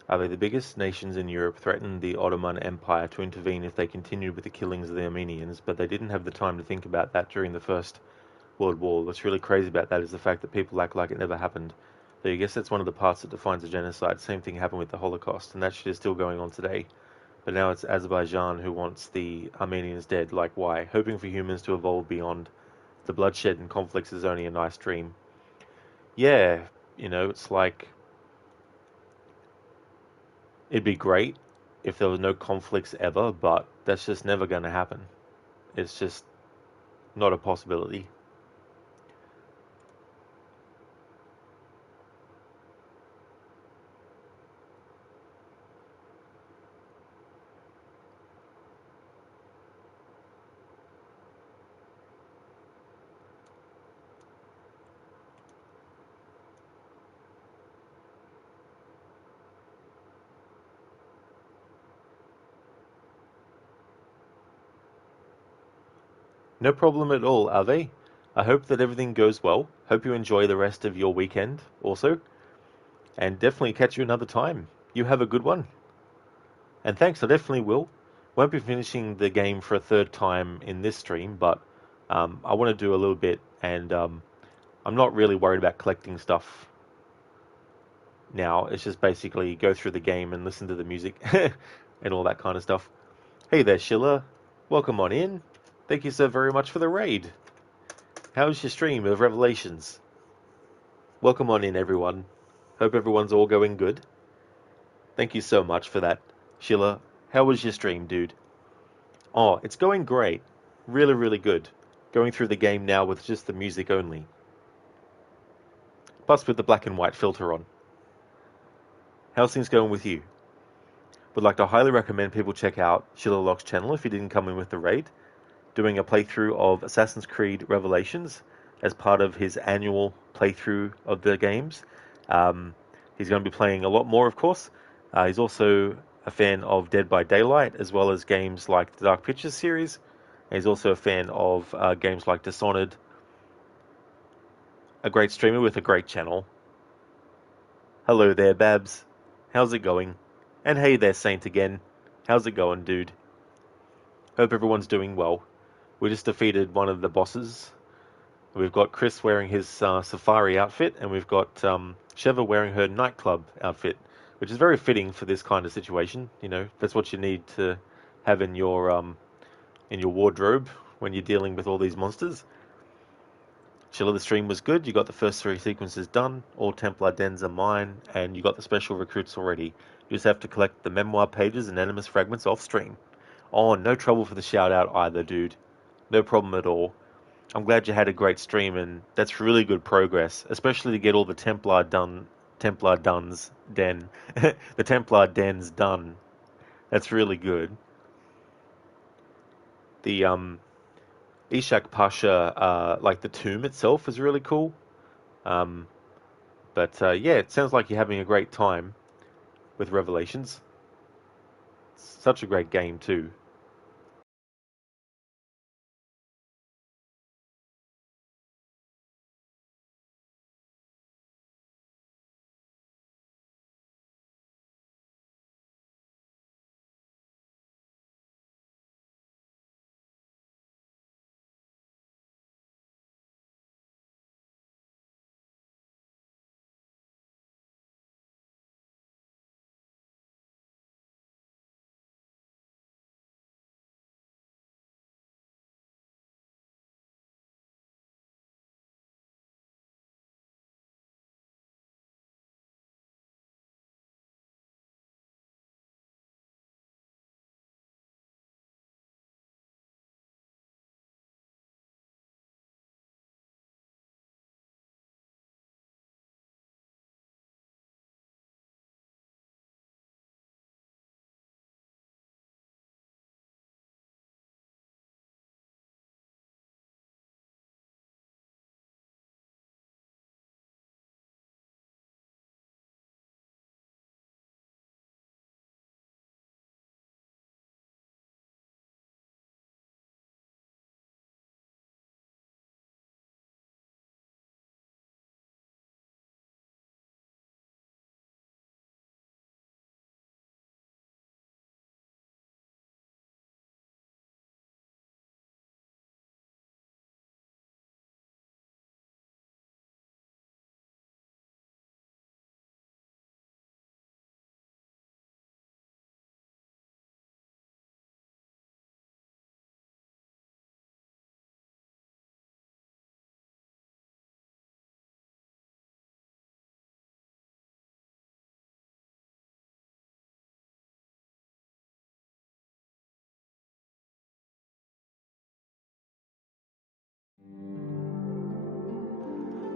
Are they the biggest? Nations in Europe threatened the Ottoman Empire to intervene if they continued with the killings of the Armenians, but they didn't have the time to think about that during the First World War. What's really crazy about that is the fact that people act like it never happened. So I guess that's one of the parts that defines a genocide. Same thing happened with the Holocaust, and that shit is still going on today. But now it's Azerbaijan who wants the Armenians dead. Like, why? Hoping for humans to evolve beyond the bloodshed and conflicts is only a nice dream. Yeah, it's like it'd be great if there was no conflicts ever, but that's just never going to happen. It's just not a possibility. No problem at all, Ave. I hope that everything goes well. Hope you enjoy the rest of your weekend also. And definitely catch you another time. You have a good one. And thanks, I definitely will. Won't be finishing the game for a third time in this stream, but I want to do a little bit, and I'm not really worried about collecting stuff now. It's just basically go through the game and listen to the music and all that kind of stuff. Hey there, Sheila. Welcome on in. Thank you so very much for the raid. How's your stream of Revelations? Welcome on in, everyone. Hope everyone's all going good. Thank you so much for that. Sheila, how was your stream, dude? Oh, it's going great. Really, really good. Going through the game now with just the music only. Plus with the black and white filter on. How's things going with you? Would like to highly recommend people check out Sheila Lock's channel if you didn't come in with the raid. Doing a playthrough of Assassin's Creed Revelations as part of his annual playthrough of the games. He's going to be playing a lot more, of course. He's also a fan of Dead by Daylight, as well as games like the Dark Pictures series. And he's also a fan of games like Dishonored. A great streamer with a great channel. Hello there, Babs. How's it going? And hey there, Saint again. How's it going, dude? Hope everyone's doing well. We just defeated one of the bosses. We've got Chris wearing his safari outfit, and we've got Sheva wearing her nightclub outfit, which is very fitting for this kind of situation. That's what you need to have in your wardrobe when you're dealing with all these monsters. Chilla, the stream was good. You got the first 3 sequences done. All Templar dens are mine, and you got the special recruits already. You just have to collect the memoir pages and animus fragments off stream. Oh, no trouble for the shout out either, dude. No problem at all. I'm glad you had a great stream, and that's really good progress, especially to get all the Templar Duns den, the Templar dens done. That's really good. The Ishak Pasha, like the tomb itself, is really cool. But yeah, it sounds like you're having a great time with Revelations. It's such a great game too.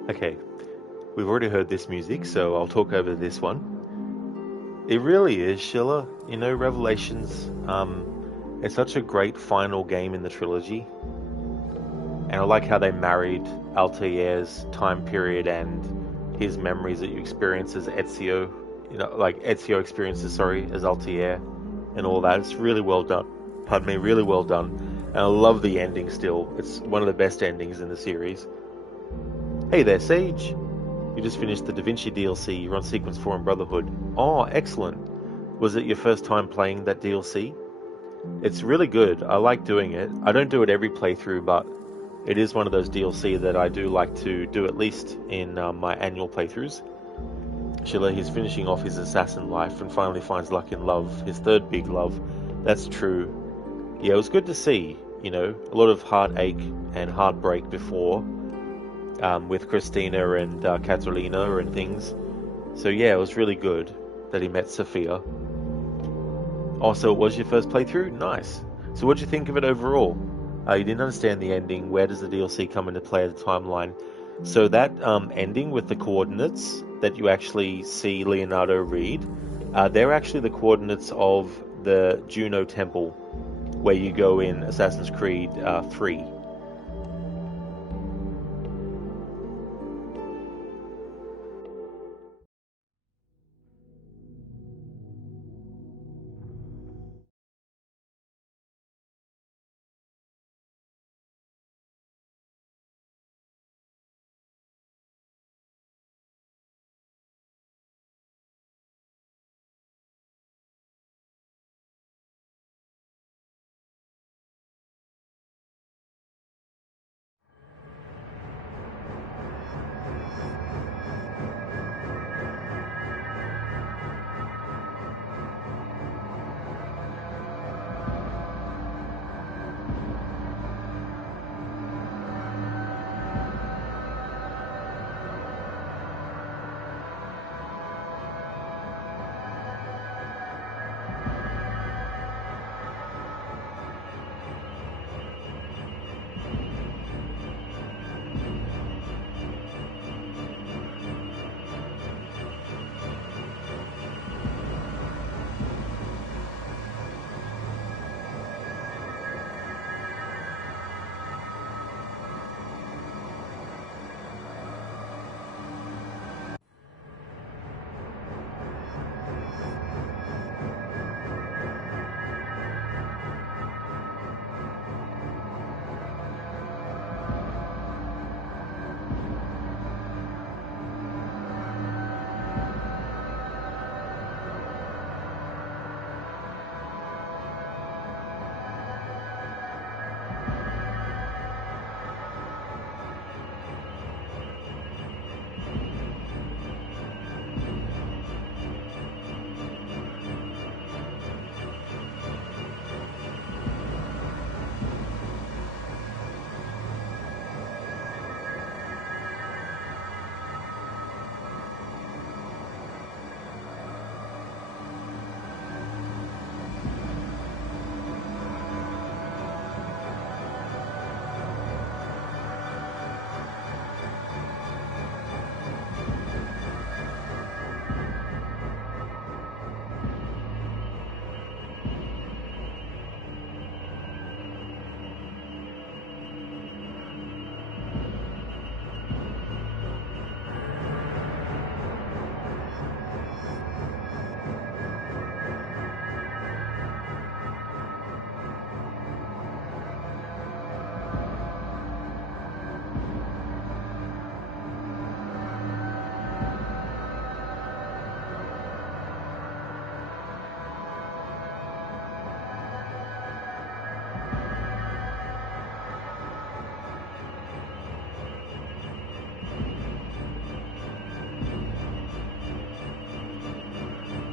Okay, we've already heard this music, so I'll talk over this one. It really is, Sheila. You know, Revelations, it's such a great final game in the trilogy. And I like how they married Altair's time period and his memories that you experience as Ezio. You know, like Ezio experiences, as Altair and all that. It's really well done. Pardon me, really well done. And I love the ending still. It's one of the best endings in the series. Hey there, Sage. You just finished the Da Vinci DLC. You're on Sequence 4 in Brotherhood. Oh, excellent. Was it your first time playing that DLC? It's really good. I like doing it. I don't do it every playthrough, but it is one of those DLC that I do like to do at least in my annual playthroughs. Sheila, he's finishing off his assassin life and finally finds luck in love, his third big love. That's true. Yeah, it was good to see, you know, a lot of heartache and heartbreak before, with Christina and Catalina and things. So yeah, it was really good that he met Sophia. Also, it was your first playthrough? Nice. So what'd you think of it overall? You didn't understand the ending. Where does the DLC come into play, the timeline? So that ending with the coordinates that you actually see Leonardo read, they're actually the coordinates of the Juno Temple, where you go in Assassin's Creed 3.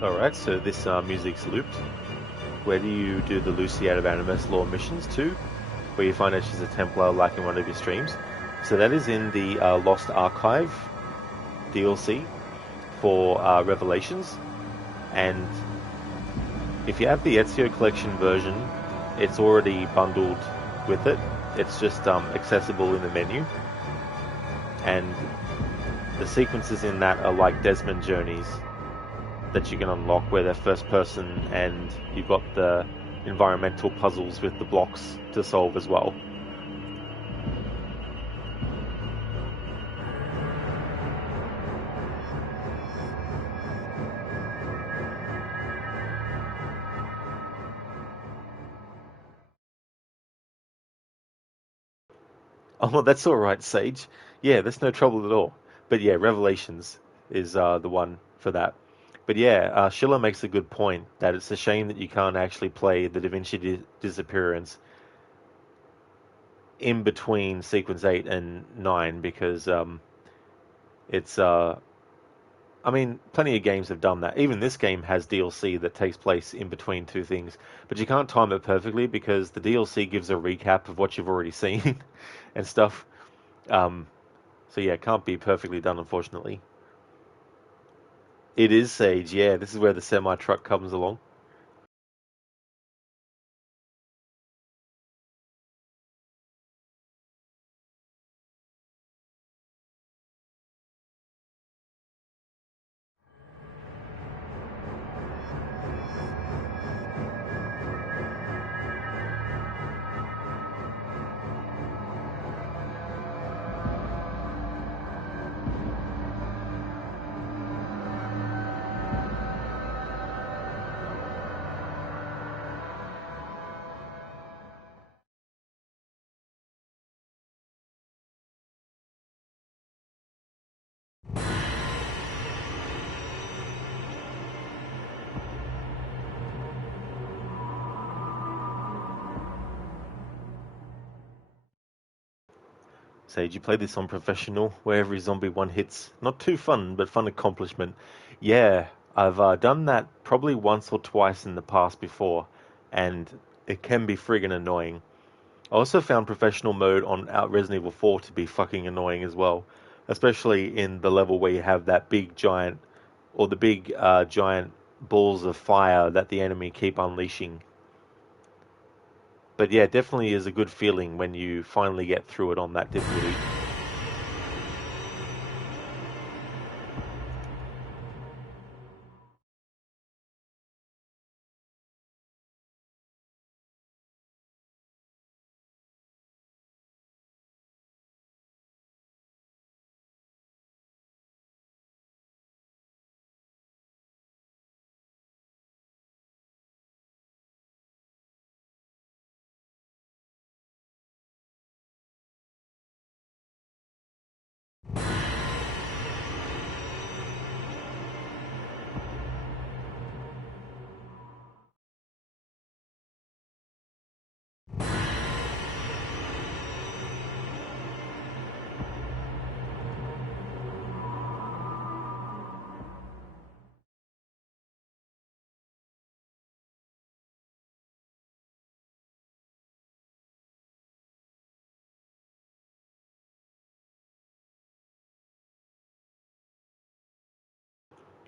Alright, so this music's looped. Where do you do the Lucy out of Animus Law missions to? Where you find out she's a Templar like in one of your streams. So that is in the Lost Archive DLC for Revelations. And if you have the Ezio Collection version, it's already bundled with it. It's just accessible in the menu. And the sequences in that are like Desmond journeys that you can unlock, where they're first person, and you've got the environmental puzzles with the blocks to solve as well. Oh, that's all right, Sage. Yeah, there's no trouble at all. But yeah, Revelations is the one for that. But yeah, Schiller makes a good point that it's a shame that you can't actually play the Da Vinci Disappearance in between sequence 8 and 9 because it's I mean, plenty of games have done that. Even this game has DLC that takes place in between two things, but you can't time it perfectly because the DLC gives a recap of what you've already seen and stuff. Um, so yeah, it can't be perfectly done, unfortunately. It is Sage, yeah. This is where the semi truck comes along. Sage, you play this on professional, where every zombie one hits. Not too fun, but fun accomplishment. Yeah, I've done that probably once or twice in the past before, and it can be friggin' annoying. I also found professional mode on Resident Evil 4 to be fucking annoying as well, especially in the level where you have that big giant, or the big giant balls of fire that the enemy keep unleashing. But yeah, definitely is a good feeling when you finally get through it on that difficulty.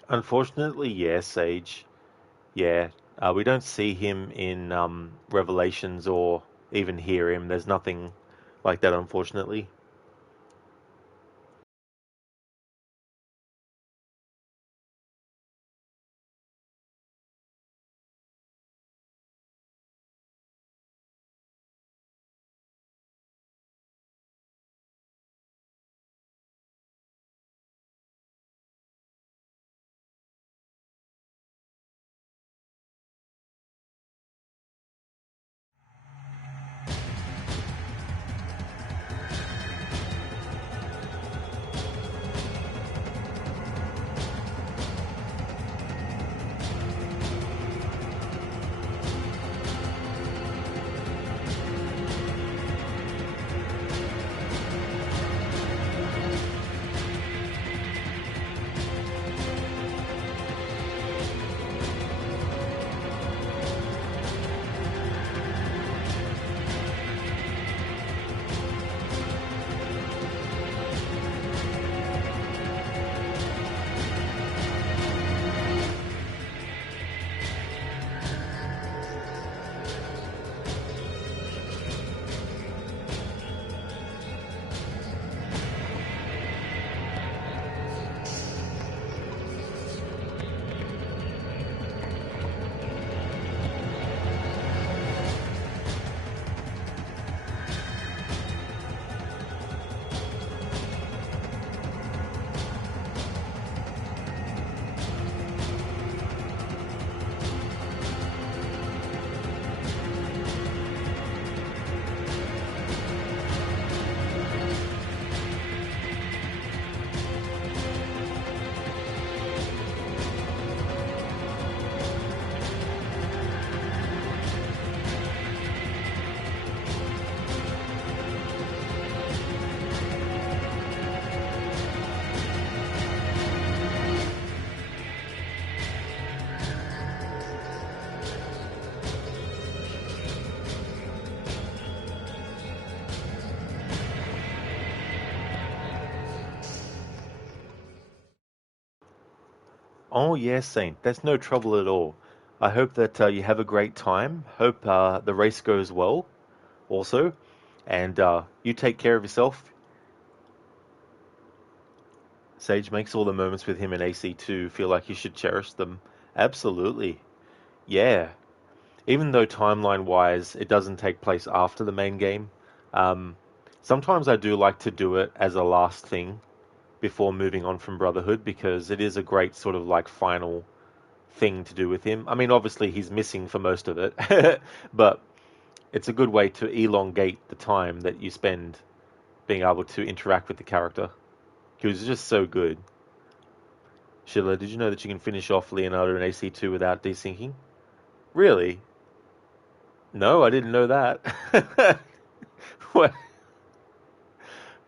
Unfortunately, yes, Sage. Yeah, we don't see him in Revelations or even hear him. There's nothing like that, unfortunately. Oh, yes, Saint. That's no trouble at all. I hope that you have a great time. Hope the race goes well also. And you take care of yourself. Sage makes all the moments with him in AC2 feel like you should cherish them. Absolutely. Yeah. Even though timeline-wise it doesn't take place after the main game, um, sometimes I do like to do it as a last thing before moving on from Brotherhood because it is a great sort of like final thing to do with him. I mean, obviously he's missing for most of it, but it's a good way to elongate the time that you spend being able to interact with the character. He was just so good. Sheila, did you know that you can finish off Leonardo in AC2 without desyncing? Really? No, I didn't know that.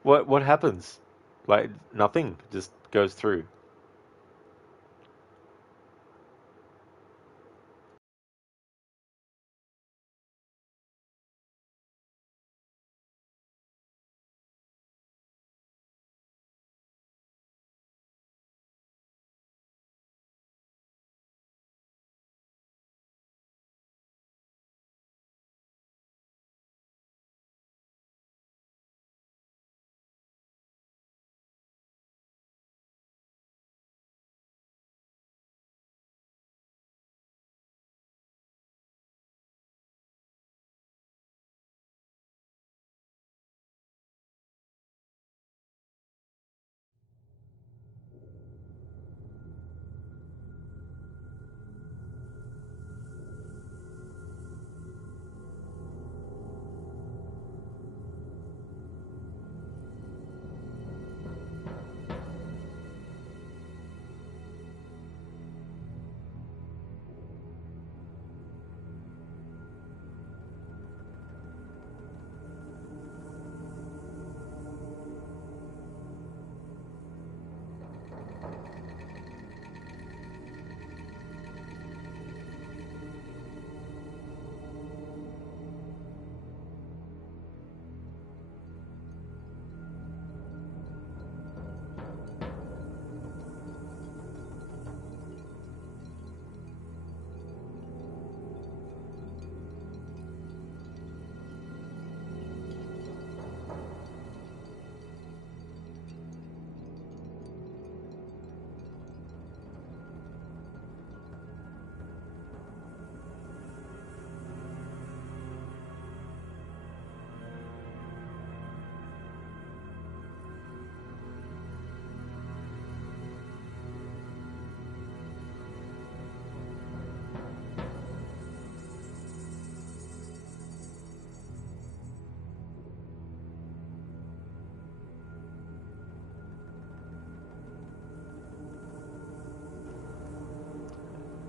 What what happens? Like nothing, just goes through.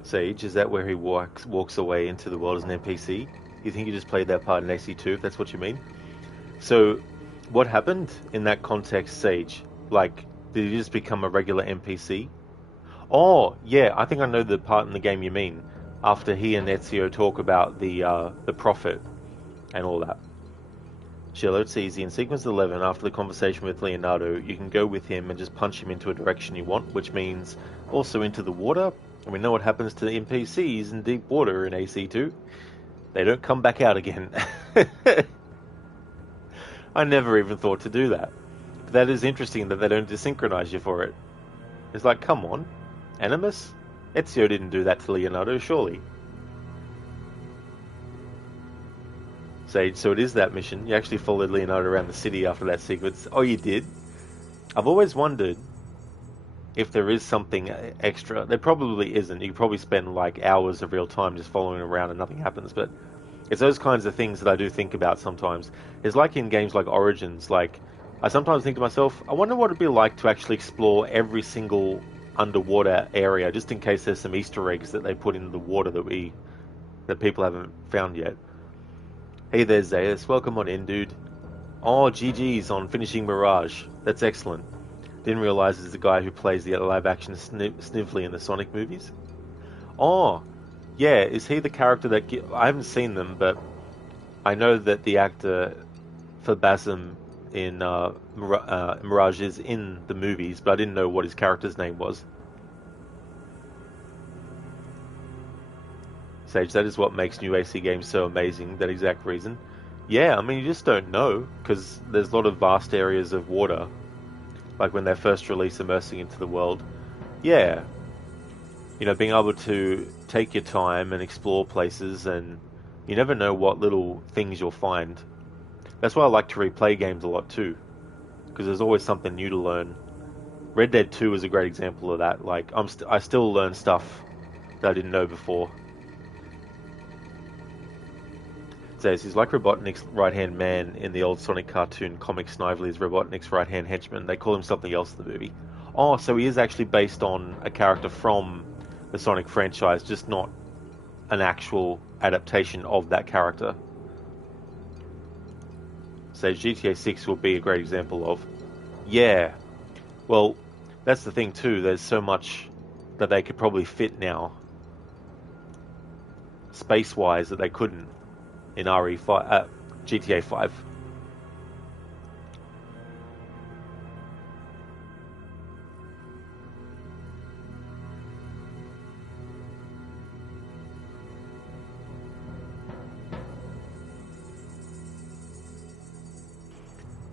Sage, is that where he walks away into the world as an NPC? You think he just played that part in AC2, if that's what you mean? So, what happened in that context, Sage? Like, did he just become a regular NPC? Oh, yeah, I think I know the part in the game you mean. After he and Ezio talk about the prophet and all that. Sheila, it's easy. In sequence 11, after the conversation with Leonardo, you can go with him and just punch him into a direction you want, which means also into the water. And we know what happens to the NPCs in deep water in AC2. They don't come back out again. I never even thought to do that. But that is interesting that they don't desynchronize you for it. It's like, come on. Animus? Ezio didn't do that to Leonardo, surely. Sage, so it is that mission. You actually followed Leonardo around the city after that sequence. Oh, you did? I've always wondered if there is something extra. There probably isn't. You probably spend like hours of real time just following around and nothing happens. But it's those kinds of things that I do think about sometimes. It's like in games like Origins. Like, I sometimes think to myself, I wonder what it'd be like to actually explore every single underwater area, just in case there's some Easter eggs that they put in the water that people haven't found yet. Hey there, Zayas. Welcome on in, dude. Oh, GG's on finishing Mirage. That's excellent. Didn't realize it's the guy who plays the live-action Snively in the Sonic movies. Oh, yeah. Is he the character that... I haven't seen them, but I know that the actor for Basim in Mirage is in the movies, but I didn't know what his character's name was. Sage, that is what makes new AC games so amazing, that exact reason. Yeah, I mean, you just don't know, because there's a lot of vast areas of water, like when they first release Immersing into the World. Yeah, being able to take your time and explore places, and you never know what little things you'll find. That's why I like to replay games a lot too, because there's always something new to learn. Red Dead 2 is a great example of that. Like, I still learn stuff that I didn't know before. Says he's like Robotnik's right-hand man in the old Sonic cartoon comic. Snively is Robotnik's right-hand henchman. They call him something else in the movie. Oh, so he is actually based on a character from the Sonic franchise, just not an actual adaptation of that character. So GTA 6 will be a great example of. Yeah, well, that's the thing too. There's so much that they could probably fit now, space-wise, that they couldn't in GTA 5.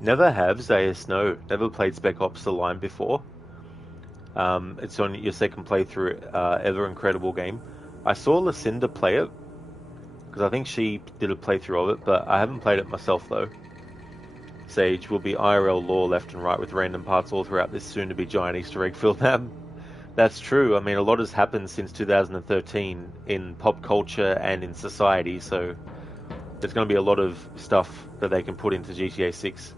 Never have, Zayas, no. Never played Spec Ops The Line before. It's on your second playthrough, ever incredible game. I saw Lucinda play it, because I think she did a playthrough of it, but I haven't played it myself though. Sage will be IRL lore left and right with random parts all throughout this soon-to-be giant Easter egg filled map. That's true. I mean, a lot has happened since 2013 in pop culture and in society, so there's going to be a lot of stuff that they can put into GTA 6.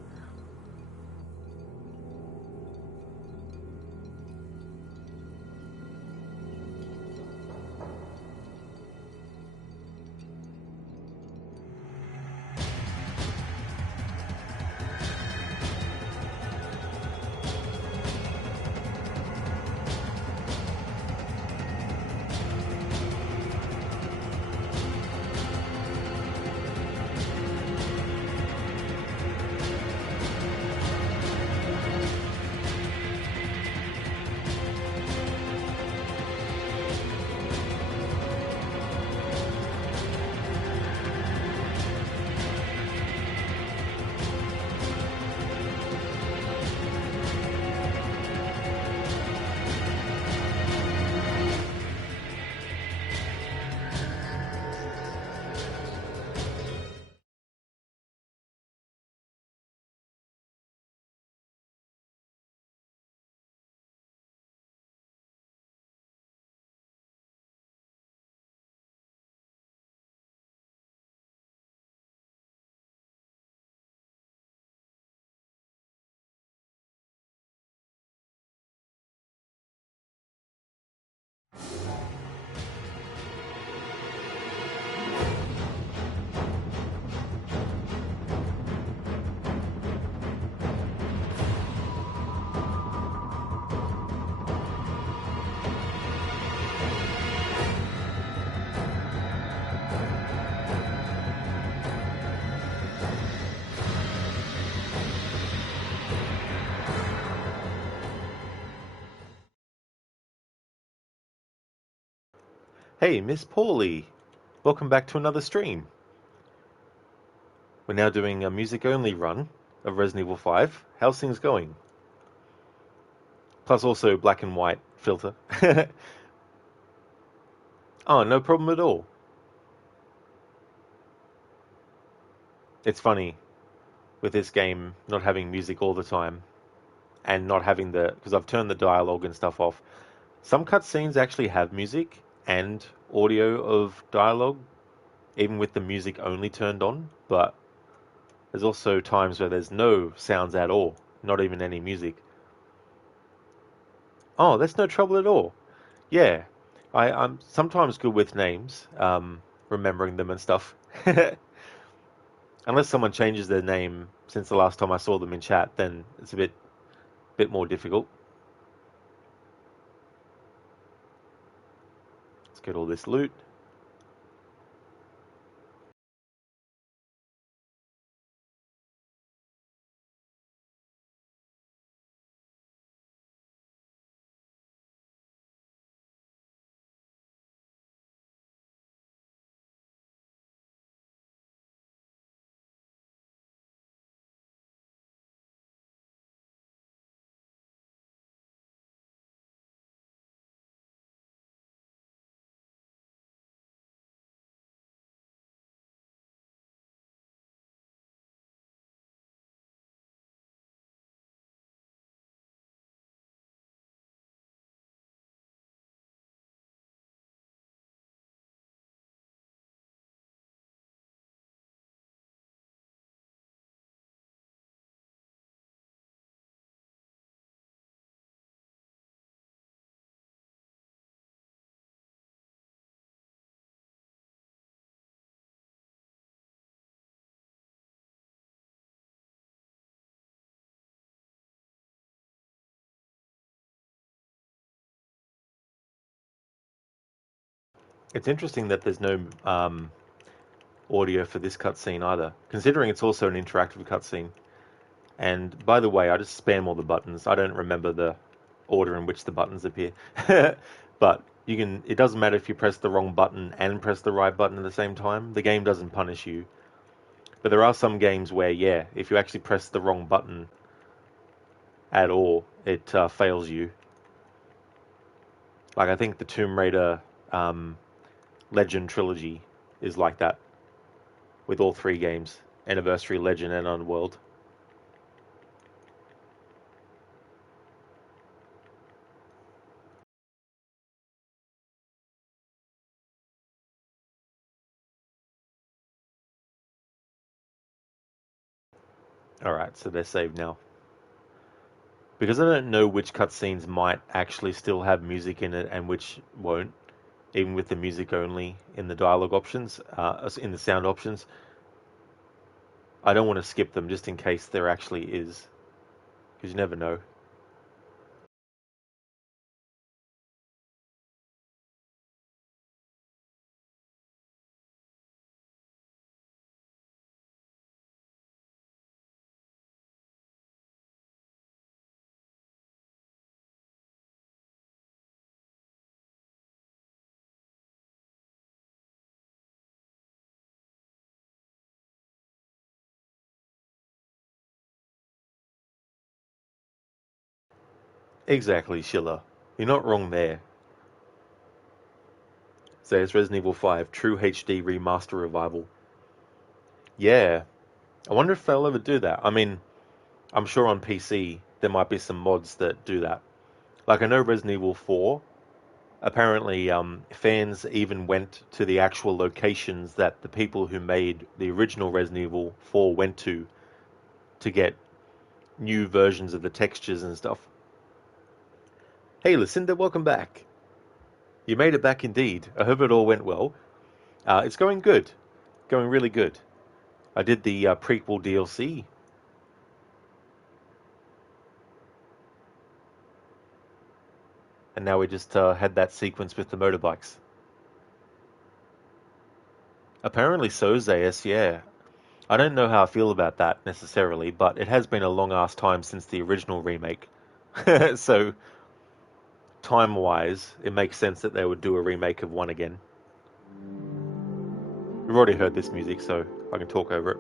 Hey, Miss Paulie! Welcome back to another stream. We're now doing a music-only run of Resident Evil 5. How's things going? Plus also black and white filter. Oh, no problem at all. It's funny, with this game not having music all the time, and not having because I've turned the dialogue and stuff off. Some cutscenes actually have music and audio of dialogue, even with the music only turned on, but there's also times where there's no sounds at all, not even any music. Oh, that's no trouble at all. Yeah, I'm sometimes good with names, remembering them and stuff. Unless someone changes their name since the last time I saw them in chat, then it's a bit more difficult. Let's get all this loot. It's interesting that there's no audio for this cutscene either, considering it's also an interactive cutscene. And by the way, I just spam all the buttons. I don't remember the order in which the buttons appear. But you can. It doesn't matter if you press the wrong button and press the right button at the same time. The game doesn't punish you. But there are some games where, yeah, if you actually press the wrong button at all, it fails you. Like I think the Tomb Raider Legend trilogy is like that with all three games: Anniversary, Legend, and Underworld. Alright, so they're saved now. Because I don't know which cutscenes might actually still have music in it and which won't, even with the music only in the dialogue options, in the sound options, I don't want to skip them just in case there actually is, because you never know. Exactly, Schiller. You're not wrong there. So it's Resident Evil 5 True HD Remaster Revival. Yeah, I wonder if they'll ever do that. I mean, I'm sure on PC there might be some mods that do that. Like I know Resident Evil 4, apparently fans even went to the actual locations that the people who made the original Resident Evil 4 went to get new versions of the textures and stuff. Hey Lucinda, welcome back. You made it back indeed. I hope it all went well. It's going good. Going really good. I did the prequel DLC. And now we just had that sequence with the motorbikes. Apparently so, Zayas, yeah. I don't know how I feel about that necessarily, but it has been a long ass time since the original remake. So, time-wise, it makes sense that they would do a remake of one again. We've already heard this music, so I can talk over it.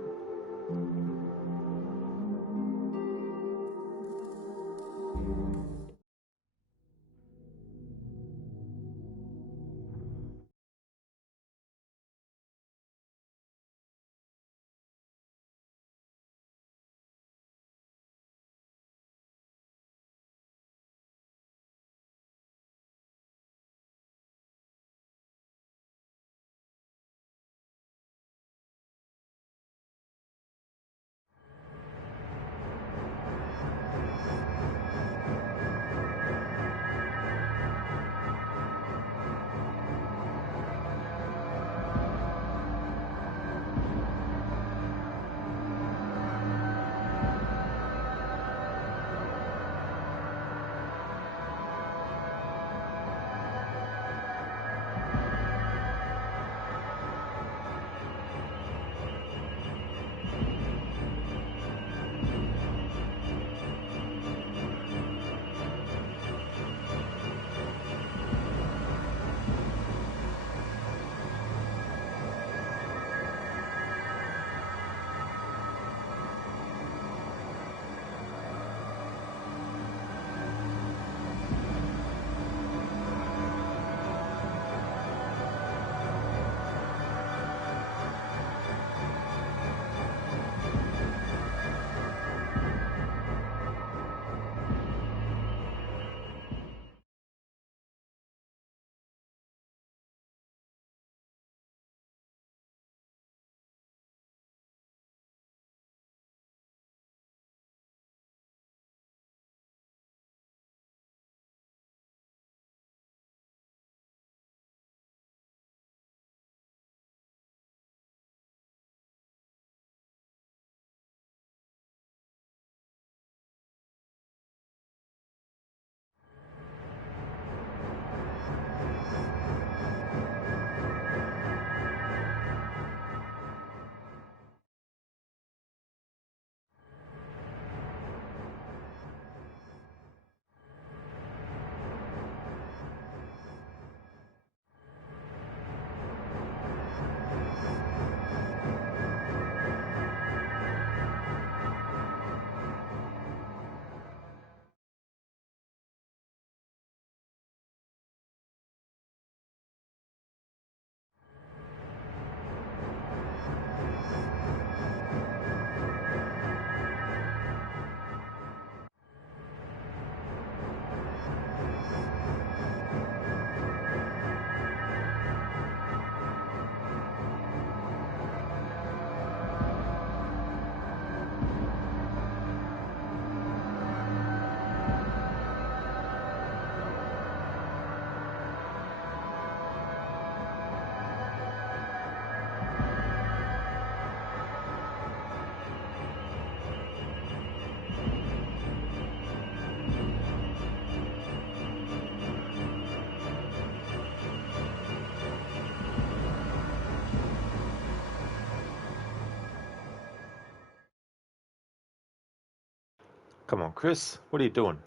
Come on, Chris. What are you doing?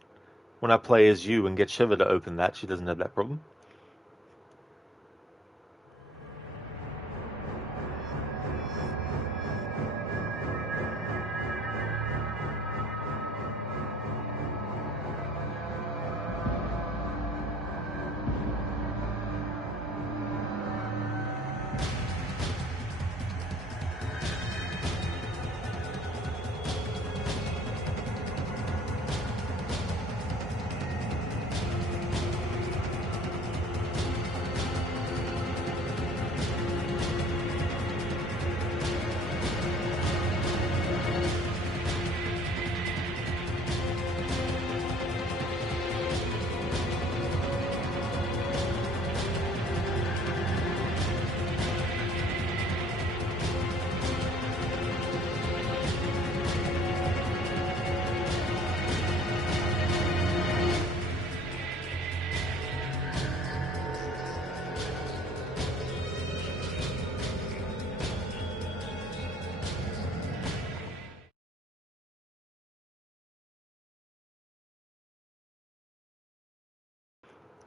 When I play as you and get Sheva to open that, she doesn't have that problem.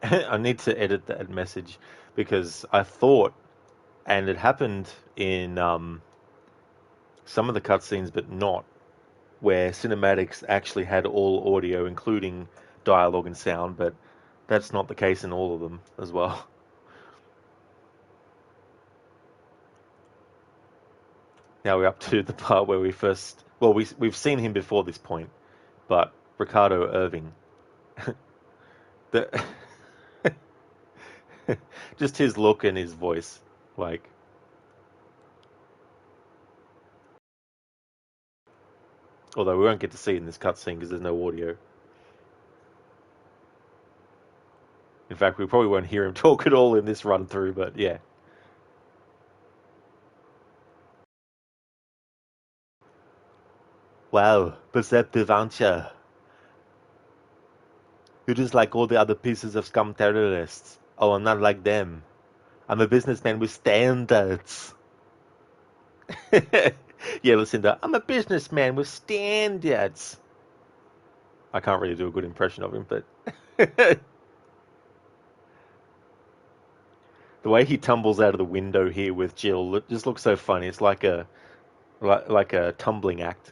I need to edit that message because I thought, and it happened in some of the cutscenes, but not, where cinematics actually had all audio, including dialogue and sound, but that's not the case in all of them as well. Now we're up to the part where we've seen him before this point, but Ricardo Irving, the just his look and his voice, like. Although we won't get to see it in this cutscene because there's no audio. In fact, we probably won't hear him talk at all in this run through, but yeah. Wow, perceptive, aren't you? You're just like all the other pieces of scum terrorists. Oh, I'm not like them. I'm a businessman with standards. Yeah, Lucinda, I'm a businessman with standards. I can't really do a good impression of him, but the way he tumbles out of the window here with Jill just looks so funny. It's like a tumbling act.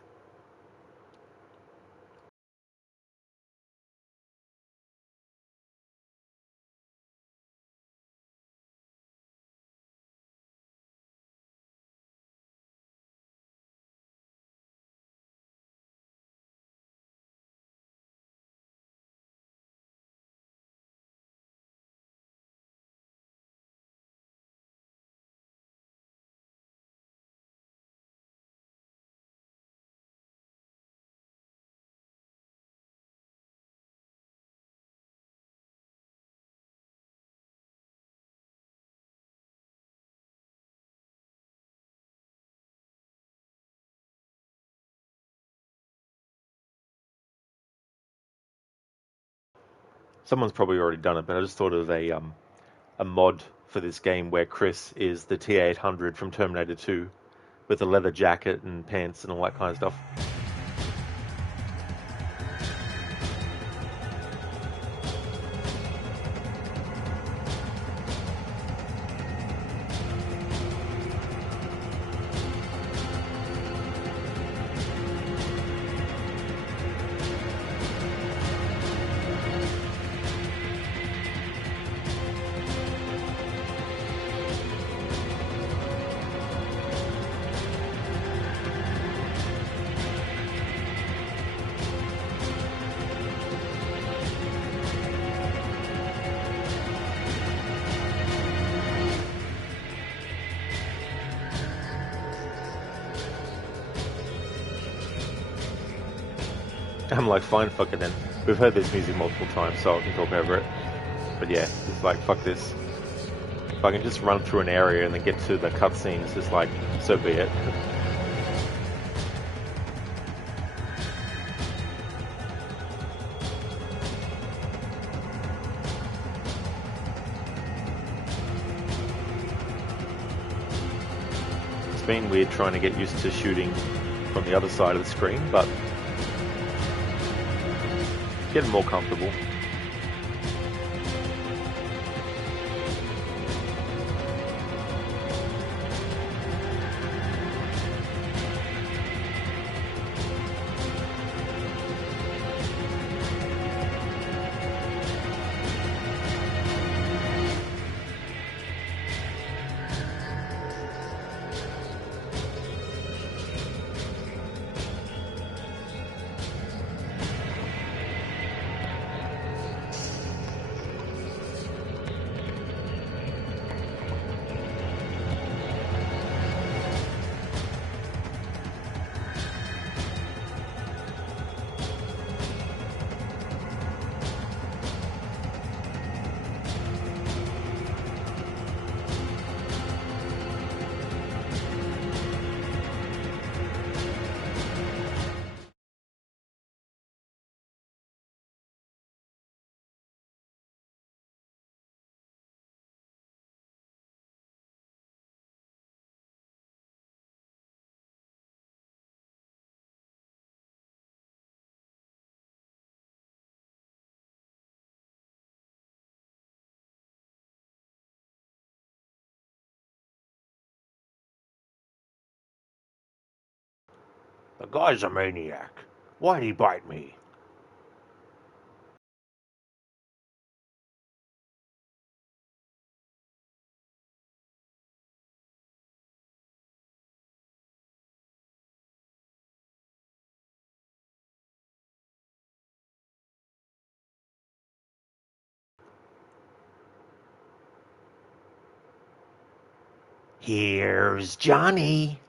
Someone's probably already done it, but I just thought of a mod for this game where Chris is the T-800 from Terminator 2 with a leather jacket and pants and all that kind of stuff. I'm like, fine, fuck it then. We've heard this music multiple times, so I can talk over it. But yeah, it's like, fuck this. If I can just run through an area and then get to the cutscenes, it's like, so be it. It's been weird trying to get used to shooting from the other side of the screen, but Getting more comfortable. The guy's a maniac. Why'd he bite me? Here's Johnny.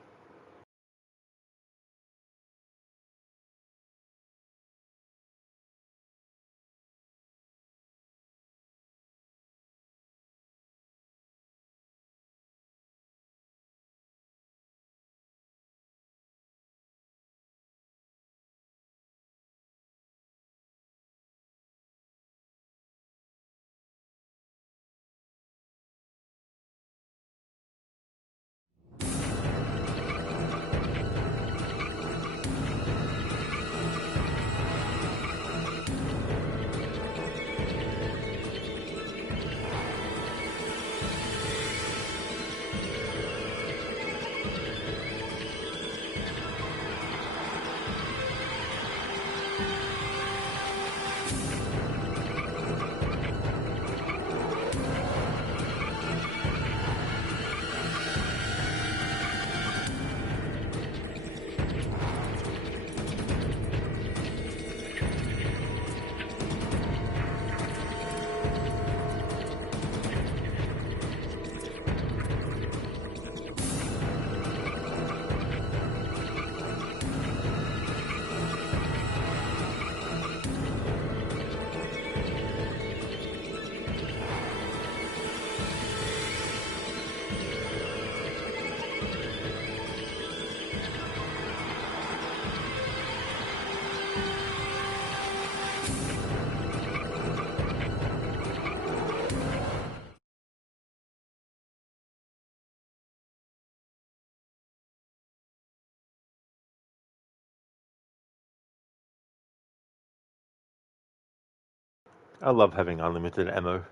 I love having unlimited ammo.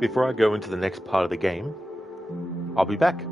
Before I go into the next part of the game, I'll be back.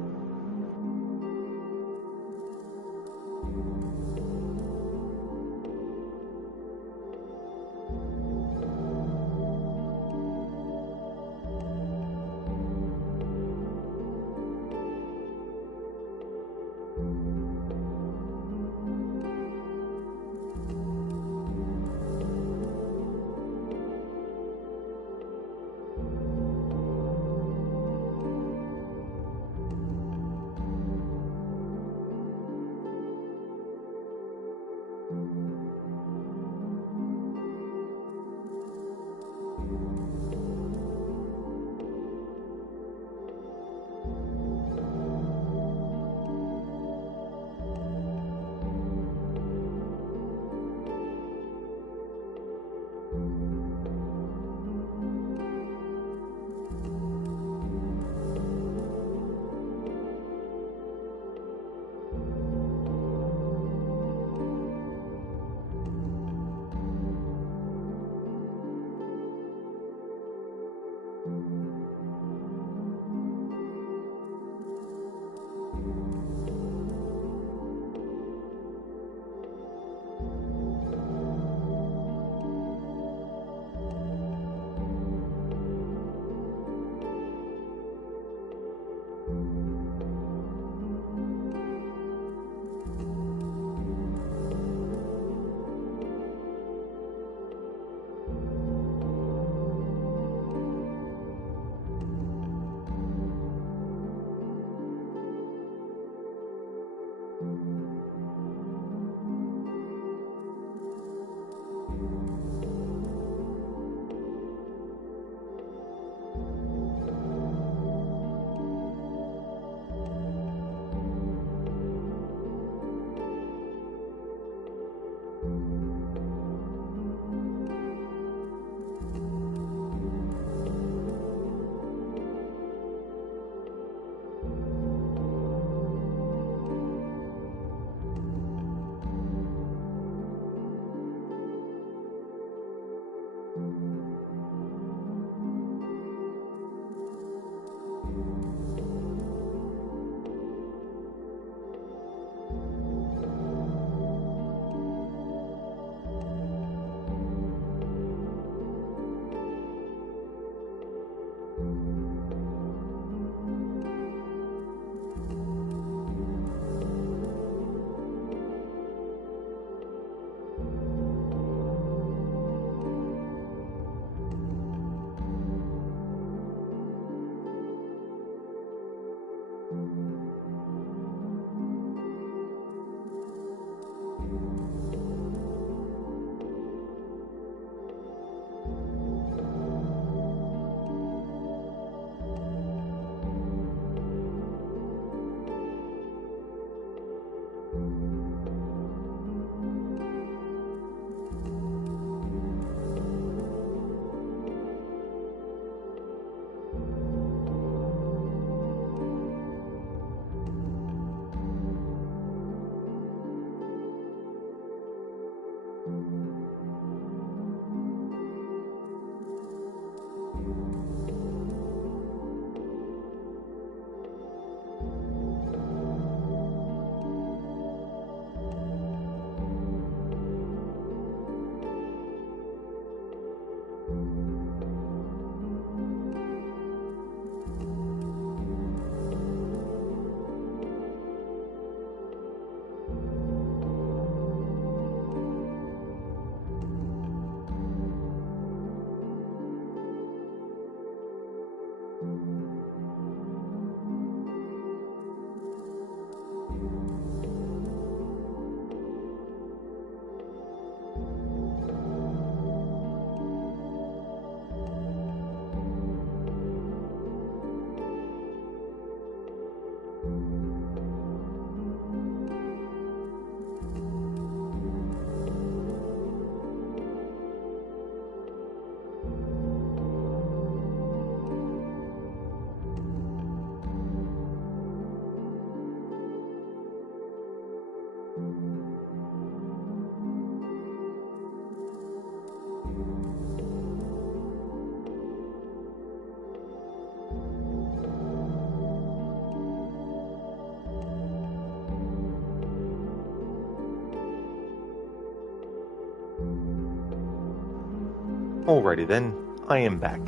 Alrighty then, I am back.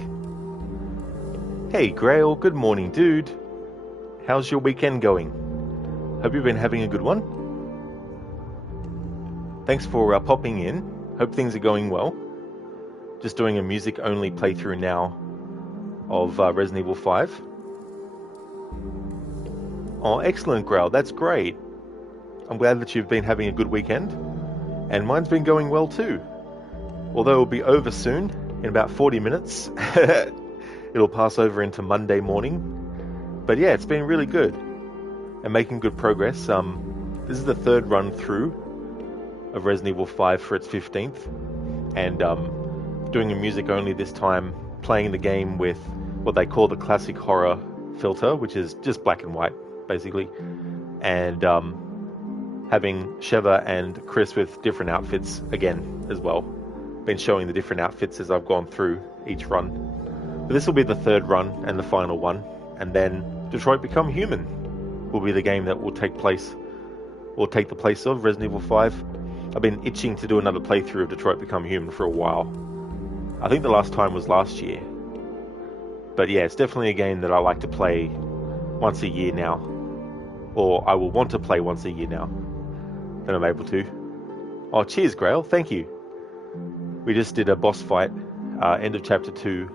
Hey Grail, good morning dude. How's your weekend going? Hope you've been having a good one. Thanks for popping in. Hope things are going well. Just doing a music-only playthrough now of Resident Evil 5. Oh, excellent, Grail. That's great. I'm glad that you've been having a good weekend. And mine's been going well too. Although it'll be over soon, in about 40 minutes. It'll pass over into Monday morning. But yeah, it's been really good. And making good progress. This is the third run through of Resident Evil 5 for its 15th. And doing a music only this time, playing the game with what they call the classic horror filter, which is just black and white, basically. And having Sheva and Chris with different outfits again as well. Been showing the different outfits as I've gone through each run. But this will be the third run and the final one. And then Detroit Become Human will be the game that will take the place of Resident Evil 5. I've been itching to do another playthrough of Detroit Become Human for a while. I think the last time was last year. But yeah, it's definitely a game that I like to play once a year now. Or I will want to play once a year now that I'm able to. Oh, cheers, Grail. Thank you. We just did a boss fight, end of chapter 2.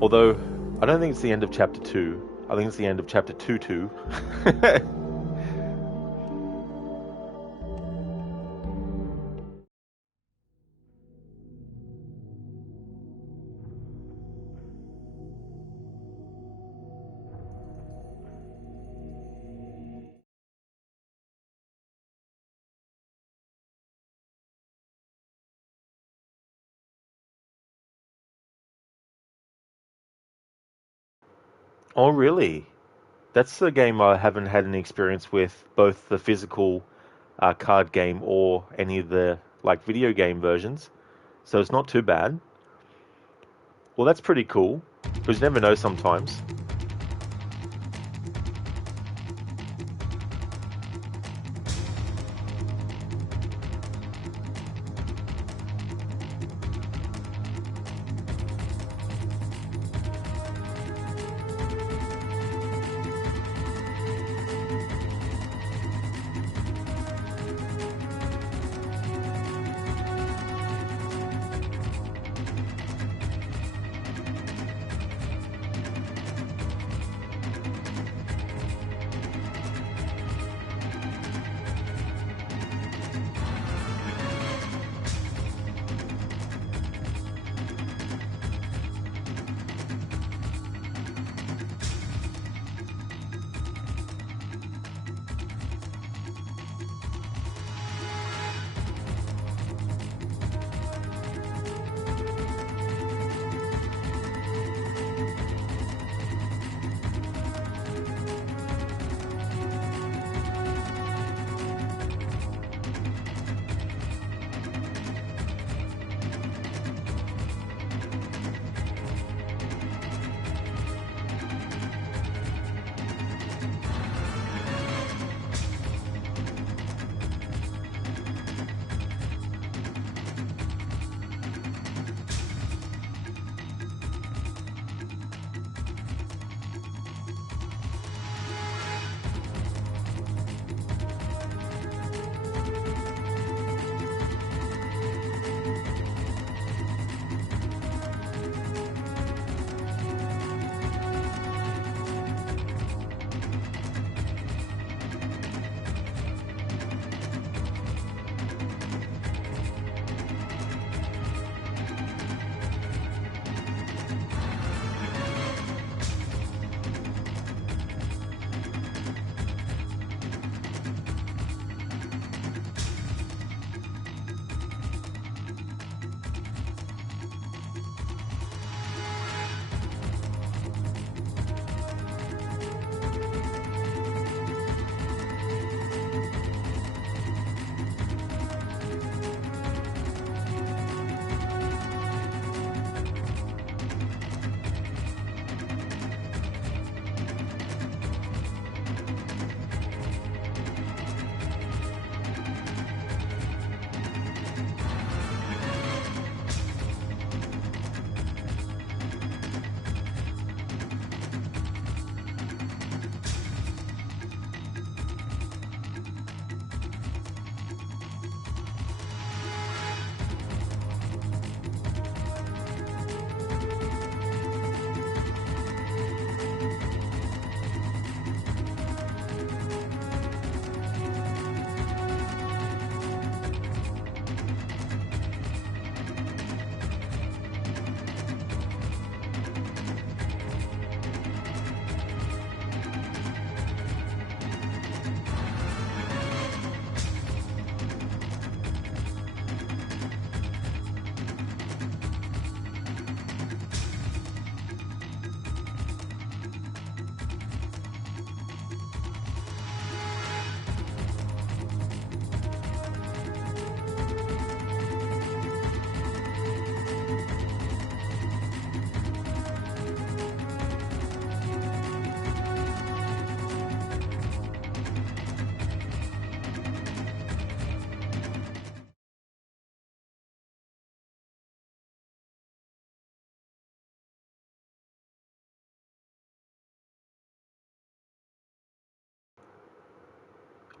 Although, I don't think it's the end of chapter 2. I think it's the end of chapter 2-2. Oh, really? That's the game I haven't had any experience with, both the physical card game or any of the video game versions. So it's not too bad. Well, that's pretty cool, because you never know sometimes.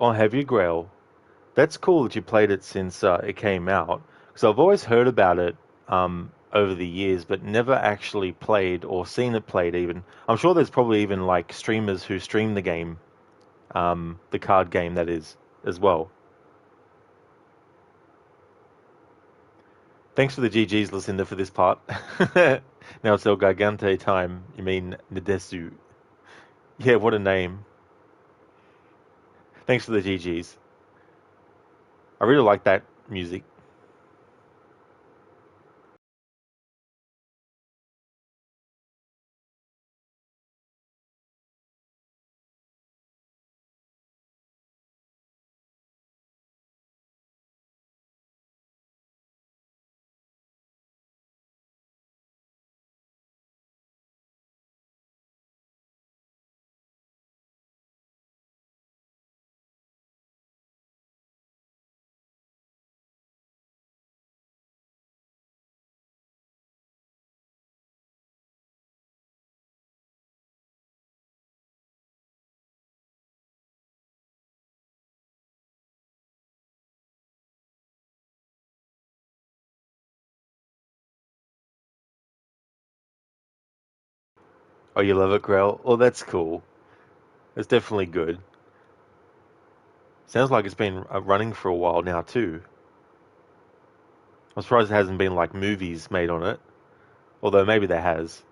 Oh, have you, Grail? That's cool that you played it since it came out. Because I've always heard about it over the years, but never actually played or seen it played even. I'm sure there's probably even like streamers who stream the game, the card game that is, as well. Thanks for the GGs, Lucinda, for this part. Now it's El Gigante time. You mean Nadesu. Yeah, what a name. Thanks for the GGs. I really like that music. Oh, you love it, Grell? Oh, that's cool. It's definitely good. Sounds like it's been running for a while now, too. I'm surprised there hasn't been like movies made on it. Although maybe there has.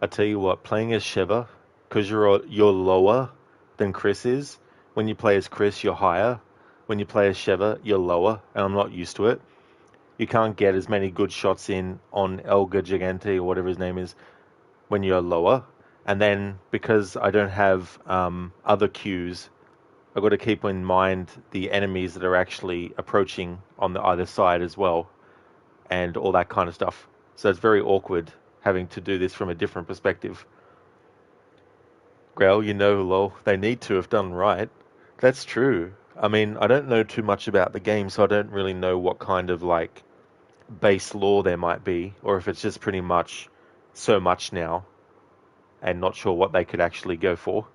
I tell you what, playing as Sheva, because you're lower than Chris is. When you play as Chris, you're higher. When you play as Sheva, you're lower, and I'm not used to it. You can't get as many good shots in on Elga Gigante or whatever his name is when you're lower. And then because I don't have other cues, I've got to keep in mind the enemies that are actually approaching on the either side as well, and all that kind of stuff. So it's very awkward having to do this from a different perspective. Grail, lol, they need to have done right. That's true. I mean, I don't know too much about the game, so I don't really know what kind of like base lore there might be, or if it's just pretty much so much now and not sure what they could actually go for.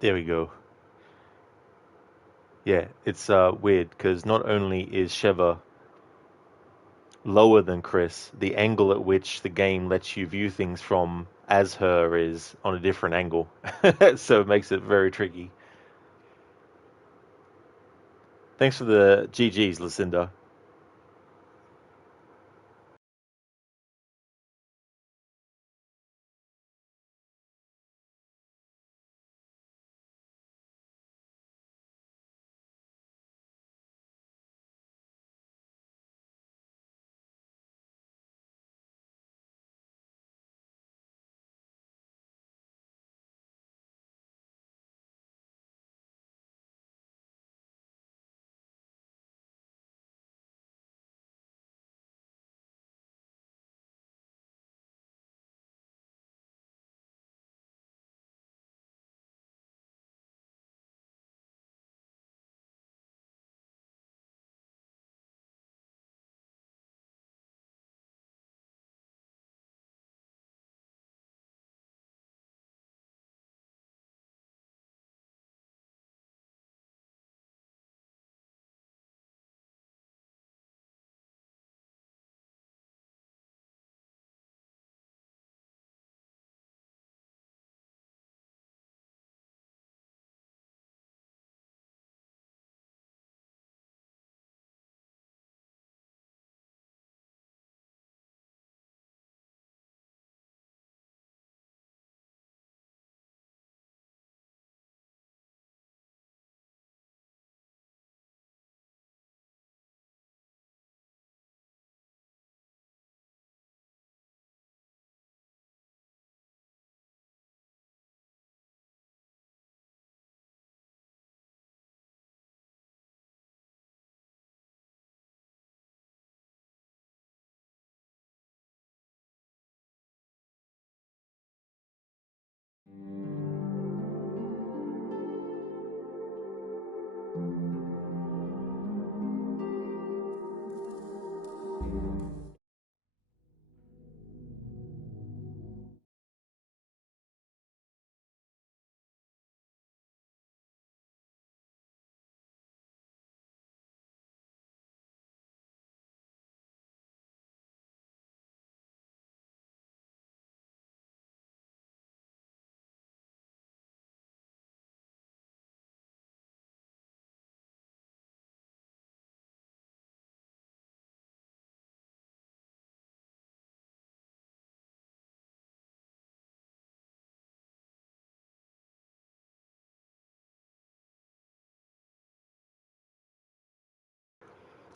There we go. Yeah, it's weird because not only is Sheva lower than Chris, the angle at which the game lets you view things from as her is on a different angle. So it makes it very tricky. Thanks for the GGs, Lucinda.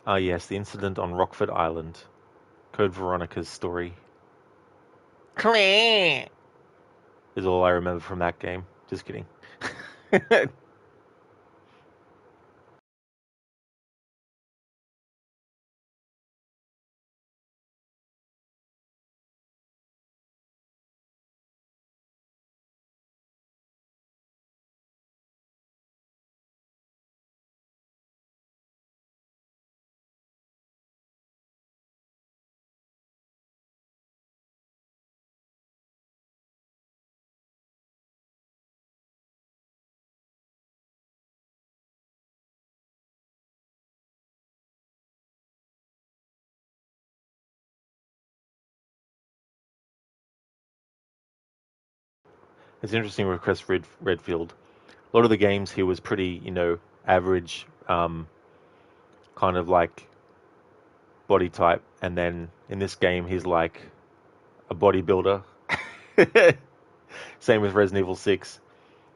Ah, yes, the incident on Rockford Island. Code Veronica's story. Is all I remember from that game. Just kidding. It's interesting with Chris Redfield. A lot of the games he was pretty, average, kind of like body type, and then in this game he's like a bodybuilder. Same with Resident Evil 6,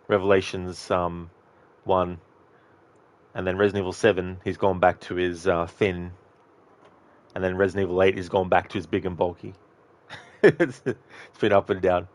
Revelations 1, and then Resident Evil 7 he's gone back to his thin, and then Resident Evil 8 he's gone back to his big and bulky. It's been up and down.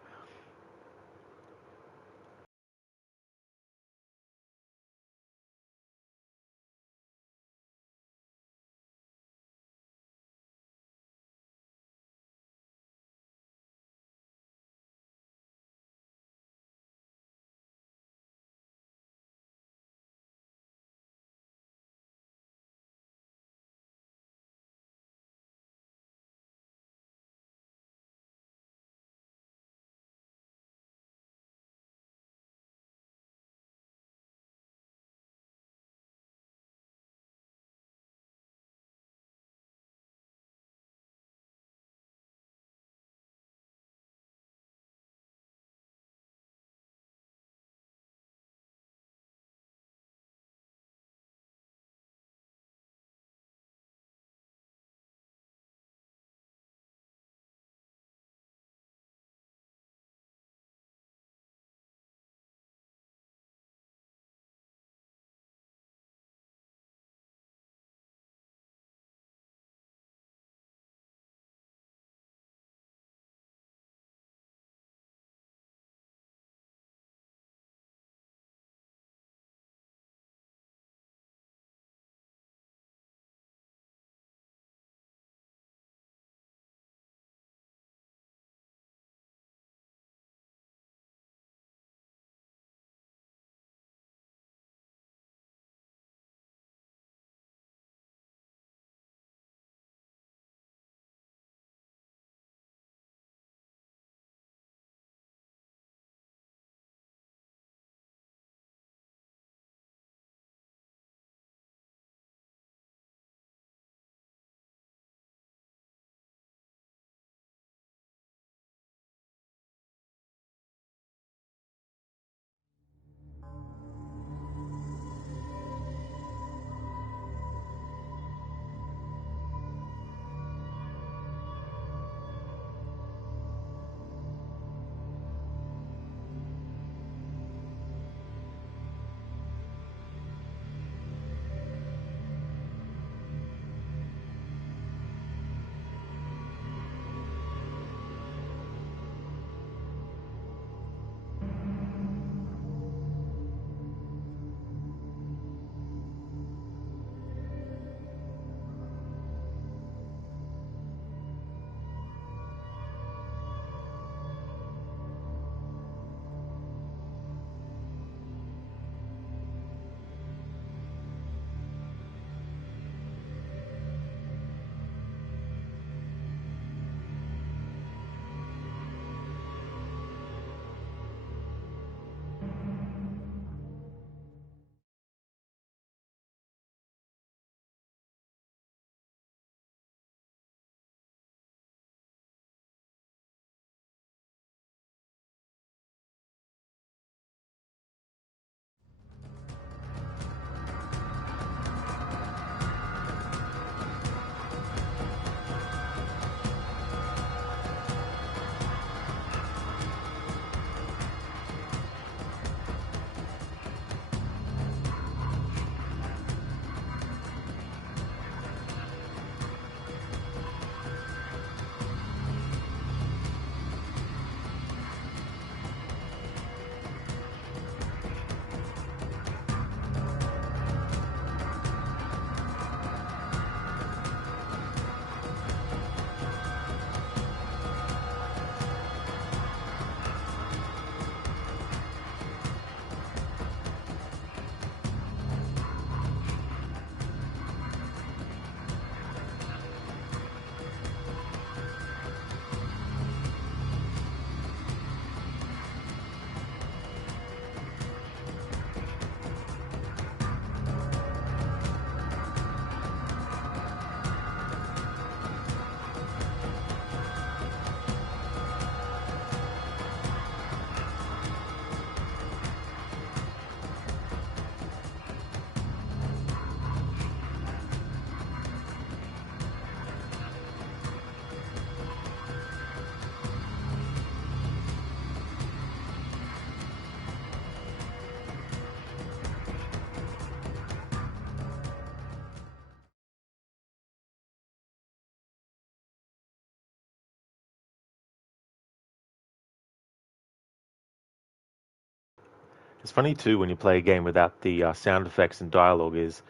It's funny too when you play a game without the sound effects and dialogue is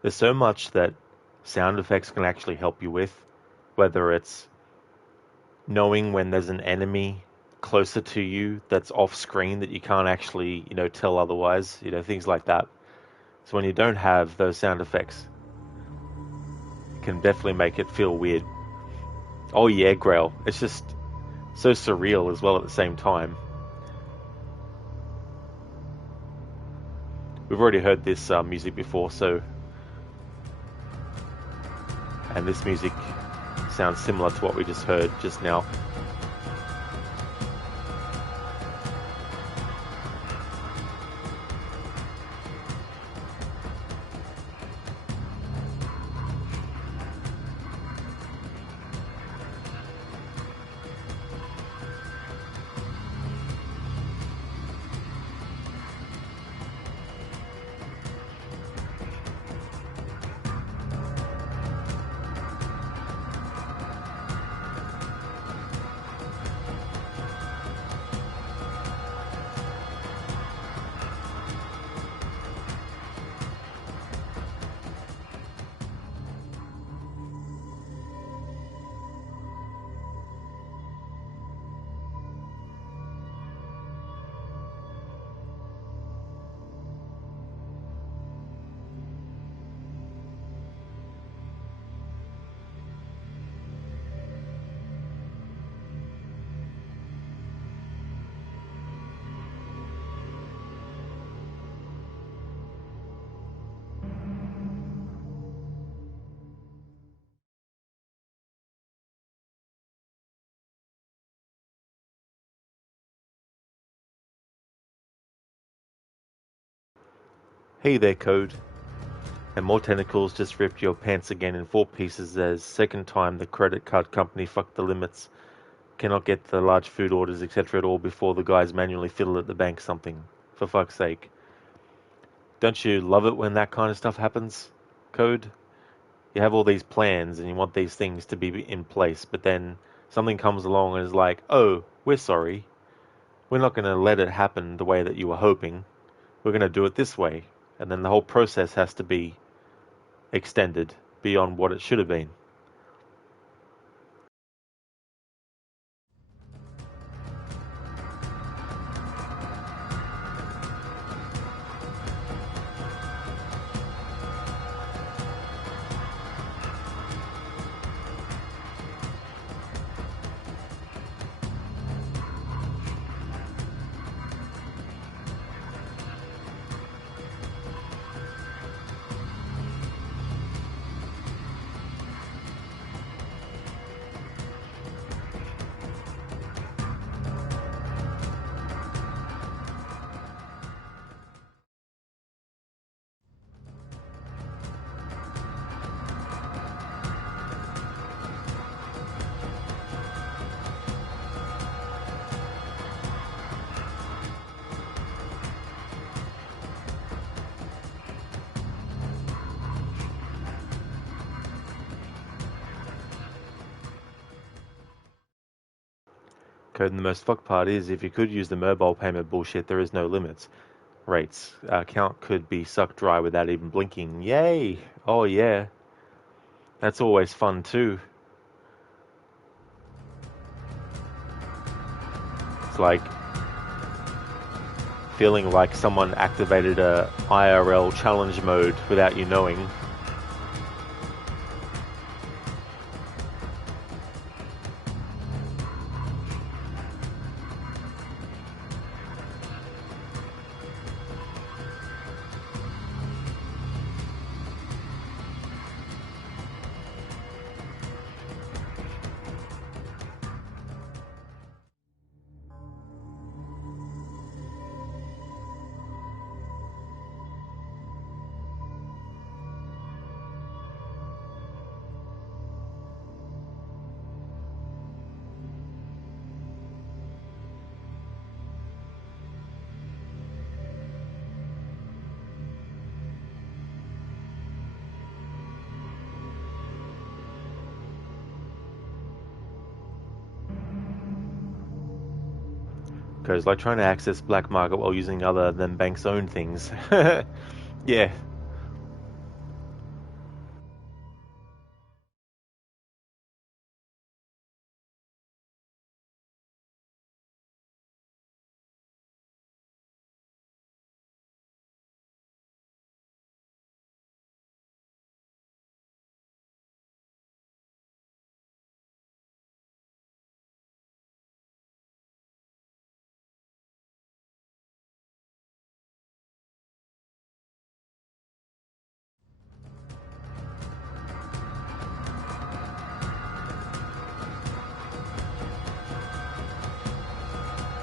there's so much that sound effects can actually help you with, whether it's knowing when there's an enemy closer to you that's off screen that you can't actually, tell otherwise, things like that. So when you don't have those sound effects, it can definitely make it feel weird. Oh yeah, Grail. It's just so surreal as well at the same time. We've already heard this music before, and this music sounds similar to what we just heard just now. Hey there, Code. And more tentacles just ripped your pants again in 4 pieces as second time the credit card company fucked the limits. Cannot get the large food orders, etc. at all before the guys manually fiddle at the bank something. For fuck's sake. Don't you love it when that kind of stuff happens, Code? You have all these plans and you want these things to be in place, but then something comes along and is like, oh, we're sorry. We're not going to let it happen the way that you were hoping. We're going to do it this way. And then the whole process has to be extended beyond what it should have been. Code, and the most fucked part is, if you could use the mobile payment bullshit, there is no limits. Rates. Account could be sucked dry without even blinking. Yay! Oh yeah. That's always fun too. It's like feeling like someone activated a IRL challenge mode without you knowing. Goes like trying to access black market while using other than bank's own things. Yeah.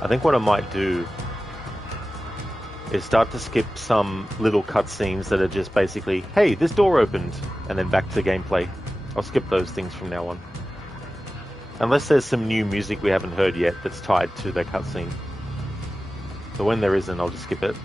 I think what I might do is start to skip some little cutscenes that are just basically, hey, this door opened, and then back to gameplay. I'll skip those things from now on. Unless there's some new music we haven't heard yet that's tied to the cutscene. But when there isn't, I'll just skip it.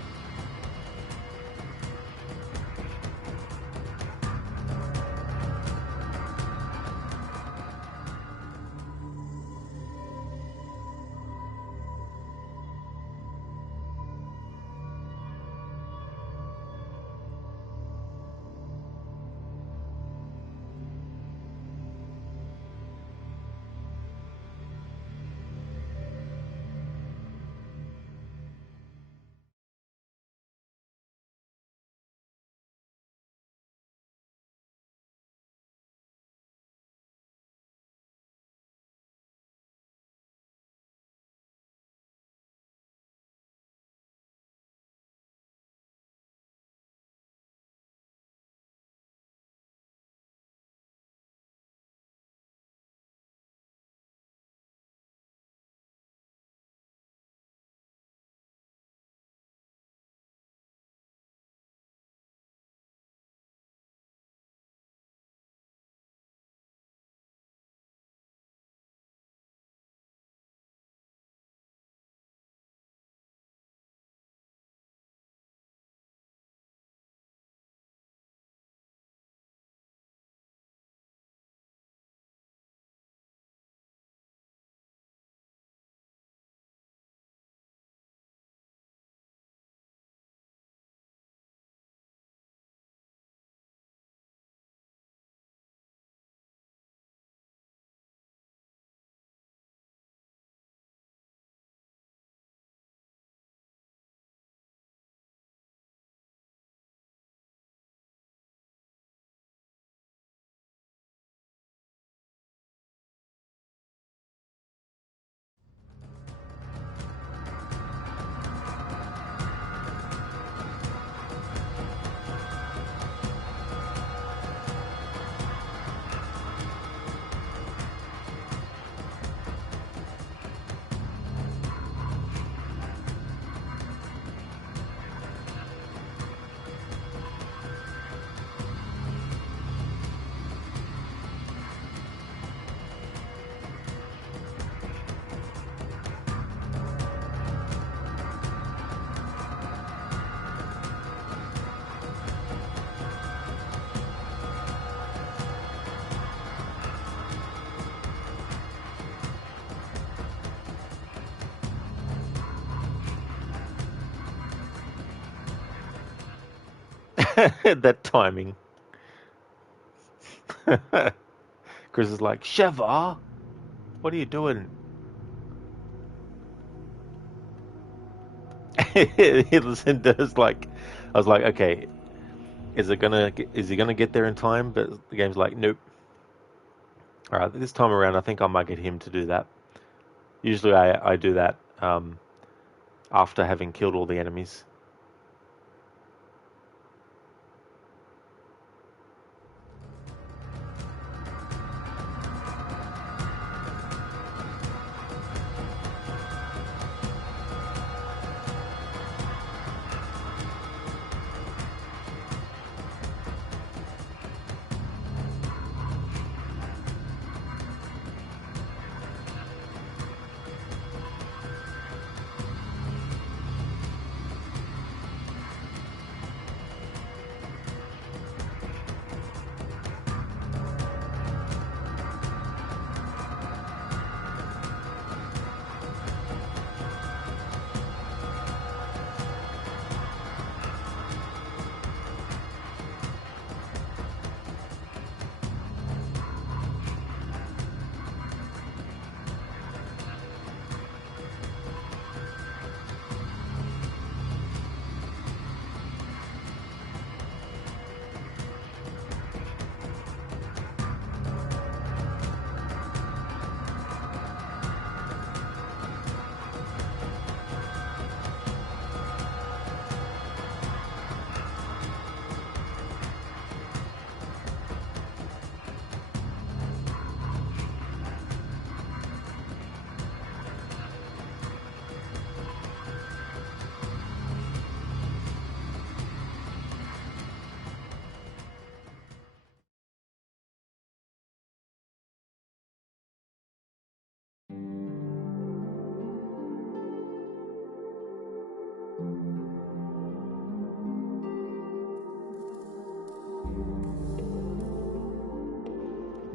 That timing. Chris is like, Sheva, what are you doing? He listened to us like, I was like, okay, is he gonna get there in time? But the game's like, nope. All right, this time around, I think I might get him to do that. Usually, I do that after having killed all the enemies.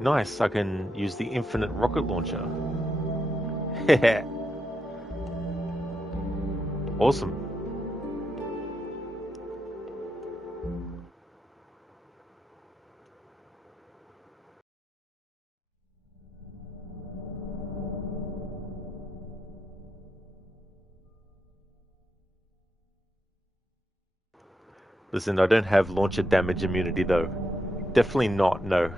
Nice, I can use the infinite rocket launcher. Awesome. Listen, I don't have launcher damage immunity though. Definitely not, no.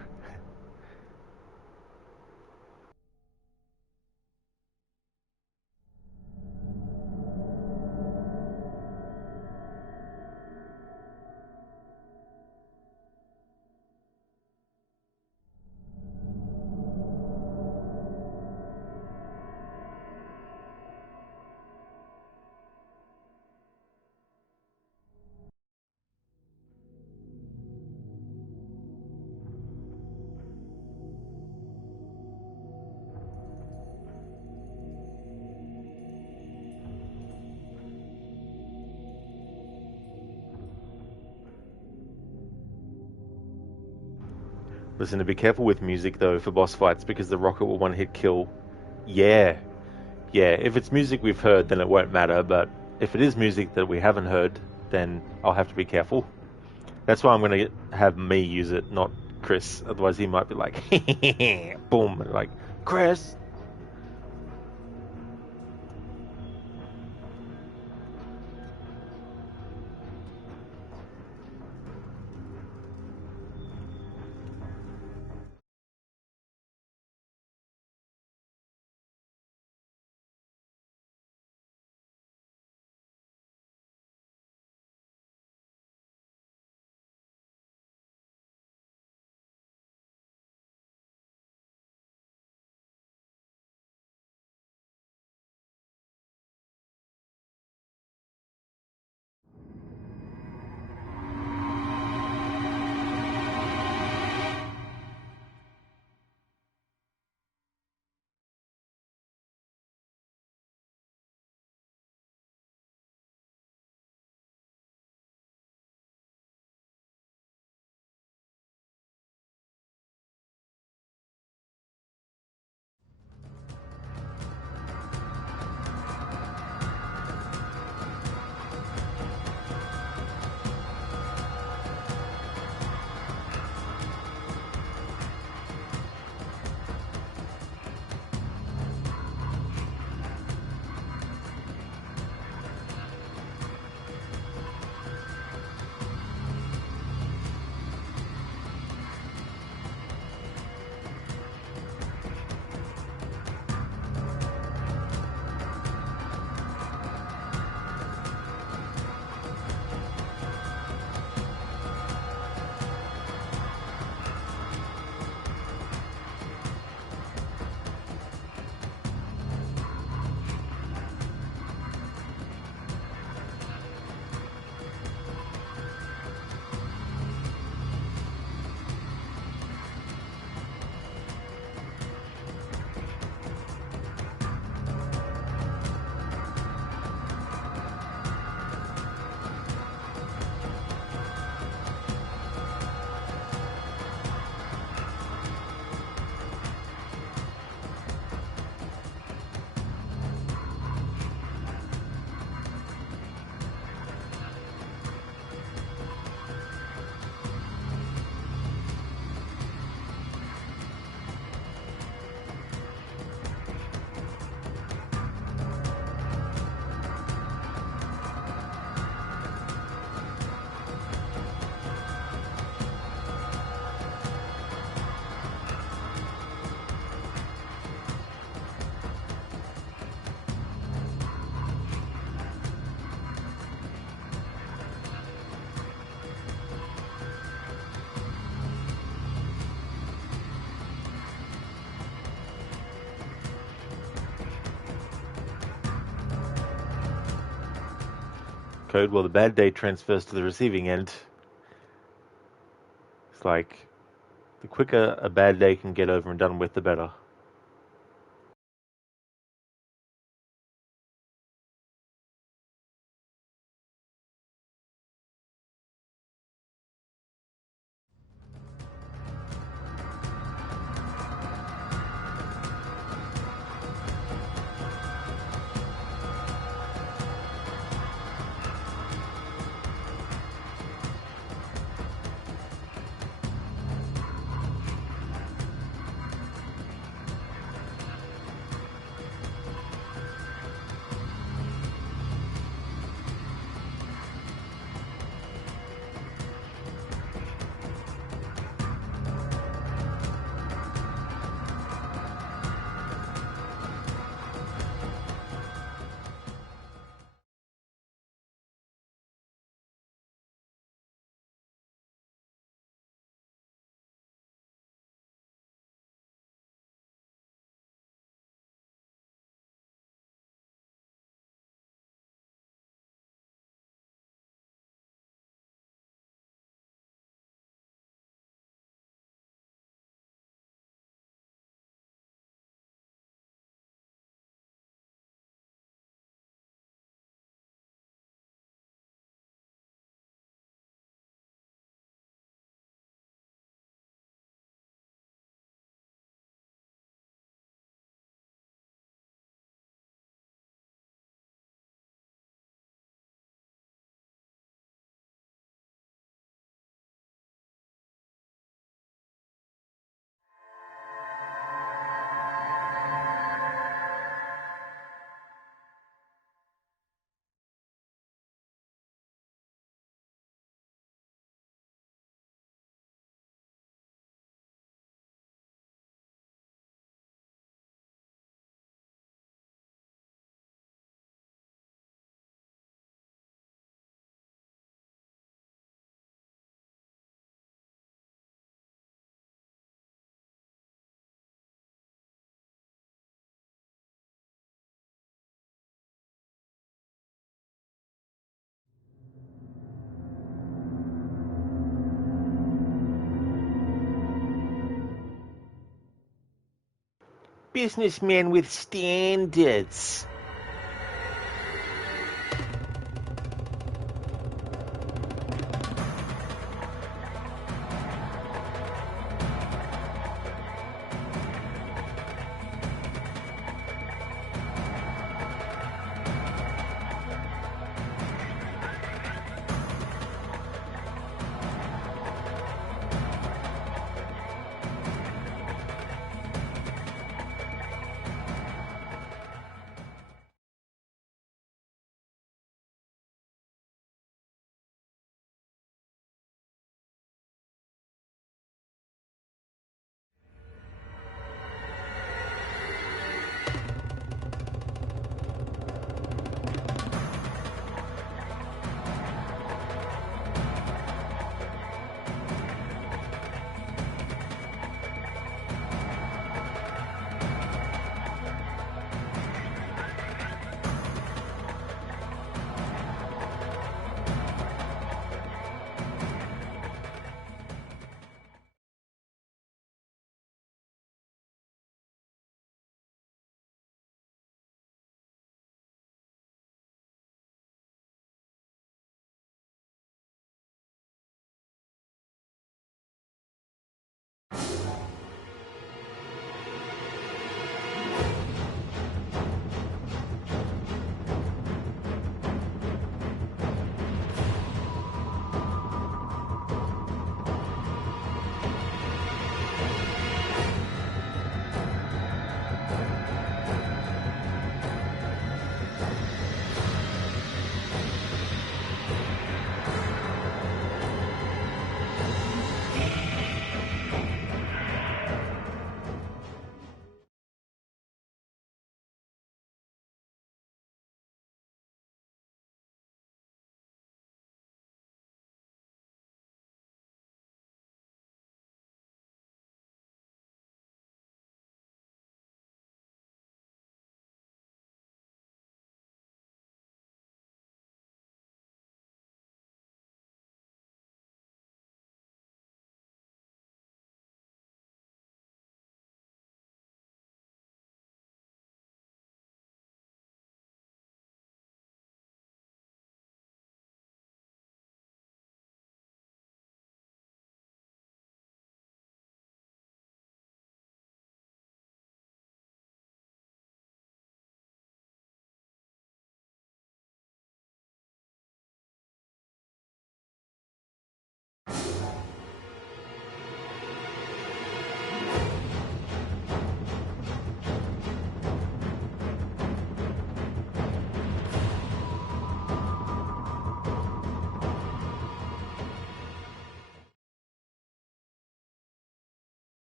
Listen, to be careful with music though for boss fights because the rocket will one-hit kill. Yeah, if it's music we've heard then it won't matter, but if it is music that we haven't heard, then I'll have to be careful. That's why I'm going to have me use it, not Chris. Otherwise he might be like, boom, like, Chris. Code, well, the bad day transfers to the receiving end. It's like, the quicker a bad day can get over and done with, the better. businessman with standards.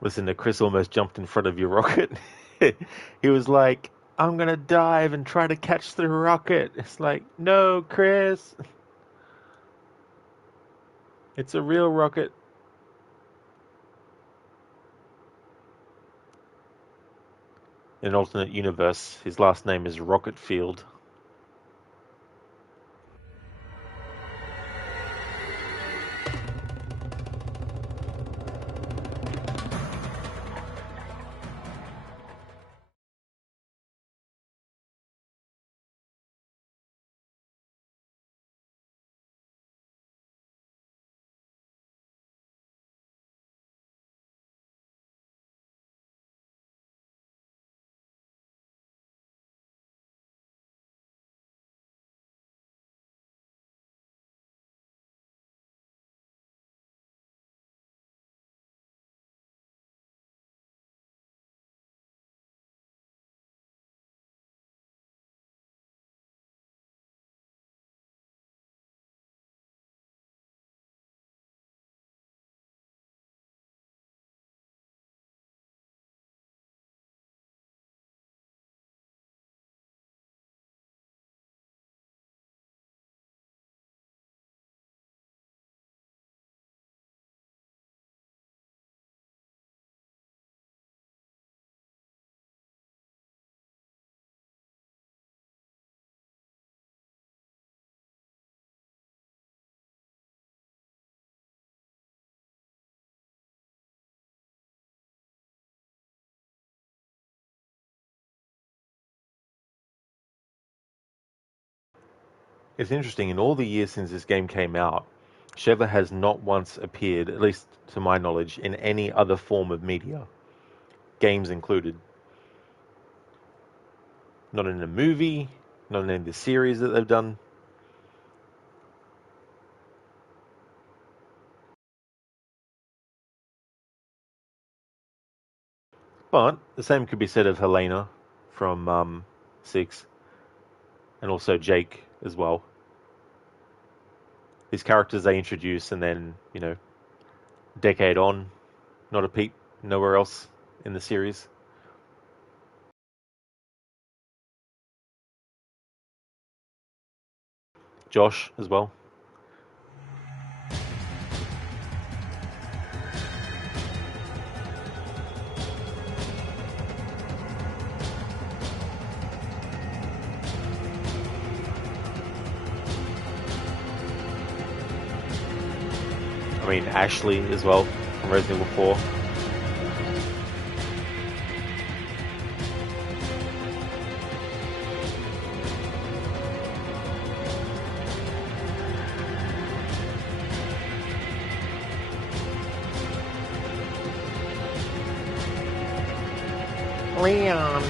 Listen, the Chris almost jumped in front of your rocket. He was like, I'm going to dive and try to catch the rocket. It's like, no, Chris. It's a real rocket. In an alternate universe, his last name is Rocket Field. It's interesting, in all the years since this game came out, Sheva has not once appeared, at least to my knowledge, in any other form of media, games included. Not in a movie, not in the series that they've done. But the same could be said of Helena from 6, and also Jake as well. These characters they introduce, and then, decade on, not a peep nowhere else in the series. Josh as well. I mean, Ashley as well from Resident Evil 4. Leon.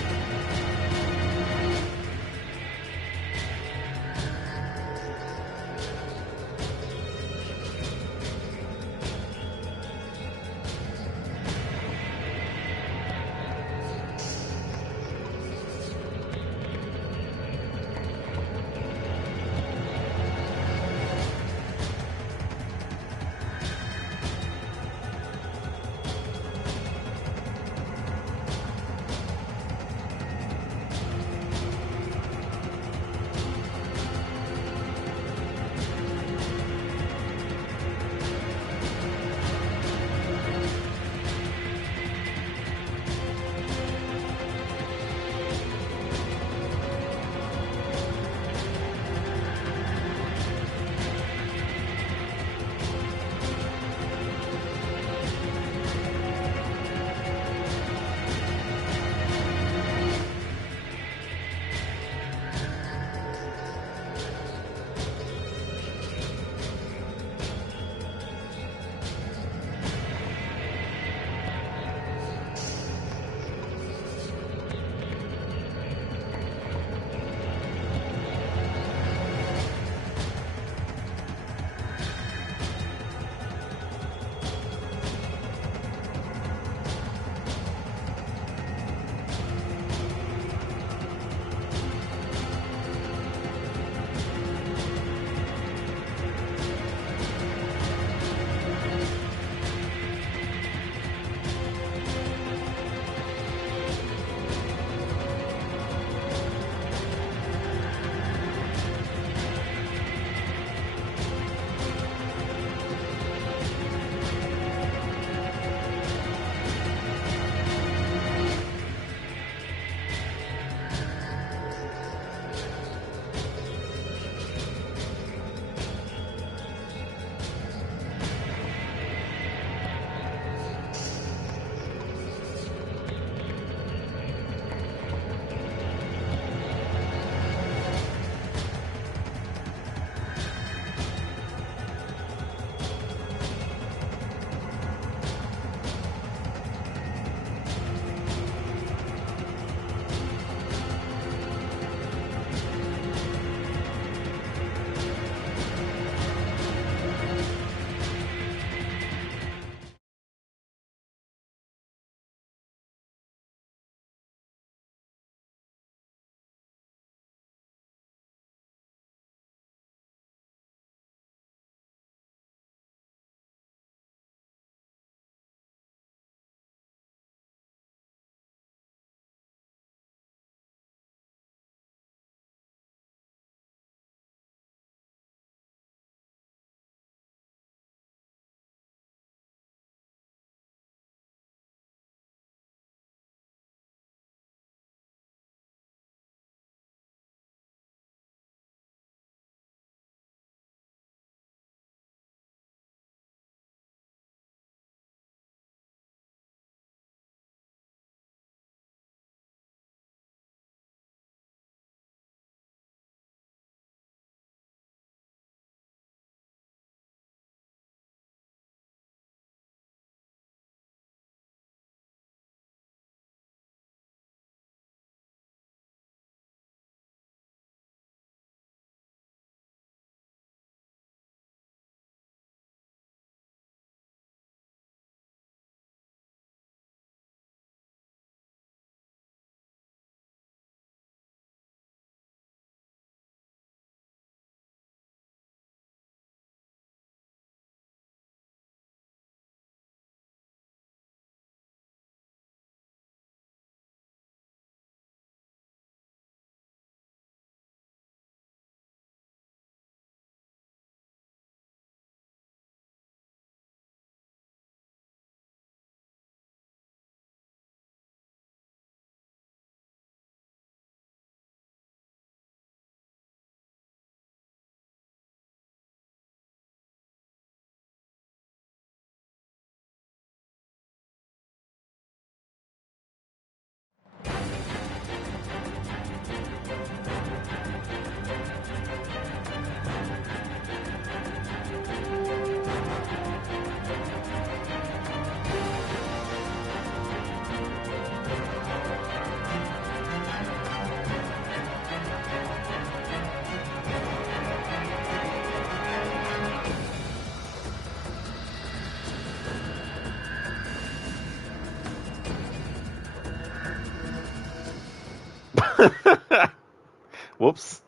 Whoops.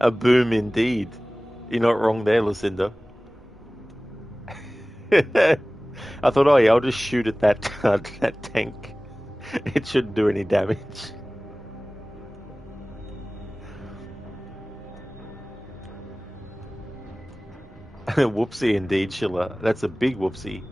A boom indeed. You're not wrong there, Lucinda. I thought, oh yeah, I'll just shoot at that that tank. It shouldn't do any damage. Whoopsie indeed, Schiller. That's a big whoopsie.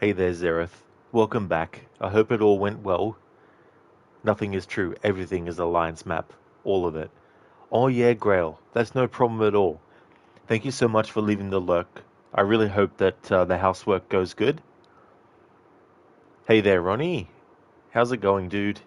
Hey there, Zereth. Welcome back. I hope it all went well. Nothing is true. Everything is Alliance map. All of it. Oh yeah, Grail. That's no problem at all. Thank you so much for leaving the lurk. I really hope that the housework goes good. Hey there, Ronnie. How's it going, dude?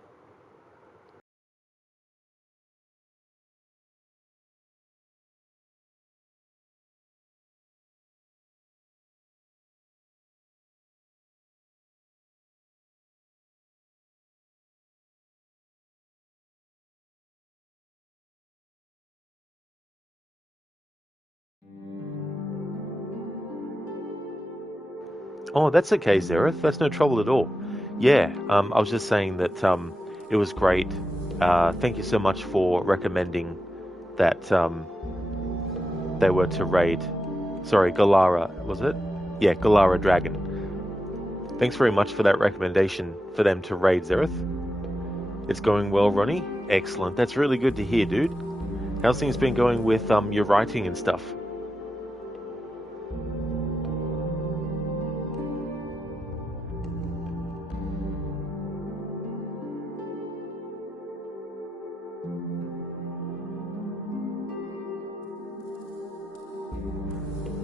Oh, that's okay, Zereth. That's no trouble at all. Yeah, I was just saying that it was great. Thank you so much for recommending that they were to raid. Sorry, Galara, was it? Yeah, Galara Dragon. Thanks very much for that recommendation for them to raid Zereth. It's going well, Ronnie. Excellent. That's really good to hear, dude. How's things been going with your writing and stuff?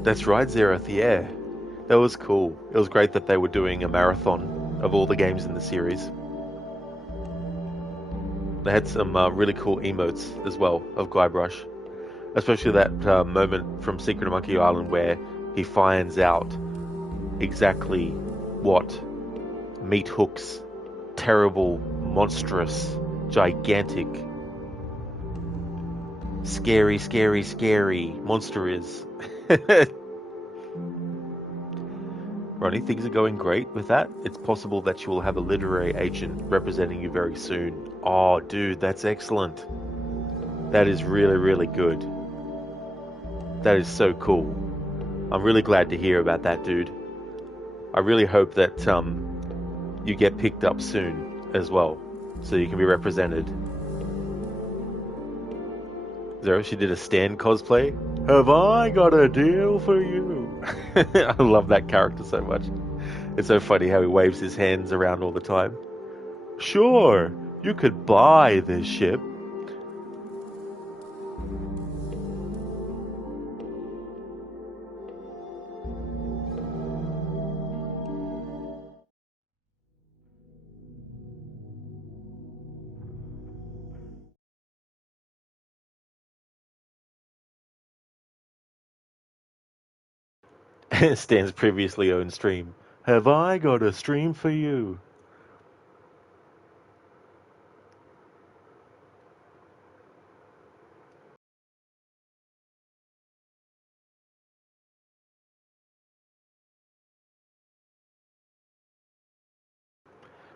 That's right, Zereth, yeah. That was cool. It was great that they were doing a marathon of all the games in the series. They had some really cool emotes as well of Guybrush. Especially that moment from Secret of Monkey Island where he finds out exactly what Meat Hook's terrible, monstrous, gigantic, scary, scary monster is. Ronnie, things are going great with that. It's possible that you will have a literary agent representing you very soon. Oh, dude, that's excellent. That is really, really good. That is so cool. I'm really glad to hear about that, dude. I really hope that you get picked up soon as well, so you can be represented. Zero, she did a Stan cosplay. Have I got a deal for you? I love that character so much. It's so funny how he waves his hands around all the time. Sure, you could buy this ship. Stan's previously owned stream. Have I got a stream for you?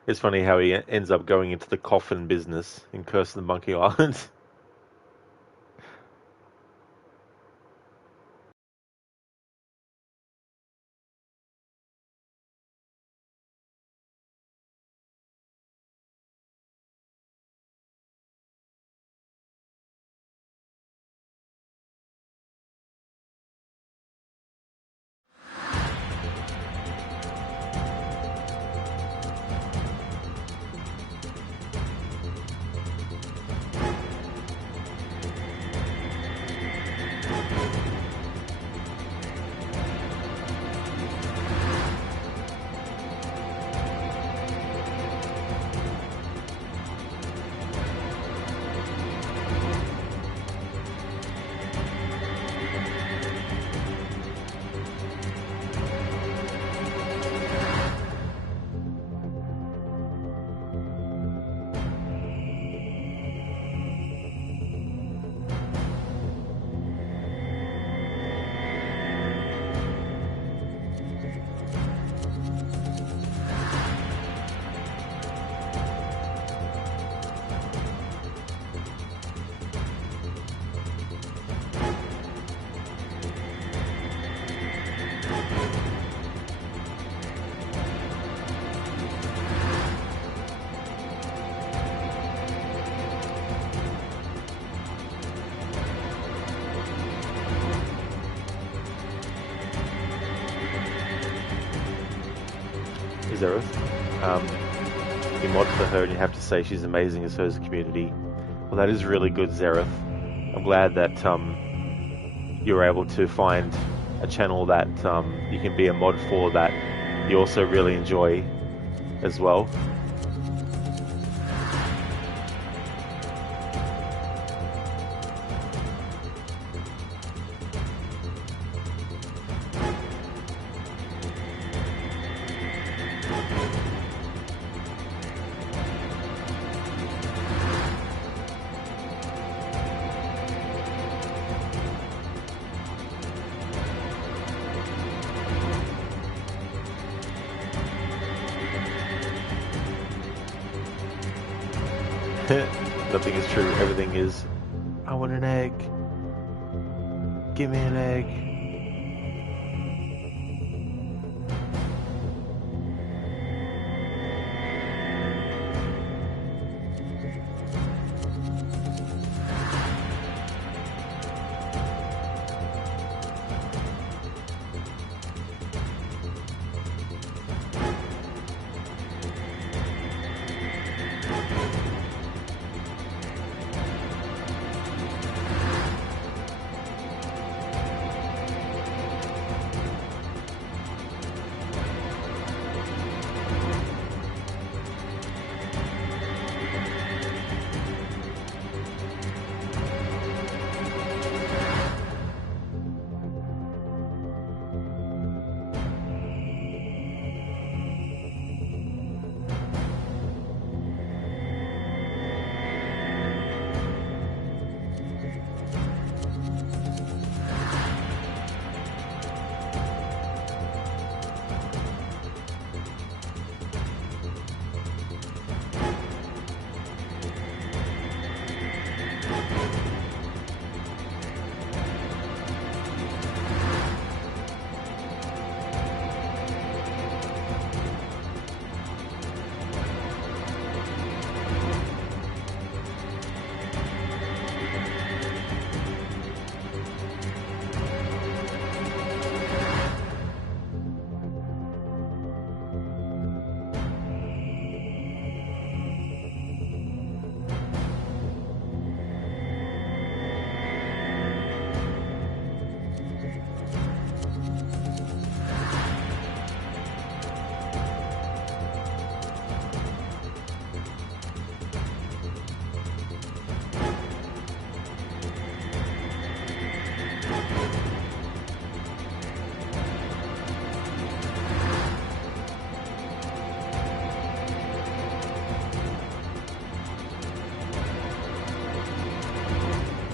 It's funny how he ends up going into the coffin business in Curse of the Monkey Island. Zereth. You mod for her and you have to say she's amazing as her community. Well, that is really good, Zereth. I'm glad that you're able to find a channel that you can be a mod for that you also really enjoy as well. Nothing is true, everything is, I want an egg. Give me an egg.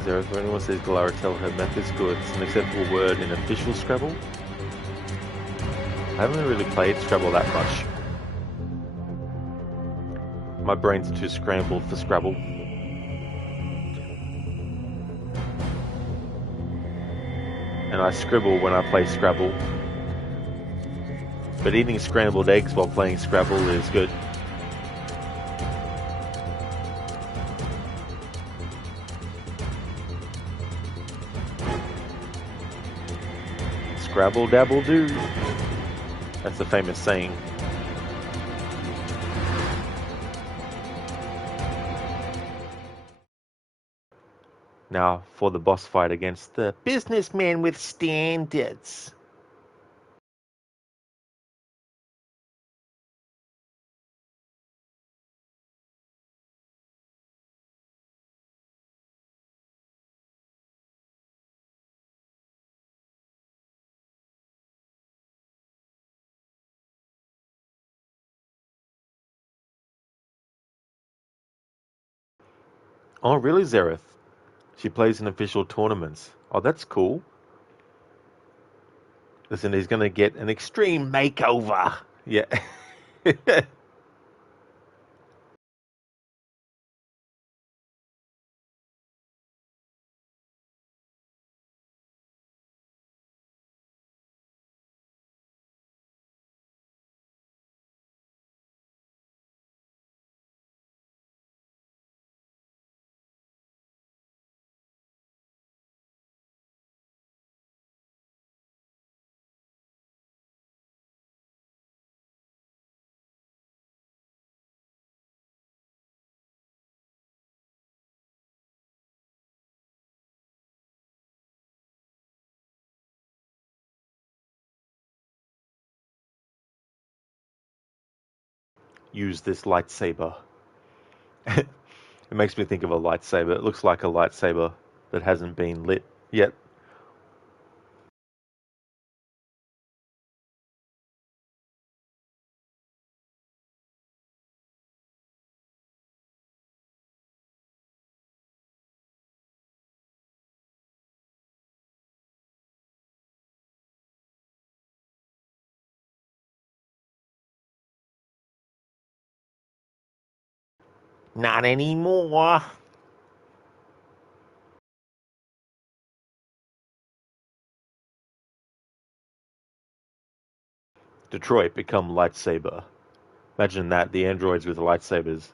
Zareth, when anyone says Galara, tell her meth is good. It's an acceptable word in official Scrabble. I haven't really played Scrabble that much. My brain's too scrambled for Scrabble. And I scribble when I play Scrabble. But eating scrambled eggs while playing Scrabble is good. Scrabble dabble do. That's a famous saying. Now for the boss fight against the businessman with standards. Oh, really, Zareth? She plays in official tournaments. Oh, that's cool. Listen, he's going to get an extreme makeover. Yeah. Use this lightsaber. It makes me think of a lightsaber. It looks like a lightsaber that hasn't been lit yet. Not anymore. Detroit become lightsaber. Imagine that, the androids with lightsabers.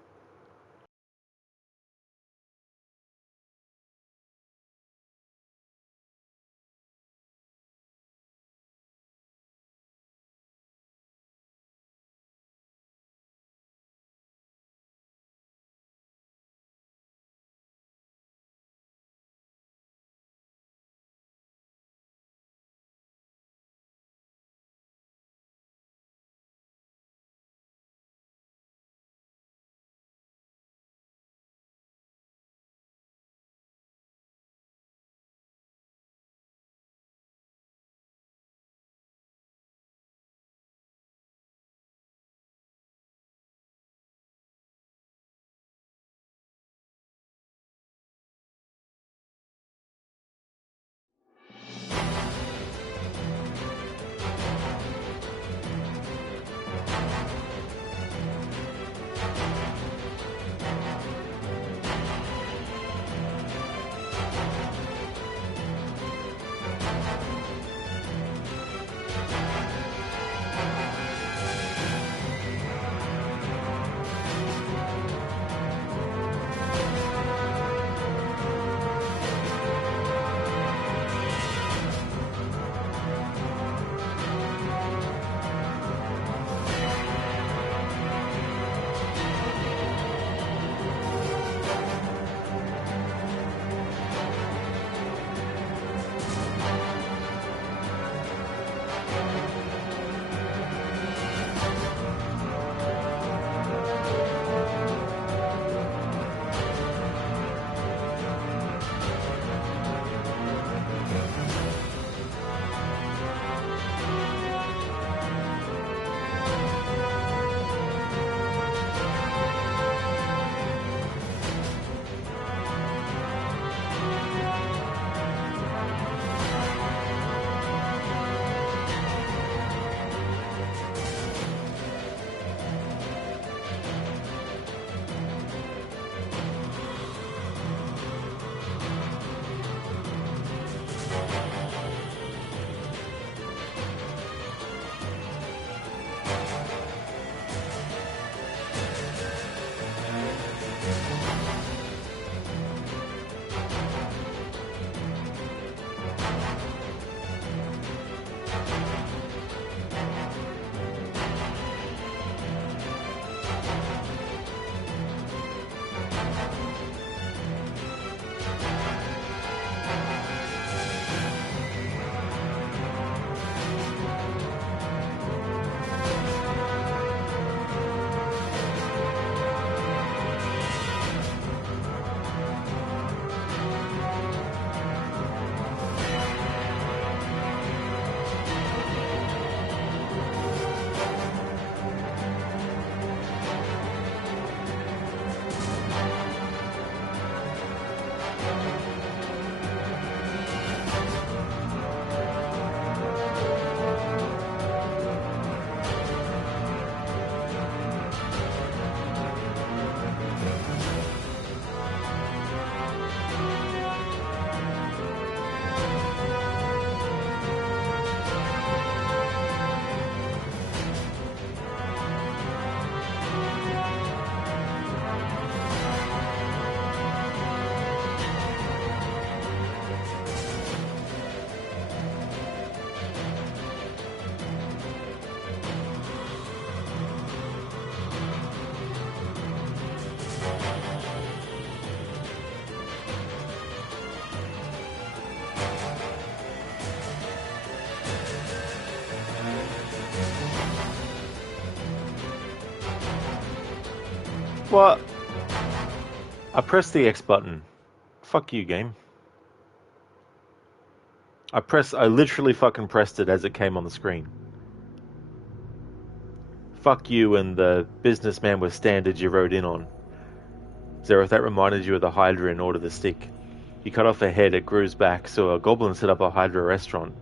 What? I pressed the X button. Fuck you, game. I literally fucking pressed it as it came on the screen. Fuck you and the businessman with standards you rode in on. Zereth, that reminded you of the Hydra in Order to Stick. You cut off a head, it grows back, so a goblin set up a Hydra restaurant.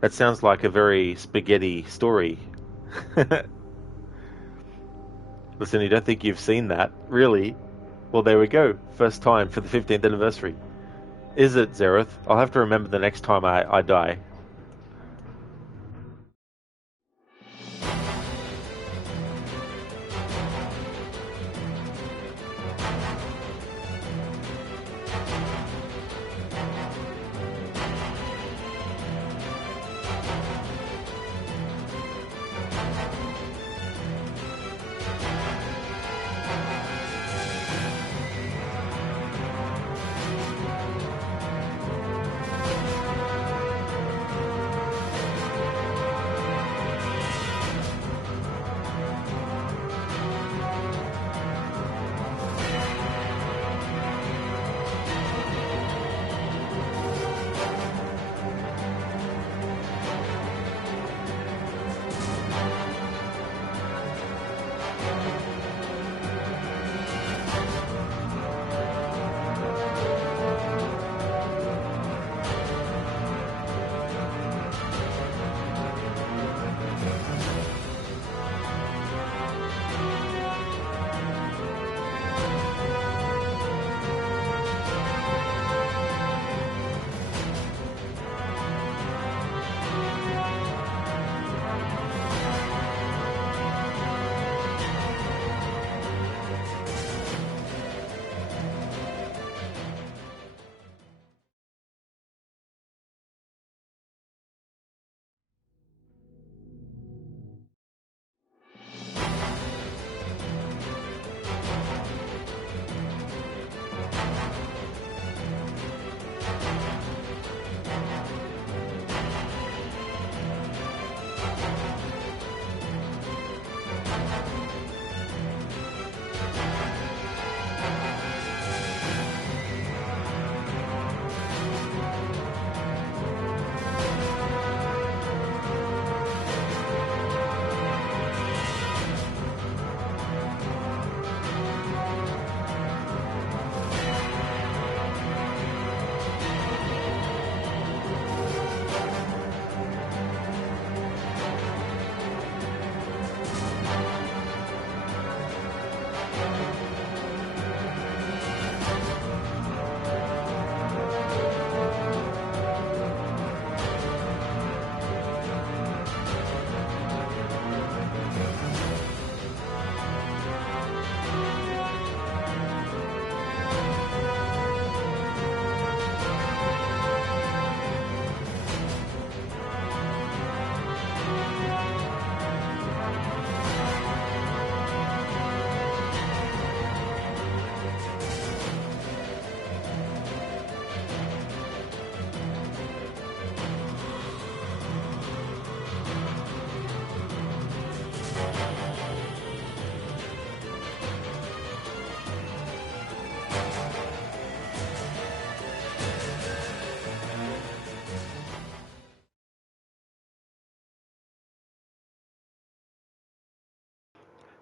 That sounds like a very spaghetti story. Listen, you don't think you've seen that? Really? Well, there we go. First time for the 15th anniversary. Is it, Zereth? I'll have to remember the next time I die.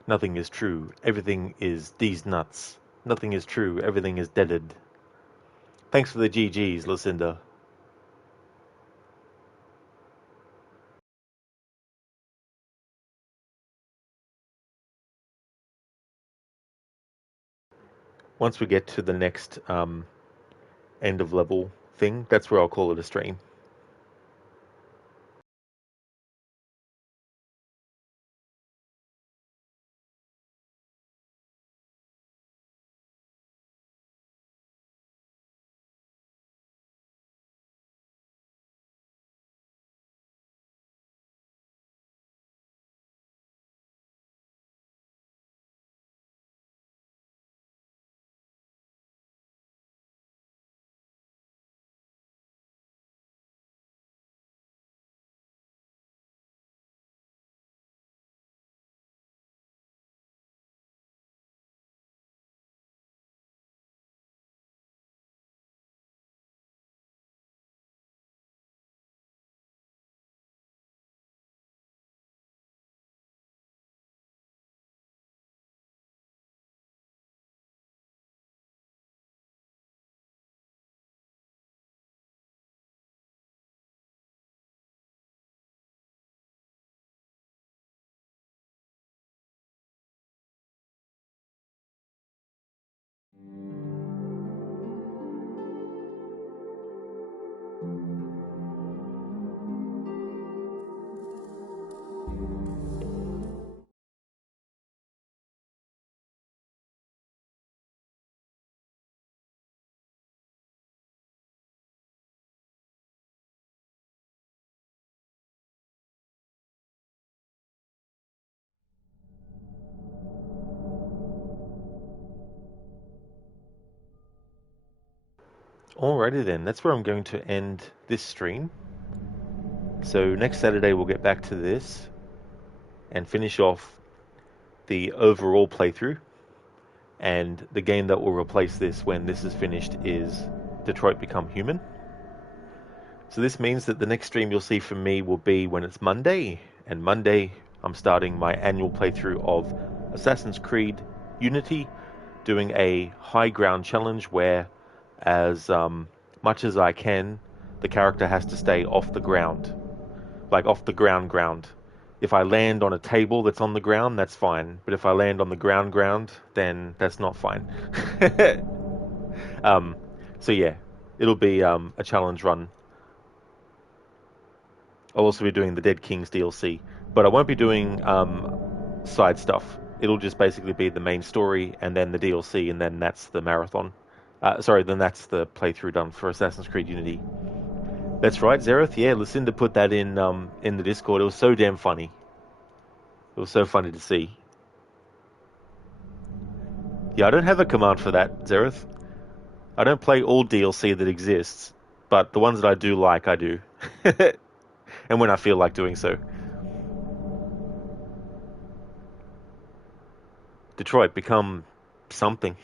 Nothing is true. Everything is these nuts. Nothing is true. Everything is deaded. Thanks for the GGs, Lucinda. Once we get to the next end of level thing, that's where I'll call it a stream. Alrighty then, that's where I'm going to end this stream. So next Saturday we'll get back to this and finish off the overall playthrough. And the game that will replace this when this is finished is Detroit Become Human. So this means that the next stream you'll see from me will be when it's Monday. And Monday I'm starting my annual playthrough of Assassin's Creed Unity, doing a high ground challenge where, as much as I can, the character has to stay off the ground. Like off the ground. If I land on a table that's on the ground, that's fine. But if I land on the ground, then that's not fine. So yeah, it'll be a challenge run. I'll also be doing the Dead Kings DLC, but I won't be doing side stuff. It'll just basically be the main story and then the DLC, and then that's the marathon. Then that's the playthrough done for Assassin's Creed Unity. That's right, Zereth. Yeah, Lucinda put that in the Discord. It was so damn funny. It was so funny to see. Yeah, I don't have a command for that, Zereth. I don't play all DLC that exists, but the ones that I do like, I do. And when I feel like doing so. Detroit, become something.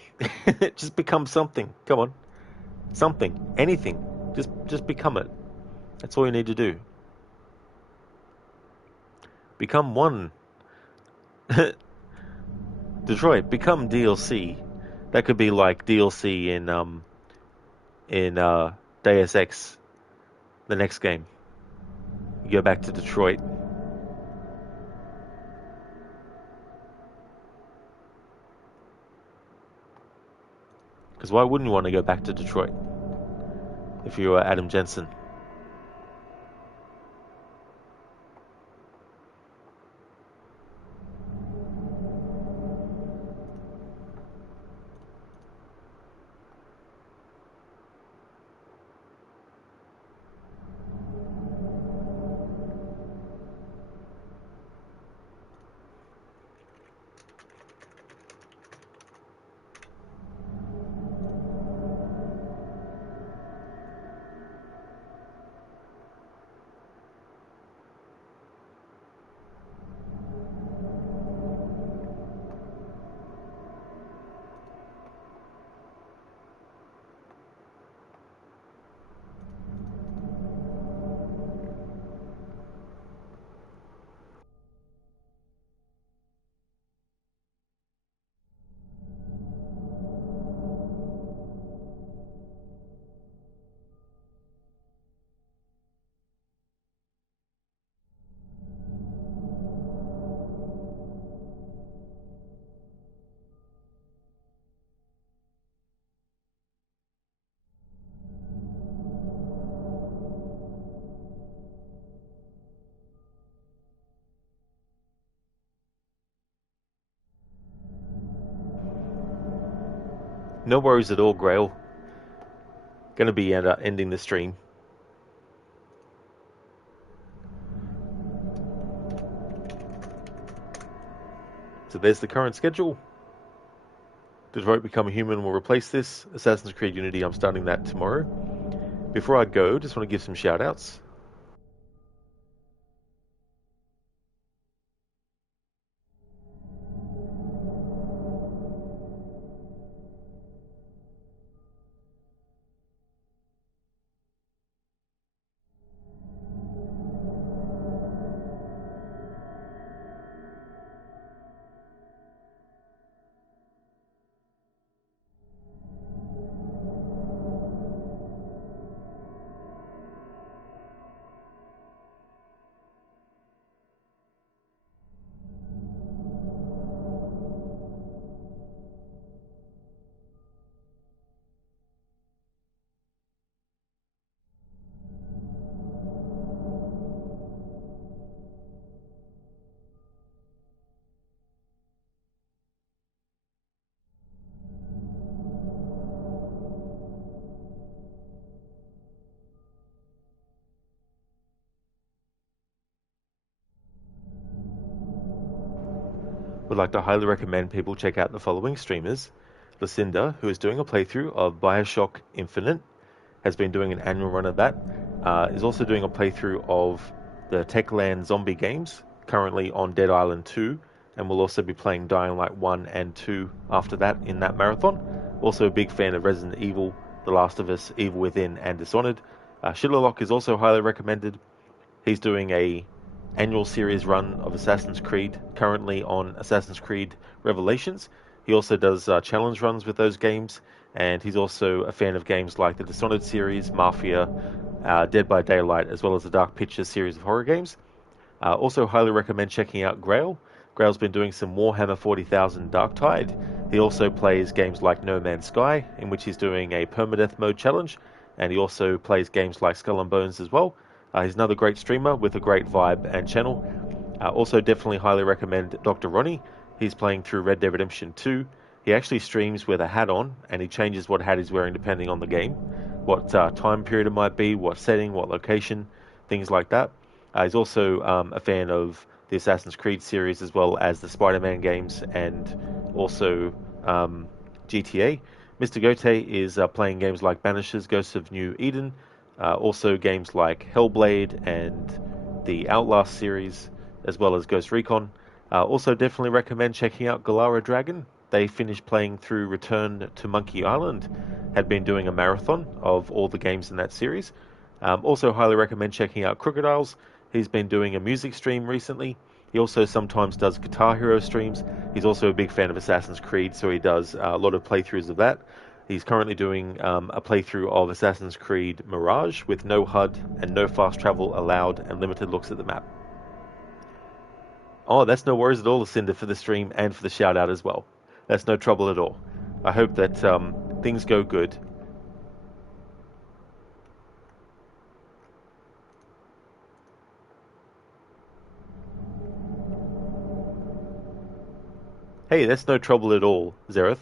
Just become something. Come on. Something. Anything. Just become it. That's all you need to do. Become one. Detroit, become DLC. That could be like DLC in Deus Ex, the next game. You go back to Detroit. Because why wouldn't you want to go back to Detroit if you were Adam Jensen? No worries at all, Grail. Going to be ending the stream. So there's the current schedule. Detroit Become Human will replace this. Assassin's Creed Unity, I'm starting that tomorrow. Before I go, just want to give some shout outs. Would like to highly recommend people check out the following streamers. Lucinda, who is doing a playthrough of Bioshock Infinite, has been doing an annual run of that. Is also doing a playthrough of the Techland zombie games, currently on Dead Island 2, and will also be playing Dying Light 1 and 2 after that in that marathon. Also a big fan of Resident Evil, The Last of Us, Evil Within, and Dishonored. Shillerlock is also highly recommended. He's doing a annual series run of Assassin's Creed, currently on Assassin's Creed Revelations. He also does challenge runs with those games, and he's also a fan of games like the Dishonored series, Mafia, Dead by Daylight, as well as the Dark Pictures series of horror games. Also highly recommend checking out Grail. Grail's been doing some Warhammer 40,000 Darktide. He also plays games like No Man's Sky, in which he's doing a permadeath mode challenge, and he also plays games like Skull and Bones as well. He's another great streamer with a great vibe and channel. Also definitely highly recommend Dr. Ronnie. He's playing through Red Dead Redemption 2. He actually streams with a hat on, and he changes what hat he's wearing depending on the game, what time period it might be, what setting, what location, things like that. He's also a fan of the Assassin's Creed series as well as the Spider-Man games and also GTA. Mr. Gote is playing games like Banishers, Ghosts of New Eden, also games like Hellblade and the Outlast series, as well as Ghost Recon. Also definitely recommend checking out Galara Dragon. They finished playing through Return to Monkey Island, had been doing a marathon of all the games in that series. Also highly recommend checking out Crocodiles. He's been doing a music stream recently. He also sometimes does Guitar Hero streams. He's also a big fan of Assassin's Creed, so he does a lot of playthroughs of that. He's currently doing a playthrough of Assassin's Creed Mirage with no HUD and no fast travel allowed and limited looks at the map. Oh, that's no worries at all, Lucinda, for the stream and for the shout out as well. That's no trouble at all. I hope that things go good. Hey, that's no trouble at all, Zereth.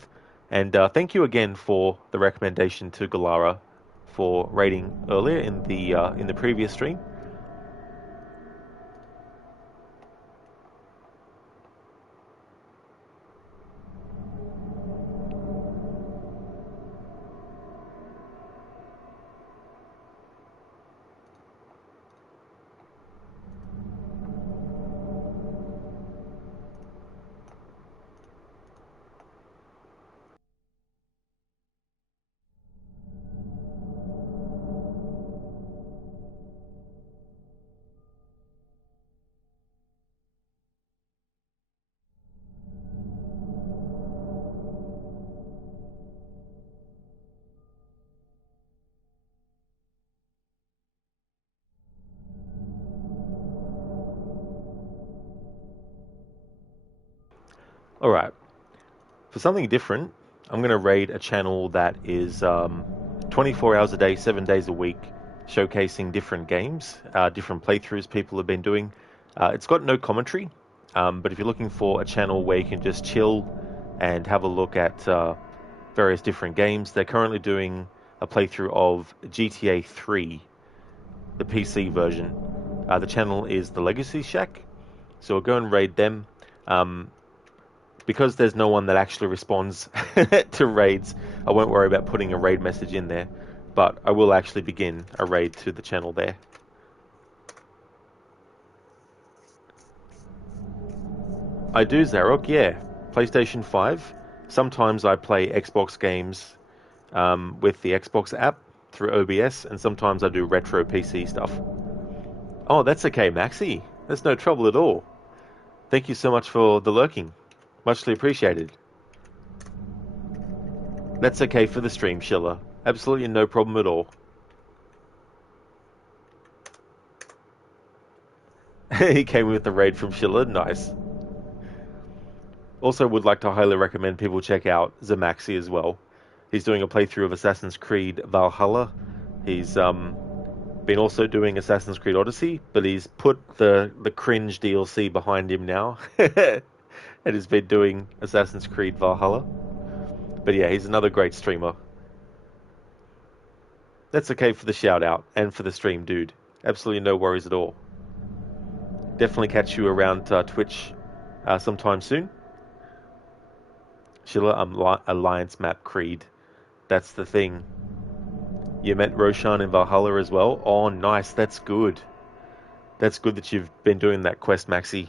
And thank you again for the recommendation to Galara for raiding earlier in the previous stream. Alright, for something different, I'm going to raid a channel that is 24 hours a day, 7 days a week, showcasing different games, different playthroughs people have been doing. It's got no commentary, but if you're looking for a channel where you can just chill and have a look at various different games, they're currently doing a playthrough of GTA 3, the PC version. The channel is The Legacy Shack, so we'll go and raid them. Because there's no one that actually responds to raids, I won't worry about putting a raid message in there, but I will actually begin a raid to the channel there. I do, Zarok, yeah. PlayStation 5. Sometimes I play Xbox games with the Xbox app through OBS, and sometimes I do retro PC stuff. Oh, that's okay, Maxi. That's no trouble at all. Thank you so much for the lurking. Muchly appreciated. That's okay for the stream, Schiller. Absolutely no problem at all. He came with the raid from Schiller. Nice. Also would like to highly recommend people check out Zamaxi as well. He's doing a playthrough of Assassin's Creed Valhalla. He's been also doing Assassin's Creed Odyssey, but he's put the cringe DLC behind him now. And has been doing Assassin's Creed Valhalla. But yeah, he's another great streamer. That's okay for the shout out and for the stream, dude. Absolutely no worries at all. Definitely catch you around Twitch sometime soon. Sheila, Alliance Map Creed. That's the thing. You met Roshan in Valhalla as well? Oh, nice. That's good. That's good that you've been doing that quest, Maxi.